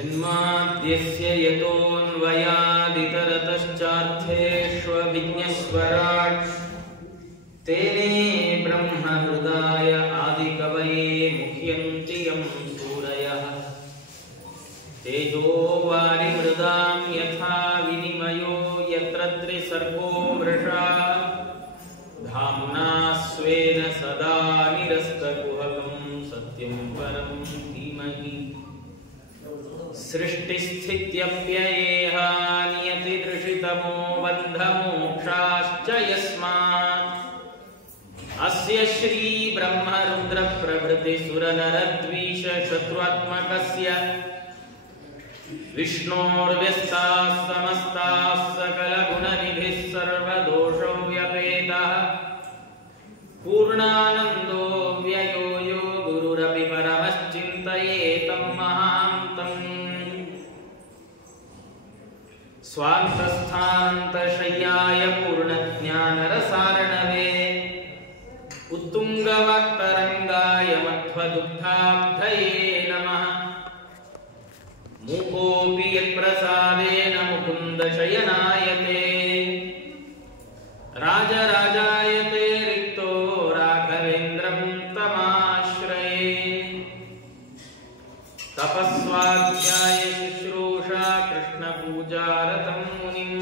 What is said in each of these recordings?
ಜನ್ಮಾದ್ಯಸ್ಯ ಯತೋನ್ವಯಾದಿತರತಶ್ಚಾರ್ಥೇಷ್ವಭಿಜ್ಞಸ್ವರಾಟ್ ತೇನೇ ಬ್ರಹ್ಮ ಹೃದಯ ಆದಿಕವಯೇ ಮುಹ್ಯಂತಿ ಯಂ ಸೂರಯಃ ತೇಜೋ ವಾರಿಮೃದಾಂ ಯಥಾ ವಿನಿಮಯೋ ಯತ್ರ ತ್ರಿಸರ್ಗೋ ಮೃಷಾ ಧಾಮ್ನಾ ಸ್ವೇನ ಸದಾ ನಿರಸ್ತಕುಹಕಂ ಸತ್ಯಂ ಪರಂ ಧೀಮಹಿ ಸೃಷ್ಟಿಸ್ಥಿತ್ಯಪ್ಯಯೇಹ ನಿಯತಿದೃಷಿತಮೋ ಬಂಧಮೋಕ್ಷಾಶ್ಚ ಯಸ್ಮಾತ್ ಅಸ್ಯ ಶ್ರೀ ಬ್ರಹ್ಮ ರುದ್ರ ಪ್ರಭೃತಿ ಸುರನರದ್ವೀಷ ಶತ್ರುತ್ಮಕಸ್ಯ ವಿಷ್ಣೋರ್ವ್ಯಸ್ತಾಃ ಸಮಸ್ತಾಃ ಸಕಲಗುಣನಿಧಿಃ ಸರ್ವದೋಷೋ ವ್ಯಪೇತಃ ಪೂರ್ಣಾನಂದೋ ವ್ಯಯೋ ಯೋ ಗುರುರಪಿ ಪರಮಶ್ಚಿಂತಯೇತಂ ಮಹಾಂತಂ ಸ್ವಾಂತಸ್ಥಾನಂತಶಯ್ಯಾಯ ಪೂರ್ಣಜ್ಞಾನರಸಾರಣವೇ ಉತ್ತುಂಗವಾಕ್ತರಂಗಾಯ ಮಧ್ವದುಗ್ಧಾಬ್ಧಯೇ ನಮಃ ಮೂಕೋಪಿ ಯತ್ಪ್ರಸಾದೇನ ಮುಕುಂದ ಶಯನಾಯತೆ ರಾಜರಾಜಾಯತೆ ರಿಕ್ತೋ ರಾಘವೇಂದ್ರಂ ತಮಾಶ್ರಯೇ ತಪಸ್ವಾಧ್ಯಾಯ ಶುಶ್ರೂಷಾ ಕೃಷ್ಣ ಪೂಜಾರತಂ ಮುನಿಂ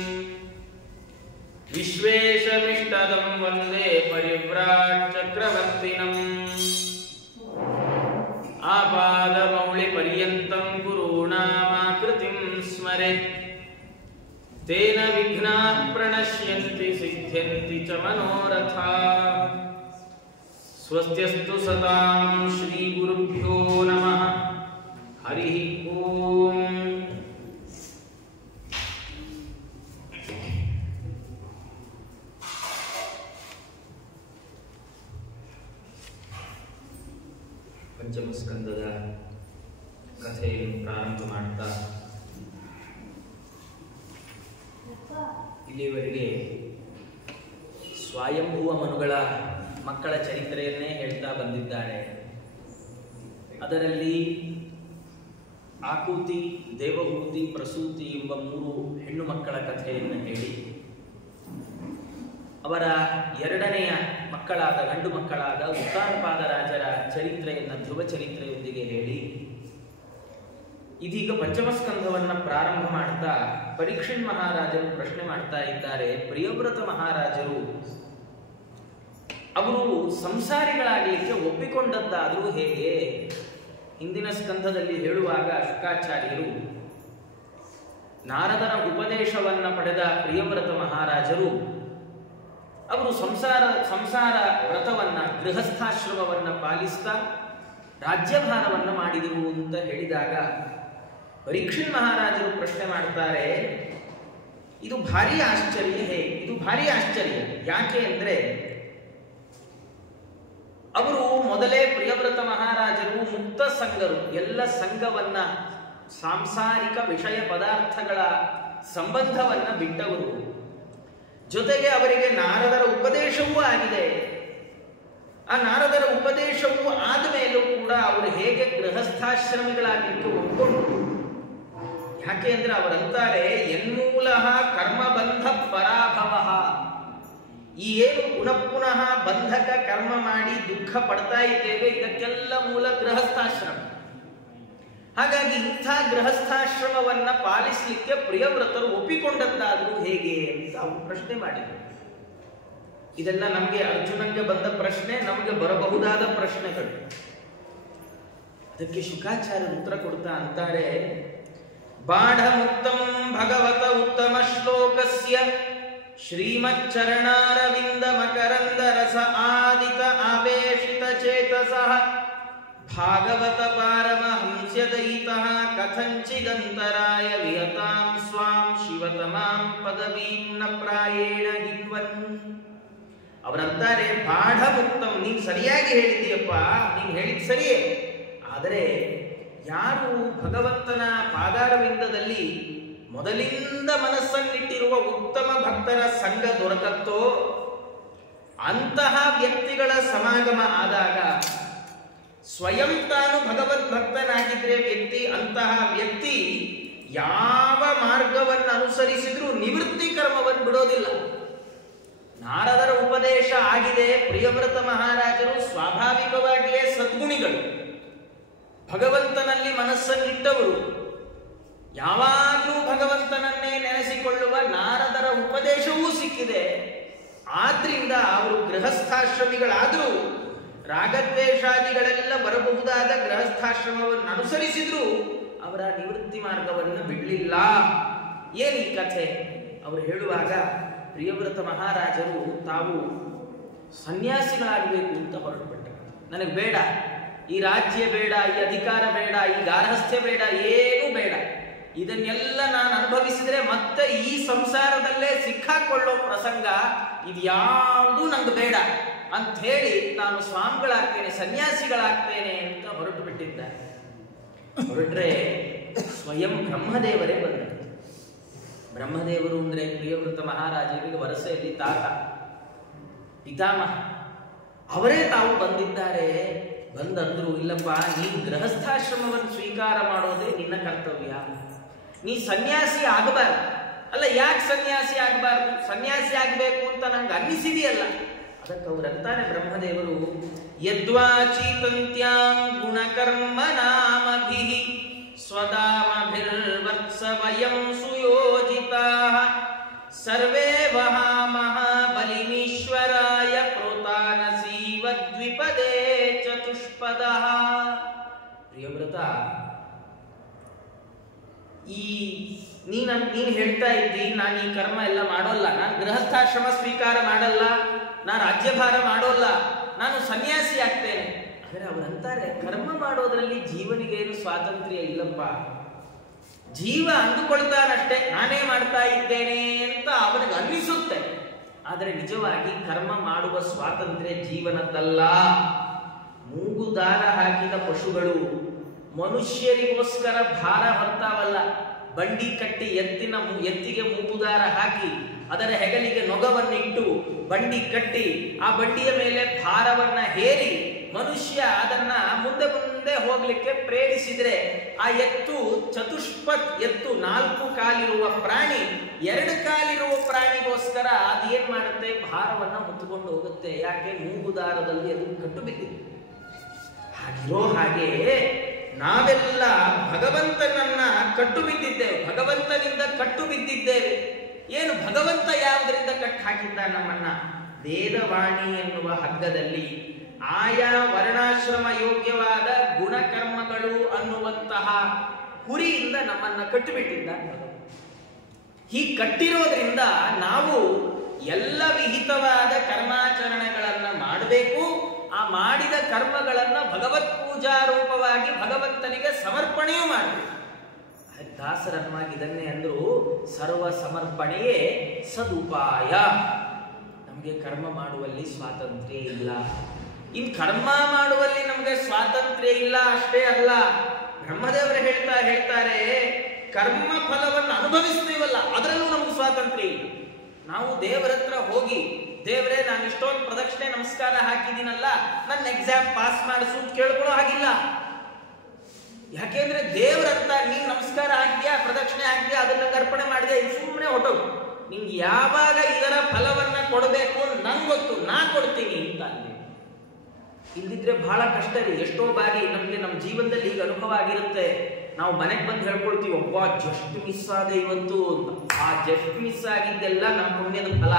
ವಿಶ್ವೇಶಮಿಷ್ಟದಂ ವಂದೇ ಪರಿವ್ರಾಟ್ ಚಕ್ರವರ್ತಿನಂ ಆಪಾದಮೌಳಿ ಪರ್ಯಂತಂ ಗುರುಣಾಮಾಕೃತಿಂ ಸ್ಮರೆತ್ ತೇನ ವಿಘ್ನಾಃ ಪ್ರಣಶ್ಯಂತಿ ಸಿದ್ಧ್ಯಂತಿ ಚ ಮನೋರಥಾಃ ಸ್ವಸ್ತ್ಯಸ್ತು ಸತಾಂ ಶ್ರೀ ಗುರುಭ್ಯೋ ನಮಃ ಹರಿ ಓಂ. ಪಂಚಮ ಸ್ಕಂದದ ಕಥೆಯನ್ನು ಪ್ರಾರಂಭ ಮಾಡ್ತಾ ಇಲ್ಲಿಯವರೆಗೆ ಸ್ವಯಂಭುವ ಮನುಗಳ ಮಕ್ಕಳ ಚರಿತ್ರೆಯನ್ನೇ ಹೇಳ್ತಾ ಬಂದಿದ್ದಾರೆ. ಅದರಲ್ಲಿ ಆಕೂತಿ, ದೇವಹೂತಿ, ಪ್ರಸೂತಿ ಎಂಬ 3 ಹೆಣ್ಣು ಮಕ್ಕಳ ಕಥೆಯನ್ನು ಹೇಳಿ ಅವರ ಎರಡನೆಯ ಮಕ್ಕಳಾದ ಗಂಡು ಮಕ್ಕಳಾದ ಉತ್ತಾನಪಾದ ರಾಜರ ಚರಿತ್ರೆಯನ್ನು ಧ್ರುವ ಚರಿತ್ರೆಯೊಂದಿಗೆ ಹೇಳಿ ಇದೀಗ ಪಂಚಮಸ್ಕಂಧವನ್ನು ಪ್ರಾರಂಭ ಮಾಡ್ತಾ ಪರೀಕ್ಷಿತ್ ಮಹಾರಾಜರು ಪ್ರಶ್ನೆ ಮಾಡ್ತಾ ಇದ್ದಾರೆ. ಪ್ರಿಯವ್ರತ ಮಹಾರಾಜರು ಅವರು ಸಂಸಾರಿಗಳಾಗಲಿಕ್ಕೆ ಒಪ್ಪಿಕೊಂಡದ್ದಾದರೂ ಹೇಗೆ? ಹಿಂದಿನ ಸ್ಕಂಧದಲ್ಲಿ ಹೇಳುವಾಗ ಶುಕಾಚಾರ್ಯರು ನಾರದನ ಉಪದೇಶವನ್ನು ಪಡೆದ ಪ್ರಿಯವ್ರತ ಮಹಾರಾಜರು ಅವರು ಸಂಸಾರ ವ್ರತವನ್ನ, ಗೃಹಸ್ಥಾಶ್ರಮವನ್ನು ಪಾಲಿಸ್ತಾ ರಾಜ್ಯಭಾರವನ್ನು ಮಾಡಿದರು ಅಂತ ಹೇಳಿದಾಗ ಪರೀಕ್ಷಿತ್ ಮಹಾರಾಜರು ಪ್ರಶ್ನೆ ಮಾಡ್ತಾರೆ, ಇದು ಭಾರಿ ಆಶ್ಚರ್ಯ. ಹೇಗೆ? ಇದು ಭಾರಿ ಆಶ್ಚರ್ಯ. ಯಾಕೆ ಅಂದರೆ ಅವರು ಮೊದಲೇ ಪ್ರಿಯವ್ರತ ಮಹಾರಾಜರು ಮುಕ್ತ ಸಂಘರು, ಎಲ್ಲ ಸಂಘವನ್ನ, ಸಾಂಸಾರಿಕ ವಿಷಯ ಪದಾರ್ಥಗಳ ಸಂಬಂಧವನ್ನ ಬಿಟ್ಟವರು. ಜೊತೆಗೆ ಅವರಿಗೆ ನಾರದರ ಉಪದೇಶವೂ ಆಗಿದೆ. ಆ ನಾರದರ ಉಪದೇಶವೂ ಆದ ಮೇಲೂ ಕೂಡ ಅವರು ಹೇಗೆ ಗೃಹಸ್ಥಾಶ್ರಮಿಗಳಾಗಲಿಕ್ಕೆ ಒಪ್ಪಿಕೊಂಡ್ರು? ಯಾಕೆ ಅಂದ್ರೆ ಅವರಂತಾರೆ, ಎನ್ಮೂಲಃ ಕರ್ಮಬಂಧ ಪರಾಭವ. ಈ ಏನು ಪುನಃ ಬಂಧಕ ಕರ್ಮ ಮಾಡಿ ದುಃಖ ಪಡ್ತಾ ಇದ್ದೇವೆ, ಇದಕ್ಕೆಲ್ಲ ಮೂಲ ಗೃಹಸ್ಥಾಶ್ರಮ. ಹಾಗಾಗಿ ಇಂಥ ಗೃಹಸ್ಥಾಶ್ರಮವನ್ನ ಪಾಲಿಸಲಿಕ್ಕೆ ಪ್ರಿಯವ್ರತರು ಒಪ್ಪಿಕೊಂಡದ್ದಾದರೂ ಹೇಗೆ ಅಂತ ಅವರು ಪ್ರಶ್ನೆ ಮಾಡಿದರು. ಇದೆಲ್ಲ ನಮಗೆ ಅರ್ಜುನಂಗೆ ಬಂದ ಪ್ರಶ್ನೆ, ನಮಗೆ ಬರಬಹುದಾದ ಪ್ರಶ್ನೆಗಳು. ಅದಕ್ಕೆ ಶುಕಾಚಾರ್ಯರು ಉತ್ತರ ಕೊಡ್ತಾ ಅಂತಾರೆ, ಬಾಢ ಮುಕ್ತಂ ಭಗವತ ಉತ್ತಮ ಶ್ಲೋಕಸ್ಯ ಶ್ರೀಮಚ್ಚರಣಾರವಿಂದ ಮಕರಂದ ರಸ ಆದಿತ ಆವೇಶಿತ ಚೇತಸಃ ಭಾಗವತ ಪಾರಮಹಂಸ್ಯ ದಯಿತಃ ಕಥಂಚಿದಂತರಾಯ ವಿಹತಾಂ ಸ್ವಾಂ ಶಿವತಮಾಂ ಪದವೀಂ ನ ಪ್ರಾಯೇಣ ಹಿನ್ವನ್. ಅವರಂತಾರೆ, ಬಾಢ ಮುಕ್ತಂ, ನೀನು ಸರಿಯಾಗಿ ಹೇಳಿದೀಯಪ್ಪ, ನೀನು ಹೇಳಿದ್ ಸರಿಯೇ. ಆದರೆ ಯಾರು ಭಗವಂತನ ಪಾದಾರವಿಂದದಲ್ಲಿ ಮೊದಲಿಂದ ಮನಸ್ಸನ್ನಿಟ್ಟಿರುವ ಉತ್ತಮ ಭಕ್ತರ ಸಂಘ ದೊರಕತ್ತೋ ಅಂತಹ ವ್ಯಕ್ತಿಗಳ ಸಮಾಗಮ ಆದಾಗ ಸ್ವಯಂ ತಾನು ಭಗವದ್ಭಕ್ತನಾಗಿದ್ರೆ ವ್ಯಕ್ತಿ, ಅಂತಹ ವ್ಯಕ್ತಿ ಯಾವ ಮಾರ್ಗವನ್ನು ಅನುಸರಿಸಿದ್ರೂ ನಿವೃತ್ತಿ ಕರ್ಮವನ್ನು ಬಿಡೋದಿಲ್ಲ. ನಾರದರ ಉಪದೇಶ ಆಗಿದೆ. ಪ್ರಿಯವ್ರತ ಮಹಾರಾಜರು ಸ್ವಾಭಾವಿಕವಾಗಿಯೇ ಸದ್ಗುಣಿಗಳು, ಭಗವಂತನಲ್ಲಿ ಮನಸ್ಸನ್ನಿಟ್ಟವರು, ಯಾವಾಗಲೂ ಭಗವಂತನನ್ನೇ ನೆನೆಸಿಕೊಳ್ಳುವ ನಾರದರ ಉಪದೇಶವೂ ಸಿಕ್ಕಿದೆ. ಆದ್ರಿಂದ ಅವರು ಗೃಹಸ್ಥಾಶ್ರಮಿಗಳಾದರೂ ರಾಗದ್ವೇಷಾದಿಗಳೆಲ್ಲ ಬರಬಹುದಾದ ಗೃಹಸ್ಥಾಶ್ರಮವನ್ನು ಅನುಸರಿಸಿದ್ರು ಅವರ ನಿವೃತ್ತಿ ಮಾರ್ಗವನ್ನು ಬಿಡಲಿಲ್ಲ. ಏನು ಈ ಕಥೆ? ಅವರು ಹೇಳುವಾಗ ಪ್ರಿಯವ್ರತ ಮಹಾರಾಜರು ತಾವು ಸನ್ಯಾಸಿಗಳಾಗಬೇಕು ಅಂತ ಹೊರಟುಬಿಟ್ಟರು. ನನಗೆ ಬೇಡ, ಈ ರಾಜ್ಯ ಬೇಡ, ಈ ಅಧಿಕಾರ ಬೇಡ, ಈ ಗಾರ್ಹಸ್ಥ್ಯ ಬೇಡ, ಏನೂ ಬೇಡ, ಇದನ್ನೆಲ್ಲ ನಾನು ಅನುಭವಿಸಿದ್ರೆ ಮತ್ತೆ ಈ ಸಂಸಾರದಲ್ಲೇ ಸಿಕ್ಕಾಕೊಳ್ಳೋ ಪ್ರಸಂಗ ಇದ್ಯಾವುದೂ ನಂಗೆ ಬೇಡ ಅಂತ ಹೇಳಿ ನಾನು ಸ್ವಾಮಿಗಳಾಗ್ತೇನೆ, ಸನ್ಯಾಸಿಗಳಾಗ್ತೇನೆ ಅಂತ ಹೊರಟು ಬಿಟ್ಟಿದ್ದಾರೆ. ಹೊರಟ್ರೆ ಸ್ವಯಂ ಬ್ರಹ್ಮದೇವರೇ ಬಂದರು. ಬ್ರಹ್ಮದೇವರು ಅಂದ್ರೆ ಪ್ರಿಯವ್ರತ ಮಹಾರಾಜರಿಗೆ ವರಸೆಯಲ್ಲಿ ತಾತ, ಪಿತಾಮಹ, ಅವರೇ ತಾವು ಬಂದಿದ್ದಾರೆ. ಬಂದಂದ್ರು, ಇಲ್ಲಪ್ಪ, ನೀನು ಗೃಹಸ್ಥಾಶ್ರಮವನ್ನು ಸ್ವೀಕಾರ ಮಾಡೋದೇ ನಿನ್ನ ಕರ್ತವ್ಯ, ನೀ ಸನ್ಯಾಸಿ ಆಗಬಾರ್ದು. ಅಲ್ಲ, ಯಾಕೆ ಸನ್ಯಾಸಿ ಆಗಬಾರ್ದು? ಸನ್ಯಾಸಿ ಆಗಬೇಕು ಅಂತ ನಂಗೆ ಅನ್ನಿಸಿದೆಯಲ್ಲ. ಅದಕ್ಕೆ ಅವರಂತಾನೆ ಬ್ರಹ್ಮದೇವರು, ಯದ್ವಾಚೀತಂತ್ಯಾಂ ಗುಣಕರ್ಮ ನಾಮಭಿಃ ಸ್ವದಾಮಭಿರ್ವತ್ಸ ವಯಂ ಸುಯೋಜಿತಾಃ ಸರ್ವೇ ವಹಾಮಃ ಬಲಿಮೀಶ್ವರಾಯ ಪ್ರೋತಾನಸೀವ ದ್ವಿಪದೇ ಚತುಷ್ಪದಃ. ಪ್ರಿಯವ್ರತ, ನೀನು ಹೇಳ್ತಾ ಇದ್ದಿ ನಾನು ಈ ಕರ್ಮ ಎಲ್ಲ ಮಾಡೋಲ್ಲ, ನಾನು ಗೃಹಸ್ಥಾಶ್ರಮ ಸ್ವೀಕಾರ ಮಾಡಲ್ಲ, ನಾನು ರಾಜ್ಯಭಾರ ಮಾಡೋಲ್ಲ, ನಾನು ಸನ್ಯಾಸಿ ಆಗ್ತೇನೆ. ಆದರೆ ಅವರಂತಾರೆ, ಕರ್ಮ ಮಾಡೋದ್ರಲ್ಲಿ ಜೀವನಿಗೇನು ಸ್ವಾತಂತ್ರ್ಯ ಇಲ್ಲಪ್ಪ. ಜೀವ ಅಂದುಕೊಳ್ತಾನಷ್ಟೇ ನಾನೇ ಮಾಡ್ತಾ ಇದ್ದೇನೆ ಅಂತ ಅವನಿಗೆ ಅನ್ನಿಸುತ್ತೆ. ಆದರೆ ನಿಜವಾಗಿ ಕರ್ಮ ಮಾಡುವ ಸ್ವಾತಂತ್ರ್ಯ ಜೀವನದ್ದಲ್ಲ. ಮೂಗುದಾರ ಹಾಕಿದ ಪಶುಗಳು ಮನುಷ್ಯರಿಗೋಸ್ಕರ ಭಾರ ಹೊರ್ತಾವಲ್ಲ, ಬಂಡಿ ಕಟ್ಟಿ ಎತ್ತಿಗೆ ಮೂಗುದಾರ ಹಾಕಿ ಅದರ ಹೆಗಲಿಗೆ ನೊಗವನ್ನಿಟ್ಟು ಬಂಡಿ ಕಟ್ಟಿ ಆ ಬಂಡಿಯ ಮೇಲೆ ಭಾರವನ್ನ ಹೇರಿ ಮನುಷ್ಯ ಅದನ್ನ ಮುಂದೆ ಮುಂದೆ ಹೋಗ್ಲಿಕ್ಕೆ ಪ್ರೇರಿಸಿದ್ರೆ ಆ ಎತ್ತು ಚತುಷ್ಪತ್ ಎತ್ತು, 4 ಕಾಲಿರುವ ಪ್ರಾಣಿ, 2 ಕಾಲಿರುವ ಪ್ರಾಣಿಗೋಸ್ಕರ ಅದೇನ್ ಮಾಡುತ್ತೆ? ಭಾರವನ್ನ ಹೊತ್ತುಕೊಂಡು ಹೋಗುತ್ತೆ. ಯಾಕೆ? ಮೂಗುದಾರದಲ್ಲಿ ಅದು ಕಟ್ಟು ಬಿದ್ದಿದೆ. ಹಾಗಿರೋ ಹಾಗೆ ನಾವೆಲ್ಲ ಭಗವಂತನನ್ನ ಕಟ್ಟು ಬಿದ್ದಿದ್ದೇವೆ, ಭಗವಂತನಿಂದ ಕಟ್ಟು ಬಿದ್ದಿದ್ದೇವೆ. ಏನು ಭಗವಂತ ಯಾವುದರಿಂದ ಕಟ್ಟು ಹಾಕಿದ್ದ ನಮ್ಮನ್ನ? ವೇದವಾಣಿ ಎನ್ನುವ ಹಗ್ಗದಲ್ಲಿ ಆಯಾ ವರ್ಣಾಶ್ರಮ ಯೋಗ್ಯವಾದ ಗುಣಕರ್ಮಗಳು ಅನ್ನುವಂತಹ ಹುರಿಯಿಂದ ನಮ್ಮನ್ನ ಕಟ್ಟಿಬಿಟ್ಟಿದ್ದ. ಹೀಗೆ ಕಟ್ಟಿರೋದ್ರಿಂದ ನಾವು ಎಲ್ಲ ವಿಹಿತವಾದ ಕರ್ಮಾಚರಣೆಗಳನ್ನ ಮಾಡಬೇಕು. ಆ ಮಾಡಿದ ಕರ್ಮಗಳನ್ನ ಭಗವತ್ ಪೂಜಾ ರೂಪವಾಗಿ ಭಗವಂತನಿಗೆ ಸಮರ್ಪಣೆಯೂ ಮಾಡಬೇಕು. ದಾಸರನ್ವಾಗಿ ಇದನ್ನೇ ಅಂದ್ರು, ಸರ್ವ ಸಮರ್ಪಣೆಯೇ ಸದುಪಾಯ. ನಮಗೆ ಕರ್ಮ ಮಾಡುವಲ್ಲಿ ಸ್ವಾತಂತ್ರ್ಯ ಇಲ್ಲ. ಇನ್ ಕರ್ಮ ಮಾಡುವಲ್ಲಿ ನಮಗೆ ಸ್ವಾತಂತ್ರ್ಯ ಇಲ್ಲ ಅಷ್ಟೇ ಅಲ್ಲ, ಬ್ರಹ್ಮದೇವರು ಹೇಳ್ತಾರೆ, ಕರ್ಮ ಫಲವನ್ನು ಅನುಭವಿಸ್ತೀವಲ್ಲ ಅದರಲ್ಲೂ ನಮ್ಗೆ ಸ್ವಾತಂತ್ರ್ಯ ಇಲ್ಲ. ನಾವು ದೇವರ ಹತ್ರ ಹೋಗಿ, ದೇವರೇ ನಾನು ಇಷ್ಟೊಂದು ಪ್ರದಕ್ಷಿಣೆ ನಮಸ್ಕಾರ ಹಾಕಿದ್ದೀನಲ್ಲ, ನನ್ನ ಎಕ್ಸಾಮ್ ಪಾಸ್ ಮಾಡಿಸು ಕೇಳ್ಕೊಳ್ಳೋ ಹಾಗಿಲ್ಲ. ಯಾಕೆಂದ್ರೆ ದೇವರಂತ ನೀನ್ ನಮಸ್ಕಾರ ಹಾಕ್ತೀಯಾ, ಪ್ರದಕ್ಷಿಣೆ ಹಾಕ್ತೀಯಾ, ಅದನ್ನ ಅರ್ಪಣೆ ಮಾಡಿದೆ, ಸುಮ್ಮನೆ ಹೊಟ್ಟೋಗು, ನಿಂಗೆ ಯಾವಾಗ ಇದರ ಫಲವನ್ನ ಕೊಡಬೇಕು ನಂಗೆ ಗೊತ್ತು, ನಾ ಕೊಡ್ತೀನಿ ಅಂತ ಅಲ್ಲಿ. ಇಲ್ಲಿದ್ರೆ ಬಹಳ ಕಷ್ಟ ರೀ. ಎಷ್ಟೋ ಬಾರಿ ನಮ್ಗೆ ನಮ್ಮ ಜೀವನದಲ್ಲಿ ಈಗ ಅನುಭವ ಆಗಿರುತ್ತೆ. ನಾವು ಮನೆಗೆ ಬಂದು ಹೇಳ್ಕೊಳ್ತೀವಿ, ಒಬ್ಬ ಜಸ್ಟ್ ಮಿಸ್ ಆದ ಇವತ್ತು ಅಂತ. ಆ ಜಸ್ಟ್ ಮಿಸ್ ಆಗಿದ್ದೆಲ್ಲ ನಮ್ಮ ಪುಣ್ಯದ ಫಲ.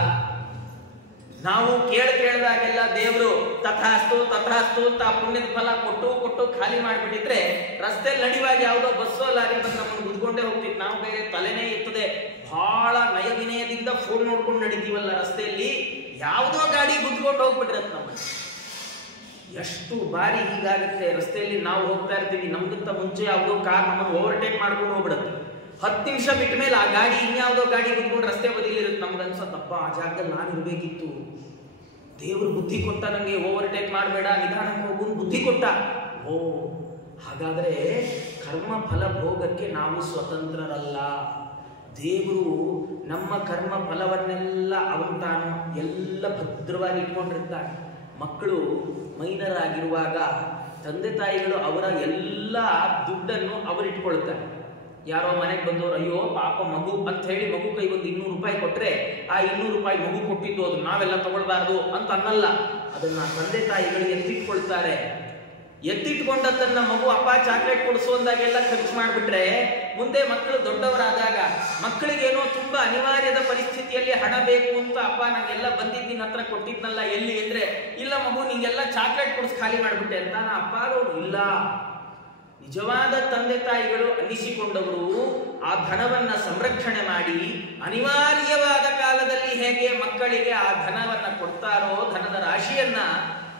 ನಾವು ಕೇಳಿದಾಗೆಲ್ಲ ದೇವರು ತಥಾಸ್ತು ತಥಾಸ್ತು ಅಂತ ಆ ಪುಣ್ಯದ ಫಲ ಕೊಟ್ಟು ಖಾಲಿ ಮಾಡಿಬಿಟ್ಟಿದ್ರೆ ರಸ್ತೆಯಲ್ಲಿ ನಡಿವಾಗ ಯಾವುದೋ ಬಸ್ಸೋ ಲಾರಿ ಬಂದು ನಮ್ಮನ್ನು ಗುದ್ಕೊಂಡೇ ಹೋಗ್ತಿತ್ತು. ನಾವು ಬೇರೆ ತಲೆನೇ ಇರ್ತದೆ, ಬಹಳ ನಯವಿನಯದಿಂದ ಫೋನ್ ನೋಡ್ಕೊಂಡು ನಡೀತೀವಲ್ಲ ರಸ್ತೆಯಲ್ಲಿ, ಯಾವುದೋ ಗಾಡಿ ಗುದ್ಕೊಂಡು ಹೋಗ್ಬಿಟ್ಟಿರತ್ತೆ ನಮ್ಮನ್ನು. ಎಷ್ಟು ಬಾರಿ ಹೀಗಾಗುತ್ತೆ. ರಸ್ತೆಯಲ್ಲಿ ನಾವು ಹೋಗ್ತಾ ಇರ್ತೀವಿ, ನಮ್ಗಿಂತ ಮುಂಚೆ ಯಾವುದೋ ಕಾರ್ ನಮ್ಮನ್ನು ಓವರ್ಟೇಕ್ ಮಾಡ್ಕೊಂಡು ಹೋಗ್ಬಿಡುತ್ತೆ. 10 ನಿಮಿಷ ಬಿಟ್ಟ ಮೇಲೆ ಆ ಗಾಡಿ ಇನ್ಯಾವುದೋ ಗಾಡಿ ಕುತ್ಕೊಂಡು ರಸ್ತೆ ಬದಿಲಿರುತ್ತೆ. ನಮ್ಗೆ ಅನ್ಸತ್ತಪ್ಪ, ಆ ಜಾಗದಲ್ಲಿ ನಾನು ಇರಬೇಕಿತ್ತು, ದೇವರು ಬುದ್ಧಿ ಕೊಟ್ಟ, ನನಗೆ ಓವರ್ಟೇಕ್ ಮಾಡಬೇಡ, ನಿಧಾನಕ್ಕೆ ಹೋಗು ಬುದ್ಧಿ ಕೊಟ್ಟ. ಓ, ಹಾಗಾದ್ರೆ ಕರ್ಮ ಫಲ ಭೋಗಕ್ಕೆ ನಾವು ಸ್ವತಂತ್ರರಲ್ಲ. ದೇವರು ನಮ್ಮ ಕರ್ಮ ಫಲವನ್ನೆಲ್ಲ ಅವನು ತಾನು ಎಲ್ಲ ಭದ್ರವಾಗಿ ಇಟ್ಕೊಂಡಿರ್ತಾನೆ. ಮಕ್ಕಳು ಮೈನರ್ ಆಗಿರುವಾಗ ತಂದೆ ತಾಯಿಗಳು ಅವರ ಎಲ್ಲ ದುಡ್ಡನ್ನು ಅವರಿಟ್ಕೊಳ್ತಾರೆ. ಯಾರೋ ಮನೆಗೆ ಬಂದವರು, ಅಯ್ಯೋ ಪಾಪ ಮಗು ಅಂತ ಹೇಳಿ ಮಗು ಕೈ ಒಂದು 200 ರೂಪಾಯಿ ಕೊಟ್ರೆ ಆ 200 ರೂಪಾಯಿ ಮಗು ಕೊಟ್ಟಿದ್ದು, ಅದು ನಾವೆಲ್ಲ ತಗೊಳ್ಬಾರ್ದು ಅಂತ ಅನ್ನಲ್ಲ. ಅದನ್ನ ತಂದೆ ತಾಯಿಗಳು ಎತ್ತಿಟ್ಕೊಳ್ತಾರೆ. ಎತ್ತಿಟ್ಕೊಂಡದ್ದನ್ನ ಮಗು ಅಪ್ಪ ಚಾಕ್ಲೇಟ್ ಕೊಡಿಸು ಅಂದಾಗೆಲ್ಲ ಖರ್ಚು ಮಾಡಿಬಿಟ್ರೆ ಮುಂದೆ ಮಕ್ಕಳು ದೊಡ್ಡವರಾದಾಗ ಮಕ್ಕಳಿಗೇನೋ ತುಂಬಾ ಅನಿವಾರ್ಯದ ಪರಿಸ್ಥಿತಿಯಲ್ಲಿ ಹಣ ಬೇಕು ಅಂತ, ಅಪ್ಪ ನಂಗೆಲ್ಲ ಬಂದಿದ್ದು ನಿನ್ನ ಹತ್ರ ಕೊಟ್ಟಿದ್ನಲ್ಲ ಎಲ್ಲಿ ಅಂದ್ರೆ, ಇಲ್ಲ ಮಗು ನಿಂಗೆಲ್ಲ ಚಾಕ್ಲೇಟ್ ಕೊಡಿಸಿ ಖಾಲಿ ಮಾಡ್ಬಿಟ್ಟೆ ಅಂತ. ಅಪ್ಪ ಇಲ್ಲ, ನಿಜವಾದ ತಂದೆ ತಾಯಿಗಳು ಅನ್ನಿಸಿಕೊಂಡವರು ಆ ಧನವನ್ನ ಸಂರಕ್ಷಣೆ ಮಾಡಿ ಅನಿವಾರ್ಯವಾದ ಕಾಲದಲ್ಲಿ ಹೇಗೆ ಮಕ್ಕಳಿಗೆ ಆ ಧನವನ್ನ ಕೊಡ್ತಾರೋ, ಧನದ ರಾಶಿಯನ್ನ,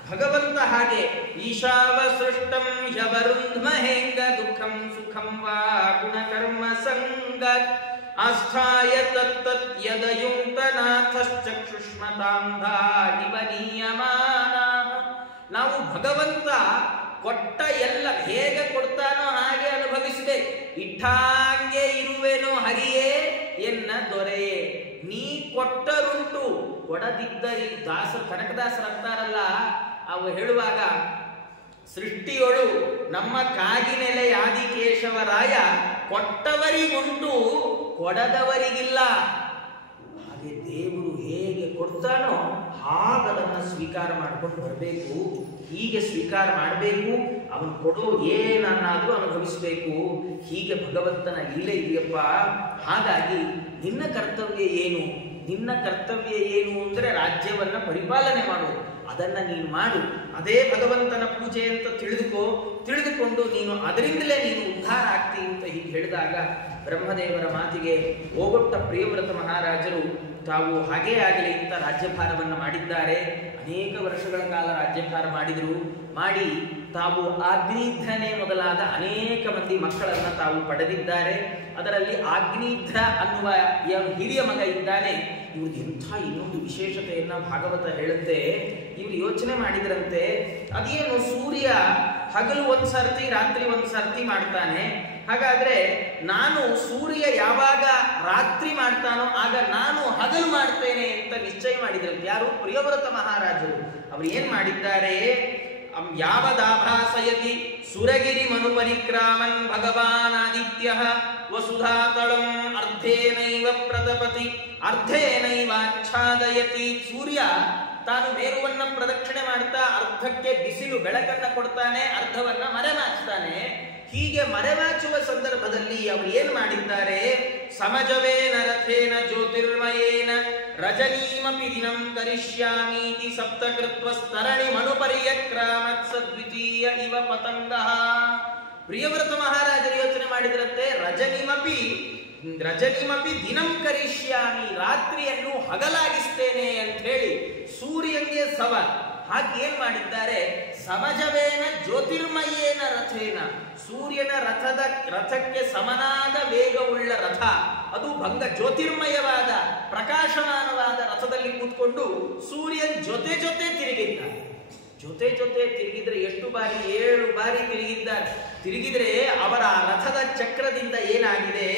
ಭಗವಂತ ಹಾಗೆ ಈಶಾವ ಸೃಷ್ಟಂ ಹ್ಯವರುಂಧ್ಮಹೇಂಗ ದುಃಖಂ ಸುಖಂ ವಾ ಗುಣಕರ್ಮ ಸಂಗತ್ ಆಸ್ಥಾಯ ತತ್ತತ್ ಯದಯುಂತನಾಥಶ್ಚಕ್ಷುಷ್ಮತಾಂಧಾನಿವನೀಯಮಾನ. ನಾವು ಭಗವಂತ ಕೊಟ್ಟ ಎಲ್ಲ ಹೇಗೆ ಕೊಡ್ತಾನೋ ಹಾಗೆ ಅನುಭವಿಸಬೇಕು. ಇಟ್ಟಾಂಗೆ ಇರುವೆನೋ ಹರಿಯೇ ಎನ್ನ ದೊರೆಯೇ, ನೀ ಕೊಟ್ಟರುಂಟು ಕೊಡದಿದ್ದರಿ. ದಾಸರು, ಕನಕದಾಸರು ಅಂತಾರಲ್ಲ, ಅವು ಹೇಳುವಾಗ, ಸೃಷ್ಟಿಯೊಳು ನಮ್ಮ ಕಾಗಿನೆಲೆ ಆದಿಕೇಶವರಾಯ ಕೊಟ್ಟವರಿಗುಂಟು ಕೊಡದವರಿಗಿಲ್ಲ. ಹಾಗೆ ದೇವರು ಹೇಗೆ ಕೊಡ್ತಾನೋ ಹಾಗದನ್ನು ಸ್ವೀಕಾರ ಮಾಡ್ಕೊಂಡು ಬರಬೇಕು. ಹೀಗೆ ಸ್ವೀಕಾರ ಮಾಡಬೇಕು. ಅವನು ಕೊಡೋ ಏನನ್ನಾದ್ರೂ ಅನುಭವಿಸಬೇಕು. ಹೀಗೆ ಭಗವಂತನ ಲೀಲೆ ಇದೆಯಪ್ಪ. ಹಾಗಾಗಿ ನಿನ್ನ ಕರ್ತವ್ಯ ಏನು? ನಿನ್ನ ಕರ್ತವ್ಯ ಏನು ಅಂದ್ರೆ ರಾಜ್ಯವನ್ನ ಪರಿಪಾಲನೆ ಮಾಡುವುದು. ಅದನ್ನ ನೀನು ಮಾಡು. ಅದೇ ಭಗವಂತನ ಪೂಜೆ ಅಂತ ತಿಳಿದುಕೊಂಡು ನೀನು ಅದರಿಂದಲೇ ನೀನು ಉದ್ಧಾರ ಆಗ್ತಿ ಅಂತ ಹೀಗೆ ಹೇಳಿದಾಗ ಬ್ರಹ್ಮದೇವರ ಮಾತಿಗೆ ಓಗೊಟ್ಟ ಪ್ರಿಯವ್ರತ ಮಹಾರಾಜರು ತಾವು ಹಾಗೇ ಆಗಲಿ ಅಂತ ರಾಜ್ಯಭಾರವನ್ನು ಮಾಡಿದ್ದಾರೆ. ಅನೇಕ ವರ್ಷಗಳ ಕಾಲ ರಾಜ್ಯಭಾರ ಮಾಡಿ ತಾವು ಆಗ್ನೇಧ್ರನೇ ಮೊದಲಾದ ಅನೇಕ ಮಂದಿ ಮಕ್ಕಳನ್ನ ತಾವು ಪಡೆದಿದ್ದಾರೆ. ಅದರಲ್ಲಿ ಆಗ್ನೇಧ್ರ ಅನ್ನುವ ಹಿರಿಯ ಮಗ ಇದ್ದಾನೆ. ಇವ್ರದ್ದು ಎಂಥ ಇನ್ನೊಂದು ವಿಶೇಷತೆಯನ್ನ ಭಾಗವತ ಹೇಳುತ್ತೆ. ಇವ್ರು ಯೋಚನೆ ಮಾಡಿದ್ರಂತೆ, ಅದೇನು ಸೂರ್ಯ ಹಗಲು ಒಂದ್ಸರ್ತಿ ರಾತ್ರಿ ಒಂದ್ಸರ್ತಿ ಮಾಡ್ತಾನೆ, ಹಾಗಾದ್ರೆ ನಾನು ಸೂರ್ಯ ಯಾವಾಗ ರಾತ್ರಿ ಮಾಡ್ತಾನೋ ಆಗ ನಾನು ಹಗಲು ಮಾಡ್ತೇನೆ ಅಂತ ನಿಶ್ಚಯ ಮಾಡಿದ್ರಂತೆ. ಯಾರು? ಪ್ರಿಯವ್ರತ ಮಹಾರಾಜರು. ಅವ್ರು ಏನ್ ಮಾಡಿದ್ದಾರೆ? ಯಾವದಾಭಾಸಯತಿ ಸುರಗಿರಿ ಮನು ಪರಿಕ್ರಾಮನ್ ಭಗವಾನ್ ಆದಿತ್ಯ ವಸುಧಾತಳಂ ಅರ್ಧೇನೈವ ಪ್ರತಪತಿ ಅರ್ಧೇನೈವಾಚ್ಛಾದಯತಿ. ಸೂರ್ಯ ತಾನು ಮೇರುವನ್ನ ಪ್ರದಕ್ಷಿಣೆ ಮಾಡ್ತಾ ಅರ್ಧಕ್ಕೆ ಬಿಸಿಲು ಬೆಳಕನ್ನ ಕೊಡ್ತಾನೆ, ಅರ್ಧವನ್ನ ಮರೆಮಾಚ್ತಾನೆ. ಹೀಗೆ ಮರೆಮಾಚುವ ಸಂದರ್ಭದಲ್ಲಿ ಅವರು ಏನ್ ಮಾಡಿದ್ದಾರೆ? ಸಮಜವೇನ ರಥೇನ ಜ್ಯೋತಿರ್ಮಯೇನ ರಜನೀಮಪಿ ದಿನಂ ಕರಿಷ್ಯಾಮೀತಿ ಸಪ್ತಕೃತ್ವ ಸ್ತರಣಿ ಮನುಪರ್ಯಕ್ರಾಮತ್ ಸದ್ವಿತೀಯ ಇವ ಪತಂಗಃ. ಪ್ರಿಯವ್ರತ ಮಹಾರಾಜರು ಯೋಚನೆ ಮಾಡಿದ್ರಂತೆ, ರಜನಿಮಪಿ ದಿನಂ ಕರಿಷ್ಯಾಮಿ, ರಾತ್ರಿಯನ್ನು ಹಗಲಾಗಿಸ್ತೇನೆ ಅಂತ ಹೇಳಿ ಸೂರ್ಯನಿಗೆ ಸವಾಲ್ ಹಾಗೆ ಏನ್ ಮಾಡಿದ್ದಾರೆ? ಸಮಜವೇನ ಜ್ಯೋತಿರ್ಮಯೇನ ರಥೇನ, ಸೂರ್ಯನ ರಥಕ್ಕೆ ಸಮನಾದ ವೇಗವುಳ್ಳ ರಥ, ಅದು ಭಂಗ ಜ್ಯೋತಿರ್ಮಯವಾದ ಪ್ರಕಾಶಮಾನವಾದ ರಥದಲ್ಲಿ ಕೂತ್ಕೊಂಡು ಸೂರ್ಯನ್ ಜೊತೆ ತಿರುಗಿದ್ದಾರೆ. ಜೊತೆ ತಿರುಗಿದ್ರೆ ಎಷ್ಟು ಬಾರಿ? 7 ಬಾರಿ ತಿರುಗಿದ್ದಾರೆ. ತಿರುಗಿದ್ರೆ ಅವರ ರಥದ ಚಕ್ರದಿಂದ ಏನಾಗಿದೆ?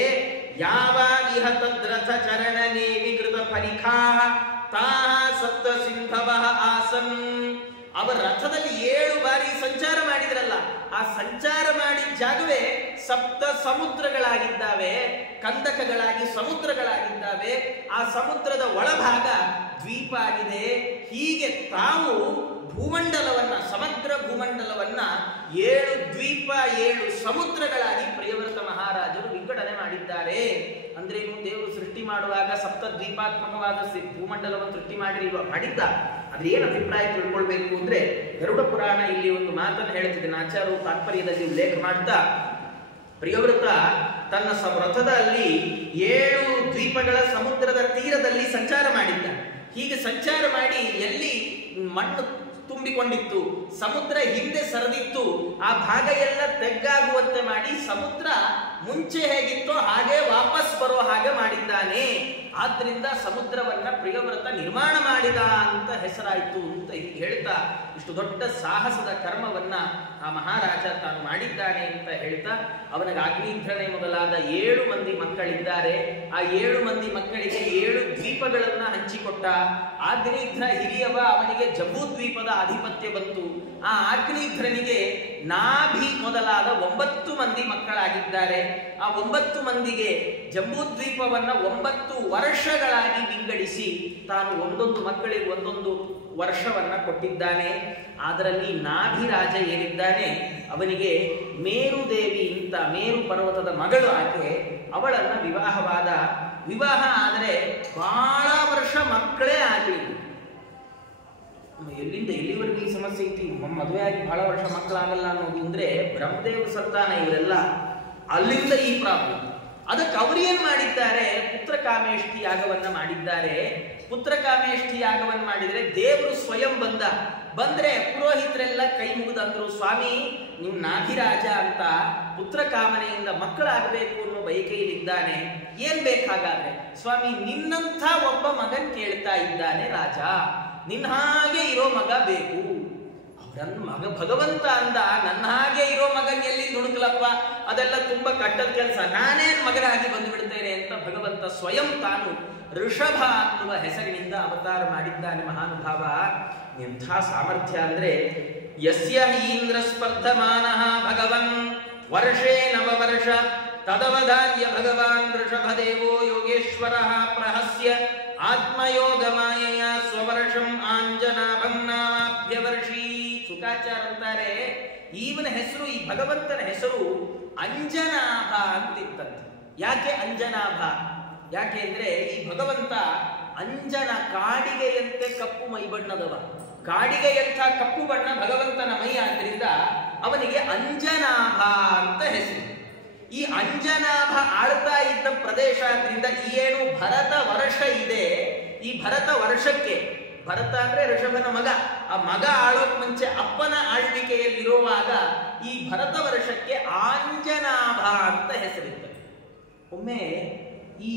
ಯಾವಾನಿಹ ತದ್ರಥ ಚರಣನೇ ವಿಕೃತ ಫಲಿಖಾಃ ತಾಃ ಸಪ್ತ ಸಿಂಧವಃ ಆಸನ್. ಅವರ ರಥದಲ್ಲಿ 7 ಬಾರಿ ಸಂಚಾರ ಮಾಡಿದ್ರಲ್ಲ, ಆ ಸಂಚಾರ ಮಾಡಿದ ಜಾಗವೇ ಸಪ್ತ ಸಮುದ್ರಗಳಾಗಿದ್ದಾವೆ, ಕಂದಕಗಳಾಗಿ ಸಮುದ್ರಗಳಾಗಿದ್ದಾವೆ. ಆ ಸಮುದ್ರದ ಒಳಭಾಗ ದ್ವೀಪ ಆಗಿದೆ. ಹೀಗೆ ತಾವು ಭೂಮಂಡಲವನ್ನ, ಸಮಗ್ರ ಭೂಮಂಡಲವನ್ನ 7 ದ್ವೀಪ 7 ಸಮುದ್ರಗಳಾಗಿ ಪ್ರಿಯವ್ರತ ಮಹಾರಾಜರು ವಿಂಗಡಣೆ ಮಾಡಿದ್ದಾರೆ. ಅಂದ್ರೇನು? ದೇವರು ಸೃಷ್ಟಿ ಮಾಡುವಾಗ ಸಪ್ತ ದ್ವೀಪಾತ್ಮಕವಾದ ಭೂಮಂಡಲವನ್ನು ಸೃಷ್ಟಿ ಮಾಡಿದ್ದ. ಅದ್ರ ಏನ್ ಅಭಿಪ್ರಾಯ ತಿಳ್ಕೊಳ್ಬೇಕು ಅಂದ್ರೆ, ಗರುಡ ಪುರಾಣ ಇಲ್ಲಿ ಒಂದು ಮಾತನ್ನು ಹೇಳ್ತಿದ್ದೇನೆ. ಆಚಾರ್ಯರು ತಾತ್ಪರ್ಯದಲ್ಲಿ ಉಲ್ಲೇಖ ಮಾಡ್ತಾ, ಪ್ರಿಯವ್ರತ ತನ್ನ ರಥದಲ್ಲಿ 7 ದ್ವೀಪಗಳ ಸಮುದ್ರದ ತೀರದಲ್ಲಿ ಸಂಚಾರ ಮಾಡಿದ್ದ. ಹೀಗೆ ಸಂಚಾರ ಮಾಡಿ ಎಲ್ಲಿ ಮಣ್ಣು ತುಂಬಿಕೊಂಡಿತ್ತು, ಸಮುದ್ರ ಹಿಂದೆ ಸರಿದಿತ್ತು, ಆ ಭಾಗ ಎಲ್ಲ ತೆಗ್ಗಾಗುವಂತೆ ಮಾಡಿ ಸಮುದ್ರ ಮುಂಚೆ ಹೇಗಿತ್ತೋ ಹಾಗೆ ವಾಪಸ್ ಬರೋ ಹಾಗೆ ಮಾಡಿದ್ದಾನೆ. ಆದ್ರಿಂದ ಸಮುದ್ರವನ್ನ ಪ್ರಿಯವ್ರತ ನಿರ್ಮಾಣ ಮಾಡಿದ ಅಂತ ಹೆಸರಾಯಿತು ಅಂತ ಹೇಳ್ತಾ, ಇಷ್ಟು ದೊಡ್ಡ ಸಾಹಸದ ಕರ್ಮವನ್ನ ಆ ಮಹಾರಾಜ ತಾನು ಮಾಡಿದ್ದಾನೆ ಅಂತ ಹೇಳ್ತಾ, ಅವನಿಗೆ ಆಗ್ನೇಧ್ರನೇ ಮೊದಲಾದ 7 ಮಂದಿ ಮಕ್ಕಳಿದ್ದಾರೆ. ಆ 7 ಮಂದಿ ಮಕ್ಕಳಿಗೆ 7 ದ್ವೀಪಗಳನ್ನ ಹಂಚಿಕೊಟ್ಟ. ಆ ಆಗ್ನೇಧ್ರ ಹಿರಿಯವ, ಅವನಿಗೆ ಜಂಬೂದ್ವೀಪದ ಆಧಿಪತ್ಯ ಬಂತು. ಆ ಆಗ್ನೇಧ್ರನಿಗೆ ನಾಭಿ ಮೊದಲಾದ 9 ಮಂದಿ ಮಕ್ಕಳಾಗಿದ್ದಾರೆ. ಆ 9 ಮಂದಿಗೆ ಜಂಬೂದ್ವೀಪವನ್ನ 9 ವರ್ಷಗಳಾಗಿ ವಿಂಗಡಿಸಿ ತಾನು ಒಂದೊಂದು ಮಕ್ಕಳಿಗೆ ಒಂದೊಂದು ವರ್ಷವನ್ನ ಕೊಟ್ಟಿದ್ದಾನೆ. ಅದರಲ್ಲಿ ನಾಭಿರಾಜ ಏನಿದ್ದಾನೆ ಅವನಿಗೆ ಮೇರುದೇವಿ ಅಂತ, ಮೇರು ಪರ್ವತದ ಮಗಳು ಆಕೆ, ಅವಳನ್ನ ವಿವಾಹ ಆದರೆ ಬಹಳ ವರ್ಷ ಮಕ್ಕಳೇ ಆಗಲಿಲ್ಲ. ಎಲ್ಲಿಂದ ಎಲ್ಲಿವರೆಗೂ ಈ ಸಮಸ್ಯೆ ಐತಿ? ಮದುವೆ ಆಗಿ ಬಹಳ ವರ್ಷ ಮಕ್ಕಳಾಗಲ್ಲ ಅನ್ನೋದು ಅಂದ್ರೆ ಬ್ರಹ್ಮದೇವ ಸಂತಾನ ಇವರೆಲ್ಲ, ಅಲ್ಲಿಂದ ಈ ಪ್ರಾಬ್ಲಮ್. ಅದಕ್ಕೆ ಅವರೇನ್ ಮಾಡಿದ್ದಾರೆ? ಪುತ್ರ ಕಾಮೇಷ್ಠಿ ಯಾಗವನ್ನ ಮಾಡಿದ್ದಾರೆ. ಪುತ್ರ ಕಾಮೇಷ್ಠಿ ಯಾಗವನ್ನು ಮಾಡಿದರೆ ದೇವರು ಸ್ವಯಂ ಬಂದ್ರೆ ಪುರೋಹಿತರೆಲ್ಲ ಕೈ ಮುಗಿದಂದ್ರು, ಸ್ವಾಮಿ ನೀವು ನಾಭಿರಾಜ ಅಂತ ಪುತ್ರ ಕಾಮನೆಯಿಂದ ಮಕ್ಕಳಾಗಬೇಕು ಅನ್ನೋ ಬಯಕೆಯಲ್ಲಿದ್ದಾನೆ, ಏನ್ ಬೇಕಾಗಾದ್ರೆ? ಸ್ವಾಮಿ ನಿನ್ನಂಥ ಒಬ್ಬ ಮಗನ್ ಕೇಳ್ತಾ ಇದ್ದಾನೆ ರಾಜ, ನಿನ್ನ ಹಾಗೆ ಇರೋ ಮಗ ಬೇಕು. ಅವರನ್ನ ಮಗ ಭಗವಂತ ಅಂದ, ನನ್ನ ಹಾಗೆ ಇರೋ ಮಗನ್ ಎಲ್ಲಿ ನುಣುಕ್ಲಪ್ಪ, ಅದೆಲ್ಲ ತುಂಬಾ ಕಟ್ಟದ ಕೆಲಸ, ನಾನೇ ಮಗನಾಗಿ ಬಂದುಬಿಡ್ತೇನೆ ಅಂತ ಭಗವಂತ ಸ್ವಯಂ ತಾನು ಋಷಭ ಅನ್ನುವ ಹೆಸರಿನಿಂದ ಅವತಾರ ಮಾಡಿದ್ದಾನೆ. ಮಹಾನುಭಾವ, ಎಂಥ ಸಾಮರ್ಥ್ಯ ಅಂದ್ರೆ, ಯಸ್ಯ ಇಂದ್ರ ಸ್ಪರ್ಧಮಾನಃ ಭಗವನ್ ವರ್ಷೇ ನವವರ್ಷ ತದವಧಾರ್ಯ ಭಗವಾನ್ ಋಷಭದೇವೋ ಯೋಗೇಶ್ವರಃ ಪ್ರಹಸ್ಯ ಆತ್ಮಯೋಗ ಮಾಯೆಯ ಸ್ವವರ್ಷಂ ಆಂಜನಾಭಂ ನಾಮಾಭ್ಯವರ್ಷಿ. ಸುಖಾಚಾರ ಅಂತಾರೆ, ಇವನ ಹೆಸರು, ಈ ಭಗವಂತನ ಹೆಸರು ಅಂಜನಾಭ ಅಂತಿತ್ತಂತೆ. ಯಾಕೆ ಅಂಜನಾಭ? ಯಾಕೆ ಅಂದ್ರೆ ಈ ಭಗವಂತ ಅಂಜನ, ಕಾಡಿಗೆಯಂತೆ ಕಪ್ಪು ಮೈ ಬಣ್ಣದವ, ಕಾಡಿಗೆಯಂಥ ಕಪ್ಪು ಬಣ್ಣ ಭಗವಂತನ ಮೈ, ಆದ್ದರಿಂದ ಅವನಿಗೆ ಅಂಜನಾಭ ಅಂತ ಹೆಸರು. ಈ ಅಂಜನಾಭ ಆಳ್ತಾ ಇದ್ದ ಪ್ರದೇಶ ಆದ್ರಿಂದ ಏನು ಭರತ ವರ್ಷ ಇದೆ, ಈ ಭರತ ವರ್ಷಕ್ಕೆ, ಭರತ ಅಂದ್ರೆ ಋಷಭನ ಮಗ, ಆ ಮಗ ಆಳೋಕ್ ಮುಂಚೆ ಅಪ್ಪನ ಆಳ್ವಿಕೆಯಲ್ಲಿರುವಾಗ ಈ ಭರತ ವರ್ಷಕ್ಕೆ ಆಂಜನಾಭ ಅಂತ ಹೆಸರಿತ್ತು. ಒಮ್ಮೆ ಈ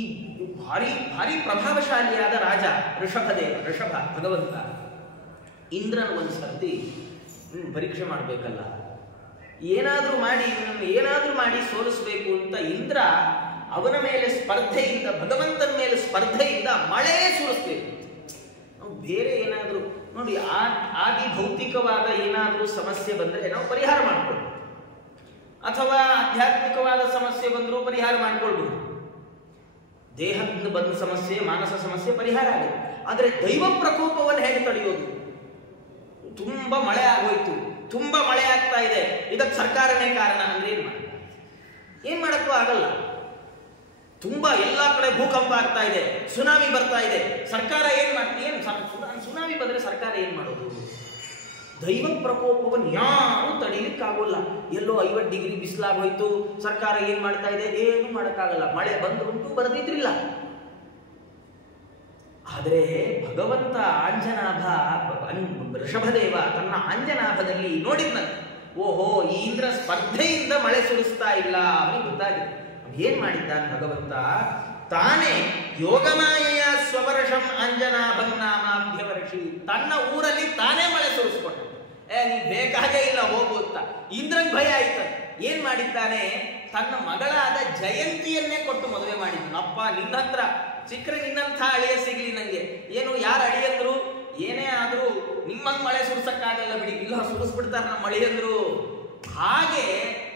ಭಾರಿ ಭಾರಿ ಪ್ರಭಾವಶಾಲಿಯಾದ ರಾಜ ಋಷಭ ಭಗವಂತ ಇಂದ್ರನ ಒಂದು ಸರ್ತಿ ಪರೀಕ್ಷೆ ಮಾಡಬೇಕಲ್ಲ, ಏನಾದ್ರೂ ಮಾಡಿ ಸೋಲಿಸಬೇಕು ಅಂತ ಇಂದ್ರ ಅವನ ಮೇಲೆ ಸ್ಪರ್ಧೆಯಿಂದ, ಭಗವಂತನ ಮೇಲೆ ಸ್ಪರ್ಧೆಯಿಂದ ಮಳೆ ಸುರಿಸ್ಬೇಕು. ನಾವು ಬೇರೆ ಏನಾದ್ರೂ ನೋಡಿ, ಆದಿ ಭೌತಿಕವಾದ ಏನಾದ್ರೂ ಸಮಸ್ಯೆ ಬಂದ್ರೆ ನಾವು ಪರಿಹಾರ ಮಾಡ್ಕೊಳ್ಬೋದು, ಅಥವಾ ಆಧ್ಯಾತ್ಮಿಕವಾದ ಸಮಸ್ಯೆ ಬಂದರೂ ಪರಿಹಾರ ಮಾಡ್ಕೊಳ್ಬೋದು. ದೇಹದಿಂದ ಬಂದ ಸಮಸ್ಯೆ, ಮಾನಸ ಸಮಸ್ಯೆ ಪರಿಹಾರ ಆಗುತ್ತೆ. ಆದರೆ ದೈವ ಪ್ರಕೋಪವನ್ನು ಹೇಗೆ ತಡೆಯೋದು? ತುಂಬಾ ಮಳೆ ಆಗೋಯ್ತು, ತುಂಬಾ ಮಳೆ ಆಗ್ತಾ ಇದೆ, ಇದಕ್ಕೆ ಸರ್ಕಾರನೇ ಕಾರಣ ಅಂದ್ರೆ ಏನ್ ಮಾಡಕ್ಕೂ ಆಗಲ್ಲ. ತುಂಬಾ ಎಲ್ಲಾ ಕಡೆ ಭೂಕಂಪ ಆಗ್ತಾ ಇದೆ, ಸುನಾಮಿ ಬರ್ತಾ ಇದೆ, ಸರ್ಕಾರ ಸುನಾಮಿ ಬಂದ್ರೆ ಸರ್ಕಾರ ಏನ್ ಮಾಡೋದು? ದೈವ ಪ್ರಕೋಪವನ್ನು ಯಾರು ತಡೀಲಿಕ್ಕಾಗೋಲ್ಲ. ಎಲ್ಲೋ 50 ಡಿಗ್ರಿ ಬಿಸಿಲಾಗೋಯ್ತು, ಸರ್ಕಾರ ಏನ್ ಮಾಡ್ತಾ ಇದೆ? ಏನು ಮಾಡಕ್ಕಾಗಲ್ಲ. ಮಳೆ ಬಂದ್ರುಂಟು, ಬರದಿದ್ರಿಲ್ಲ. ಆದರೆ ಭಗವಂತ ಆಂಜನಾಭ, ಋಷಭದೇವ ತನ್ನ ಆಂಜನಾಭದಲ್ಲಿ ನೋಡಿದ್ನಂತೆ, ಓಹೋ ಈ ಇಂದ್ರ ಸ್ಪರ್ಧೆಯಿಂದ ಮಳೆ ಸುರಿಸ್ತಾ ಇಲ್ಲ, ಅವನಿಗೆ ಗೊತ್ತಾಗಿದೆ. ಏನ್ ಮಾಡಿದ್ದಾನೆ ಭಗವಂತ? ತಾನೇ ಯೋಗಮಾಯೆಯ ಸ್ವವರ್ಷಂ ಅಂಜನಾಭಂ ನಾಮಾಭ್ಯವರ್ಷಿ, ತನ್ನ ಊರಲ್ಲಿ ತಾನೇ ಮಳೆ ಸುರಿಸ್ಕೊಂಡ. ನೀ ಬೇಕಾಗೇ ಇಲ್ಲ ಹೋಗು ಅಂತ ಇಂದ್ರನ್ ಭಯ ಆಯ್ತು. ಏನ್ ಮಾಡಿದ್ದಾನೆ? ತನ್ನ ಮಗಳಾದ ಜಯಂತಿಯನ್ನೇ ಕೊಟ್ಟು ಮದುವೆ ಮಾಡಿದ್ದಾನೆ. ಅಪ್ಪ ನಿನ್ನ ಹತ್ರ ಸಿಕ್ಕರೆ ನಿನ್ನಂಥ ಅಳಿಯ ಸಿಗ್ಲಿ ನಂಗೆ. ಏನು ಯಾರು ಅಳಿಯಂದ್ರು? ಏನೇ ಆದ್ರೂ ನಿಮ್ಮಂಗ್ ಮಳೆ ಸುರಿಸಕ್ಕಾಗಲ್ಲ ಬಿಡಿ, ಇಲ್ಲ ಸುರಿಸ್ಬಿಡ್ತಾರೆ ನಮ್ಮ ಅಳಿಯಂದ್ರು. ಹಾಗೆ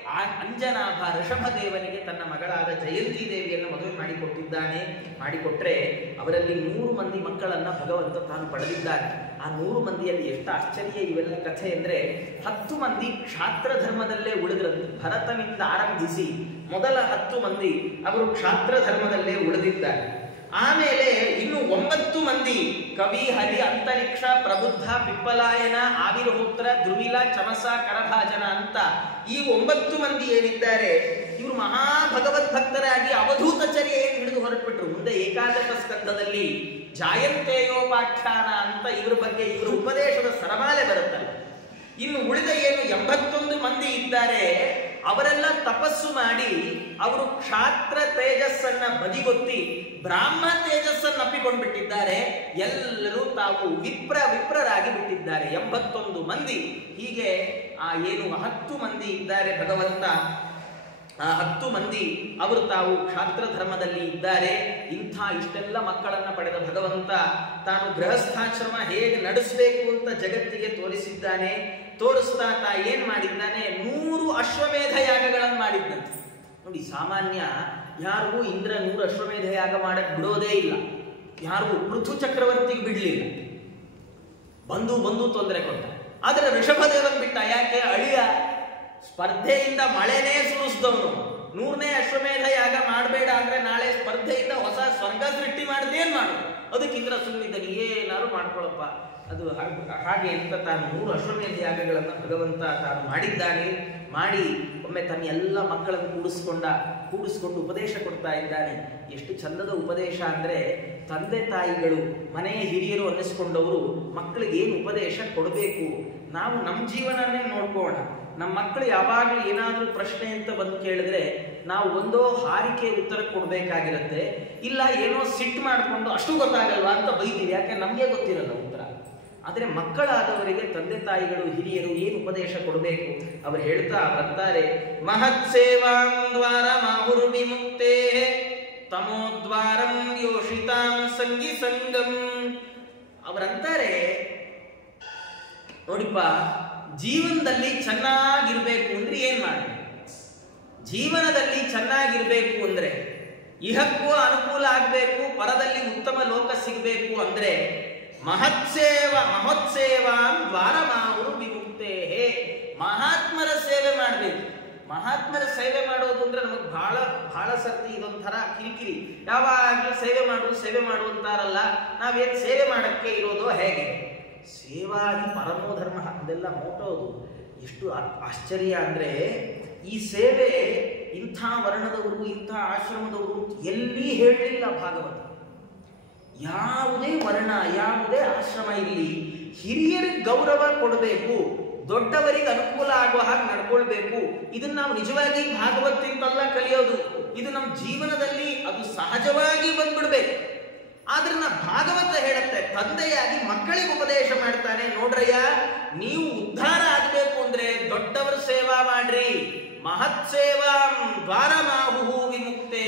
ಆ ಅಂಜನಾಭ ಋಷಭದೇವನಿಗೆ ತನ್ನ ಮಗಳಾದ ಜಯಂತಿ ದೇವಿಯನ್ನು ಮದುವೆ ಮಾಡಿಕೊಟ್ಟಿದ್ದಾನೆ. ಮಾಡಿಕೊಟ್ರೆ ಅವರಲ್ಲಿ 100 ಮಂದಿ ಮಕ್ಕಳನ್ನ ಭಗವಂತ ತಾನು ಪಡೆದಿದ್ದಾನೆ. ಆ 100 ಮಂದಿಯಲ್ಲಿ ಎಷ್ಟು ಆಶ್ಚರ್ಯ ಇವೆಲ್ಲ ಕಥೆ ಅಂದ್ರೆ, 10 ಮಂದಿ ಕ್ಷಾತ್ರ ಧರ್ಮದಲ್ಲೇ ಉಳಿದ್ರಂತೆ. ಭರತನಿಂದ ಆರಂಭಿಸಿ ಮೊದಲ 10 ಮಂದಿ ಅವರು ಕ್ಷಾತ್ರ ಧರ್ಮದಲ್ಲೇ ಉಳಿದಿದ್ದಾರೆ. ಆಮೇಲೆ ಇನ್ನು 9 ಮಂದಿ ಕವಿ, ಹರಿ, ಅಂತರಿಕ್ಷ, ಪ್ರಬುದ್ಧ, ಪಿಪ್ಪಲಾಯನ, ಆವಿರ್ಹೋತ್ರ, ಧ್ರುವಿಲ, ಚಮಸ, ಕರಭಾಜನ ಅಂತ ಈ 9 ಮಂದಿ ಏನಿದ್ದಾರೆ ಇವರು ಮಹಾ ಭಗವದ್ಭಕ್ತರಾಗಿ ಅವಧೂತಚರ್ಯೆಯನ್ನು ಹಿಡಿದು ಹೊರಟ್ಬಿಟ್ರು. ಮುಂದೆ ಏಕಾದಶ ಸ್ಕಂದದಲ್ಲಿ ಜಾಯಂತೇಯೋಪಾಖ್ಯಾನ ಅಂತ ಇವರ ಬಗ್ಗೆ ಇವರ ಉಪದೇಶದ ಸರಮಾಲೆ ಬರುತ್ತಲ್ಲ. ಇನ್ನು ಉಳಿದ ಏನು 81 ಮಂದಿ ಇದ್ದಾರೆ ಅವರೆಲ್ಲ ತಪಸ್ಸು ಮಾಡಿ ಅವರು ಕ್ಷಾತ್ರ ತೇಜಸ್ಸನ್ನ ಬದಿಗೊತ್ತಿ ಬ್ರಾಹ್ಮ ತೇಜಸ್ಸನ್ನು ಅಪ್ಪಿಕೊಂಡ್ಬಿಟ್ಟಿದ್ದಾರೆ. ಎಲ್ಲರೂ ತಾವು ವಿಪ್ರರಾಗಿ ಬಿಟ್ಟಿದ್ದಾರೆ 81 ಮಂದಿ. ಹೀಗೆ ಆ ಏನು 10 ಮಂದಿ ಇದ್ದಾರೆ ಭಗವಂತ ಆ 10 ಮಂದಿ ಅವರು ತಾವು ಕ್ಷಾತ್ರ ಧರ್ಮದಲ್ಲಿ ಇದ್ದಾರೆ. ಇಷ್ಟೆಲ್ಲ ಮಕ್ಕಳನ್ನ ಪಡೆದ ಭಗವಂತ ತಾನು ಗೃಹಸ್ಥಾಶ್ರಮ ಹೇಗೆ ನಡೆಸಬೇಕು ಅಂತ ಜಗತ್ತಿಗೆ ತೋರಿಸಿದ್ದಾನೆ. ತೋರಿಸ್ತಾ ಏನ್ ಮಾಡಿದ್ದಾನೆ, 100 ಅಶ್ವಮೇಧ ಯಾಗಗಳನ್ನು ಮಾಡಿದ್ದಂತೆ. ನೋಡಿ, ಸಾಮಾನ್ಯ ಯಾರಿಗೂ ಇಂದ್ರ 100 ಅಶ್ವಮೇಧ ಯಾಗ ಮಾಡಕ್ ಬಿಡೋದೇ ಇಲ್ಲ. ಯಾರಿಗೂ ಪೃಥು ಚಕ್ರವರ್ತಿಗೆ ಬಿಡ್ಲಿಲ್ಲ, ಬಂದು ತೊಂದರೆ ಕೊಟ್ಟ. ಆದ್ರೆ ಋಷಭದೇವನ್ ಬಿಟ್ಟ. ಯಾಕೆ? ಅಳಿಯ ಸ್ಪರ್ಧೆಯಿಂದ ಮಳೆನೇ ಸುರಿಸಿದವನು 100ನೇ ಅಶ್ವಮೇಧ ಯಾಗ ಮಾಡಬೇಡ ಅಂದ್ರೆ ನಾಳೆ ಸ್ಪರ್ಧೆಯಿಂದ ಹೊಸ ಸ್ವರ್ಗ ಸೃಷ್ಟಿ ಮಾಡಿದ್ರೆ ಏನ್ ಮಾಡು? ಅದಕ್ಕೆ ಇಂದ್ರ ಸುಮ್ಮನಿದ್ದಾನೆ, ಏನಾದ್ರು ಮಾಡ್ಕೊಳಪ್ಪ ಅದು ಹಾಗೆ ಅಂತ ತಾನು 100 ಅಶ್ವಮೇಧ ಯಾಗಗಳನ್ನು ಭಗವಂತ ತಾನು ಮಾಡಿದ್ದಾನೆ. ಮಾಡಿ ಒಮ್ಮೆ ತನ್ನ ಎಲ್ಲ ಮಕ್ಕಳನ್ನು ಕೂಡಿಸ್ಕೊಂಡು ಉಪದೇಶ ಕೊಡ್ತಾ ಇದ್ದಾನೆ. ಎಷ್ಟು ಚಂದದ ಉಪದೇಶ ಅಂದ್ರೆ, ತಂದೆ ತಾಯಿಗಳು ಮನೆಯ ಹಿರಿಯರು ಅನ್ನಿಸ್ಕೊಂಡವರು ಮಕ್ಕಳಿಗೆ ಏನು ಉಪದೇಶ ಕೊಡಬೇಕು, ನಾವು ನಮ್ಮ ಜೀವನನೇ ನೋಡ್ಕೋಣ. ನಮ್ಮ ಮಕ್ಕಳು ಯಾವಾಗಲೂ ಏನಾದರೂ ಪ್ರಶ್ನೆ ಅಂತ ಬಂದು ಕೇಳಿದ್ರೆ ನಾವು ಒಂದೋ ಹಾರಿಕೆ ಉತ್ತರ ಕೊಡಬೇಕಾಗಿರುತ್ತೆ, ಇಲ್ಲ ಏನೋ ಸಿಟ್ಟು ಮಾಡಿಕೊಂಡು ಅಷ್ಟು ಗೊತ್ತಾಗಲ್ವಾ ಅಂತ ಬೈತೀವಿ. ಯಾಕೆ? ನಮಗೆ ಗೊತ್ತಿರಲ್ಲ ಉತ್ತರ. ಆದರೆ ಮಕ್ಕಳಾದವರಿಗೆ ತಂದೆ ತಾಯಿಗಳು ಹಿರಿಯರು ಏನು ಉಪದೇಶ ಕೊಡಬೇಕು ಅವರು ಹೇಳ್ತಾ ಬರ್ತಾರೆ. ಮಹತ್ ಸೇವಾಂ ದ್ವಾರ ಮಾಹುರ್ ವಿಮುಕ್ತೇ ತಮೋದ್ವಾರಂ ಯೋಷಿತಾಂ ಸಂಗಿ ಸಂಗಂ. ಅವರಂತಾರೆ, ನೋಡಿಪ್ಪ, ಜೀವನದಲ್ಲಿ ಚೆನ್ನಾಗಿರ್ಬೇಕು ಅಂದ್ರೆ ಏನ್ ಮಾಡಬೇಕು? ಜೀವನದಲ್ಲಿ ಚೆನ್ನಾಗಿರ್ಬೇಕು ಅಂದ್ರೆ, ಇಹಕ್ಕೂ ಅನುಕೂಲ ಆಗ್ಬೇಕು, ಪರದಲ್ಲಿ ಉತ್ತಮ ಲೋಕ ಸಿಗಬೇಕು ಅಂದ್ರೆ ಮಹೋತ್ಸೇವಾಂ ದ್ವಾರ ಮಾಹುರ್ ವಿಮುಕ್ತೇ. ಮಹಾತ್ಮರ ಸೇವೆ ಮಾಡಬೇಕು. ಮಹಾತ್ಮರ ಸೇವೆ ಮಾಡೋದು ಅಂದ್ರೆ ನಮಗೆ ಬಹಳ ಸರ್ತಿ ಇದೊಂಥರ ಕಿರಿಕಿರಿ. ಯಾವಾಗಲೂ ಸೇವೆ ಮಾಡು ಅಂತಾರಲ್ಲ, ನಾವೇನ್ ಸೇವೆ ಮಾಡಕ್ಕೆ ಇರೋದು ಹೇಗೆ? ಸೇವಾದಿ ಪರಮೋ ಧರ್ಮ ಅದೆಲ್ಲ ಮೋಟೋದು. ಎಷ್ಟು ಆಶ್ಚರ್ಯ ಅಂದ್ರೆ, ಈ ಸೇವೆ ಇಂಥ ವರ್ಣದವರು ಇಂಥ ಆಶ್ರಮದವರು ಎಲ್ಲಿ ಹೇಳಲಿಲ್ಲ ಭಾಗವತ. ಯಾವುದೇ ವರ್ಣ ಯಾವುದೇ ಆಶ್ರಮ ಇಲ್ಲಿ ಹಿರಿಯರಿಗೆ ಗೌರವ ಕೊಡಬೇಕು, ದೊಡ್ಡವರಿಗೆ ಅನುಕೂಲ ಆಗುವ ಹಾಗೆ ನಡ್ಕೊಳ್ಬೇಕು. ಇದನ್ನ ನಾವು ನಿಜವಾಗಿ ಭಾಗವತದಿಂದಲ್ಲ ಕಲಿಯೋದು, ಇದು ನಮ್ಮ ಜೀವನದಲ್ಲಿ ಅದು ಸಹಜವಾಗಿ ಬಂದ್ಬಿಡ್ಬೇಕು. ಆದ್ರೆ ಭಾಗವತ ಹೇಳುತ್ತೆ, ತಂದೆಯಾಗಿ ಮಕ್ಕಳಿಗೆ ಉಪದೇಶ ಮಾಡ್ತಾನೆ, ನೋಡ್ರಯ್ಯ, ನೀವು ಉದ್ಧಾರ ಆಗ್ಬೇಕು ಅಂದ್ರೆ ದೊಡ್ಡವರ ಸೇವಾ ಮಾಡ್ರಿ. ಮಹತ್ ಸೇವಾಂ ದ್ವಾರ ಮಾಹುಹು ವಿಮುಕ್ತೇ.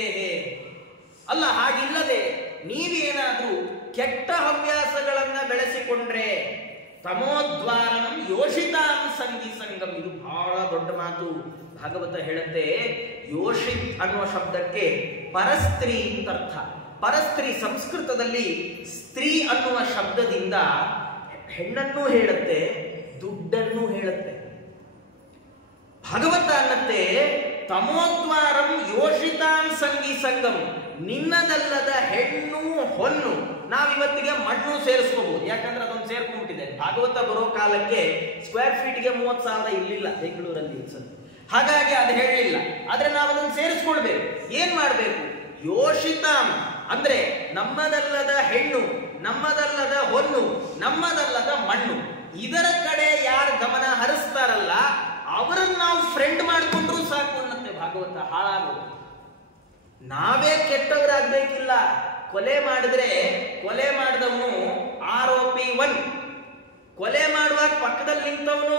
ಅಲ್ಲ, ಹಾಗಿಲ್ಲದೆ ನೀವೇನಾದ್ರೂ ಕೆಟ್ಟ ಹವ್ಯಾಸಗಳನ್ನ ಬೆಳೆಸಿಕೊಂಡ್ರೆ ತಮೋದ್ವಾರಂ ಯೋಷಿತಾಂ ಸಂಗಿ ಸಂಗಂ. ಇದು ಬಹಳ ದೊಡ್ಡ ಮಾತು. ಭಾಗವತ ಹೇಳುತ್ತೆ, ಯೋಷಿತ್ ಅನ್ನುವ ಶಬ್ದಕ್ಕೆ ಪರಸ್ತ್ರೀ ಅಂತ ಅರ್ಥ. ಪರಸ್ತ್ರೀ ಸಂಸ್ಕೃತದಲ್ಲಿ ಸ್ತ್ರೀ ಅನ್ನುವ ಶಬ್ದದಿಂದ ಹೆಣ್ಣನ್ನು ಹೇಳುತ್ತೆ, ದುಡ್ಡನ್ನು ಹೇಳುತ್ತೆ. ಭಾಗವತ ಅನ್ನತ್ತೆ, ತಮೋದ್ವಾರಂ ಯೋಷಿತಾಂ ಸಂಗಿ ಸಂಗಂ. ನಿನ್ನದಲ್ಲದ ಹೆಣ್ಣು ಹೊನ್ನು, ನಾವಿವತ್ತಿಗೆ ಮಣ್ಣು ಸೇರಿಸ್ಕೋಬಹುದು, ಯಾಕಂದ್ರೆ ಅದೊಂದು ಸೇರ್ಕೊಂಡ್ಬಿಟ್ಟಿದೆ. ಭಾಗವತ ಬರೋ ಕಾಲಕ್ಕೆ ಸ್ಕ್ವೇರ್ ಫೀಟ್ಗೆ 30,000 ಇರ್ಲಿಲ್ಲ ಬೆಂಗಳೂರಲ್ಲಿ ಇನ್ಸಲ್, ಹಾಗಾಗಿ ಅದು ಹೇಳಲಿಲ್ಲ. ಆದ್ರೆ ನಾವು ಅದನ್ನು ಸೇರಿಸ್ಕೊಳ್ಬೇಕು. ಏನ್ ಮಾಡ್ಬೇಕು? ಯೋಷಿತಾಂ ಅಂದ್ರೆ ನಮ್ಮದಲ್ಲದ ಹೆಣ್ಣು, ನಮ್ಮದಲ್ಲದ ಹೊನ್ನು, ನಮ್ಮದಲ್ಲದ ಮಣ್ಣು, ಇದರ ಕಡೆ ಯಾರು ಗಮನ ಹರಿಸ್ತಾರಲ್ಲ ಅವರನ್ನು ನಾವು ಫ್ರೆಂಡ್ ಮಾಡ್ಕೊಂಡ್ರು ಸಾಕು ಅನ್ನತ್ತೆ ಭಾಗವತ. ಹಾಳಾಗೋದು. ನಾವೇ ಕೆಟ್ಟವರಾಗ್ಬೇಕಿಲ್ಲ. ಕೊಲೆ ಮಾಡಿದ್ರೆ ಕೊಲೆ ಮಾಡಿದವನು ಆರೋಪಿ 1, ಕೊಲೆ ಮಾಡುವಾಗ ಪಕ್ಕದಲ್ಲಿ ನಿಂತವನು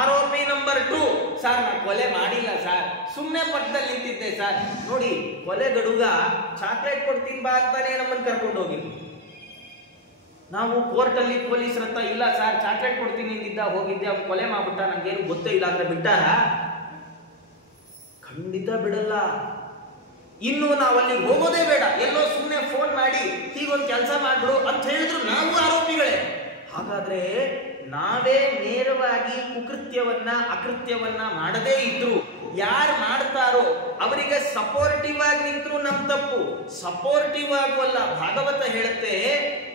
ಆರೋಪಿ ನಂಬರ್ 2. ಸರ್, ನಾನು ಕೊಲೆ ಮಾಡಿಲ್ಲ ಸರ್, ಸುಮ್ಮನೆ ಪಕ್ಕದಲ್ಲಿ ನಿಂತಿದ್ದೆ ಸರ್. ನೋಡಿ, ಕೊಲೆಗಡುಗ ಚಾಕ್ಲೇಟ್ ಕೊಡ್ತೀನಿ ಬಾ ಅಂತಾನೆ ನಮ್ಮನ್ನು ಕರ್ಕೊಂಡು ಹೋಗಿದ್ವಿ. ನಾವು ಕೋರ್ಟಲ್ಲಿ ಪೊಲೀಸರ ಹತ್ರ, ಇಲ್ಲ ಸರ್ ಚಾಕ್ಲೇಟ್ ಕೊಡ್ತೀನಿ ನಿಂತಿದ್ದ, ಹೋಗಿದ್ದೆ, ಅವ್ನು ಕೊಲೆ ಮಾಡ್ಬಿಟ್ಟ, ನಂಗೇನು ಗೊತ್ತೇ ಇಲ್ಲ ಅಂದ್ರೆ ಬಿಟ್ಟಾರ? ಖಂಡಿತ ಬಿಡಲ್ಲ. ಇನ್ನು ನಾವಲ್ಲಿ ಹೋಗೋದೇ ಬೇಡ, ಎಲ್ಲೋ ಸುಮ್ಮನೆ ಫೋನ್ ಮಾಡಿ ಹೀಗೊಂದು ಕೆಲಸ ಮಾಡ್ಬಿಡು ಅಂತ ಹೇಳಿದ್ರು ನಾವು ಆರೋಪಿಗಳೇ. ಹಾಗಾದ್ರೆ ನಾವೇ ನೇರವಾಗಿ ಅಕೃತ್ಯವನ್ನ ಮಾಡದೇ ಇದ್ರು ಯಾರು ಮಾಡ್ತಾರೋ ಅವರಿಗೆ ಸಪೋರ್ಟಿವ್ ಆಗಿ ನಿಂತರು ನಮ್ ತಪ್ಪು. ಸಪೋರ್ಟಿವ್ ಆಗುವಲ್ಲ, ಭಾಗವತ ಹೇಳುತ್ತೆ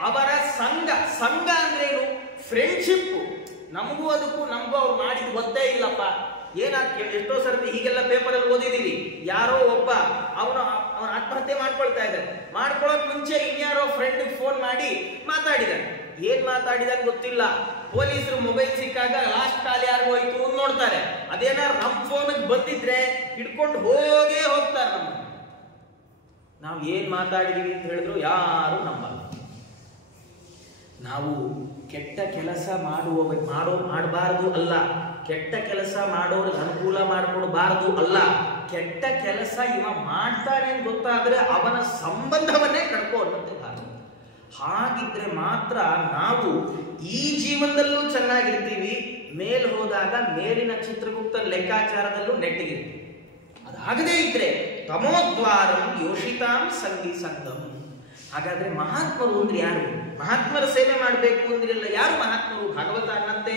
ಅವರ ಸಂಘ ಅಂದ್ರೇನು? ಫ್ರೆಂಡ್ಶಿಪ್. ನಮಗೂ ಅವ್ರು ಮಾಡಿದ್ ಗೊತ್ತೇ ಇಲ್ಲಪ್ಪ. ಎಷ್ಟೋ ಸರ್ತಿ ಹೀಗೆಲ್ಲ ಪೇಪರಲ್ಲಿ ಓದಿದೀವಿ. ಯಾರೋ ಒಬ್ಬ ಅವನು ಆತ್ಮಹತ್ಯೆ ಮಾಡ್ಕೊಳ್ತಾ ಇದ್ದಾರೆ. ಮಾಡ್ಕೊಳ್ಳೋಕ್ ಮುಂಚೆ ಇನ್ಯಾರೋ ಫ್ರೆಂಡ್ ಫೋನ್ ಮಾಡಿ ಮಾತಾಡಿದಾನೆ. ಏನ್ ಮಾತಾಡಿದಾನೆ ಗೊತ್ತಿಲ್ಲ. ಪೊಲೀಸರು ಮೊಬೈಲ್ ಸಿಕ್ಕಾಗ ಲಾಸ್ಟ್ ಕಾಲ್ ಯಾರು ಹೋಯ್ತು ನೋಡ್ತಾರೆ. ಅದೇನಾರು ನಮ್ ಫೋನ್ಗೆ ಬಂದಿದ್ರೆ ಹಿಡ್ಕೊಂಡು ಹೋಗ್ತಾರೆ. ನಾವು ಏನ್ ಮಾತಾಡಿದೀವಿ ಅಂತ ಹೇಳಿದ್ರು ಯಾರು ನಂಬಲ್ಲ. ನಾವು ಕೆಟ್ಟ ಕೆಲಸ ಮಾಡಬಾರದು ಅಲ್ಲ, ಕೆಟ್ಟ ಕೆಲಸ ಮಾಡೋರಿಗೆ ಅನುಕೂಲ ಮಾಡಿಕೊಡಬಾರದು ಅಲ್ಲ, ಕೆಟ್ಟ ಕೆಲಸ ಇವ ಮಾಡ್ತಾನೆ ಅಂತ ಗೊತ್ತಾದ್ರೆ ಅವನ ಸಂಬಂಧವನ್ನೇ ಕಡ್ಕೋ ಅನ್ನೋದೇ ಭಾರತ. ಹಾಗಿದ್ರೆ ಮಾತ್ರ ನಾವು ಈ ಜೀವನದಲ್ಲೂ ಚೆನ್ನಾಗಿರ್ತೀವಿ, ಮೇಲ್ ಹೋದಾಗ ಮೇಲಿನ ಚಿತ್ರಗುಪ್ತನ ಲೆಕ್ಕಾಚಾರದಲ್ಲೂ ನೆಟ್ಟಿಗಿರ್ತೀವಿ. ಅದಾಗದೇ ಇದ್ರೆ ತಮೋದ್ವಾರಂ ಯೋಷಿತಾಂ ಸಂಗಿ ಸಂಗಂ. ಹಾಗಾದ್ರೆ ಮಹಾತ್ಮರು ಅಂದ್ರೆ ಯಾರು? ಮಹಾತ್ಮರ ಸೇವೆ ಮಾಡಬೇಕು ಅಂದ್ರಿಲ್ಲ. ಯಾರು ಮಹಾತ್ಮರು? ಭಾಗವತ ಅನ್ನಂತೆ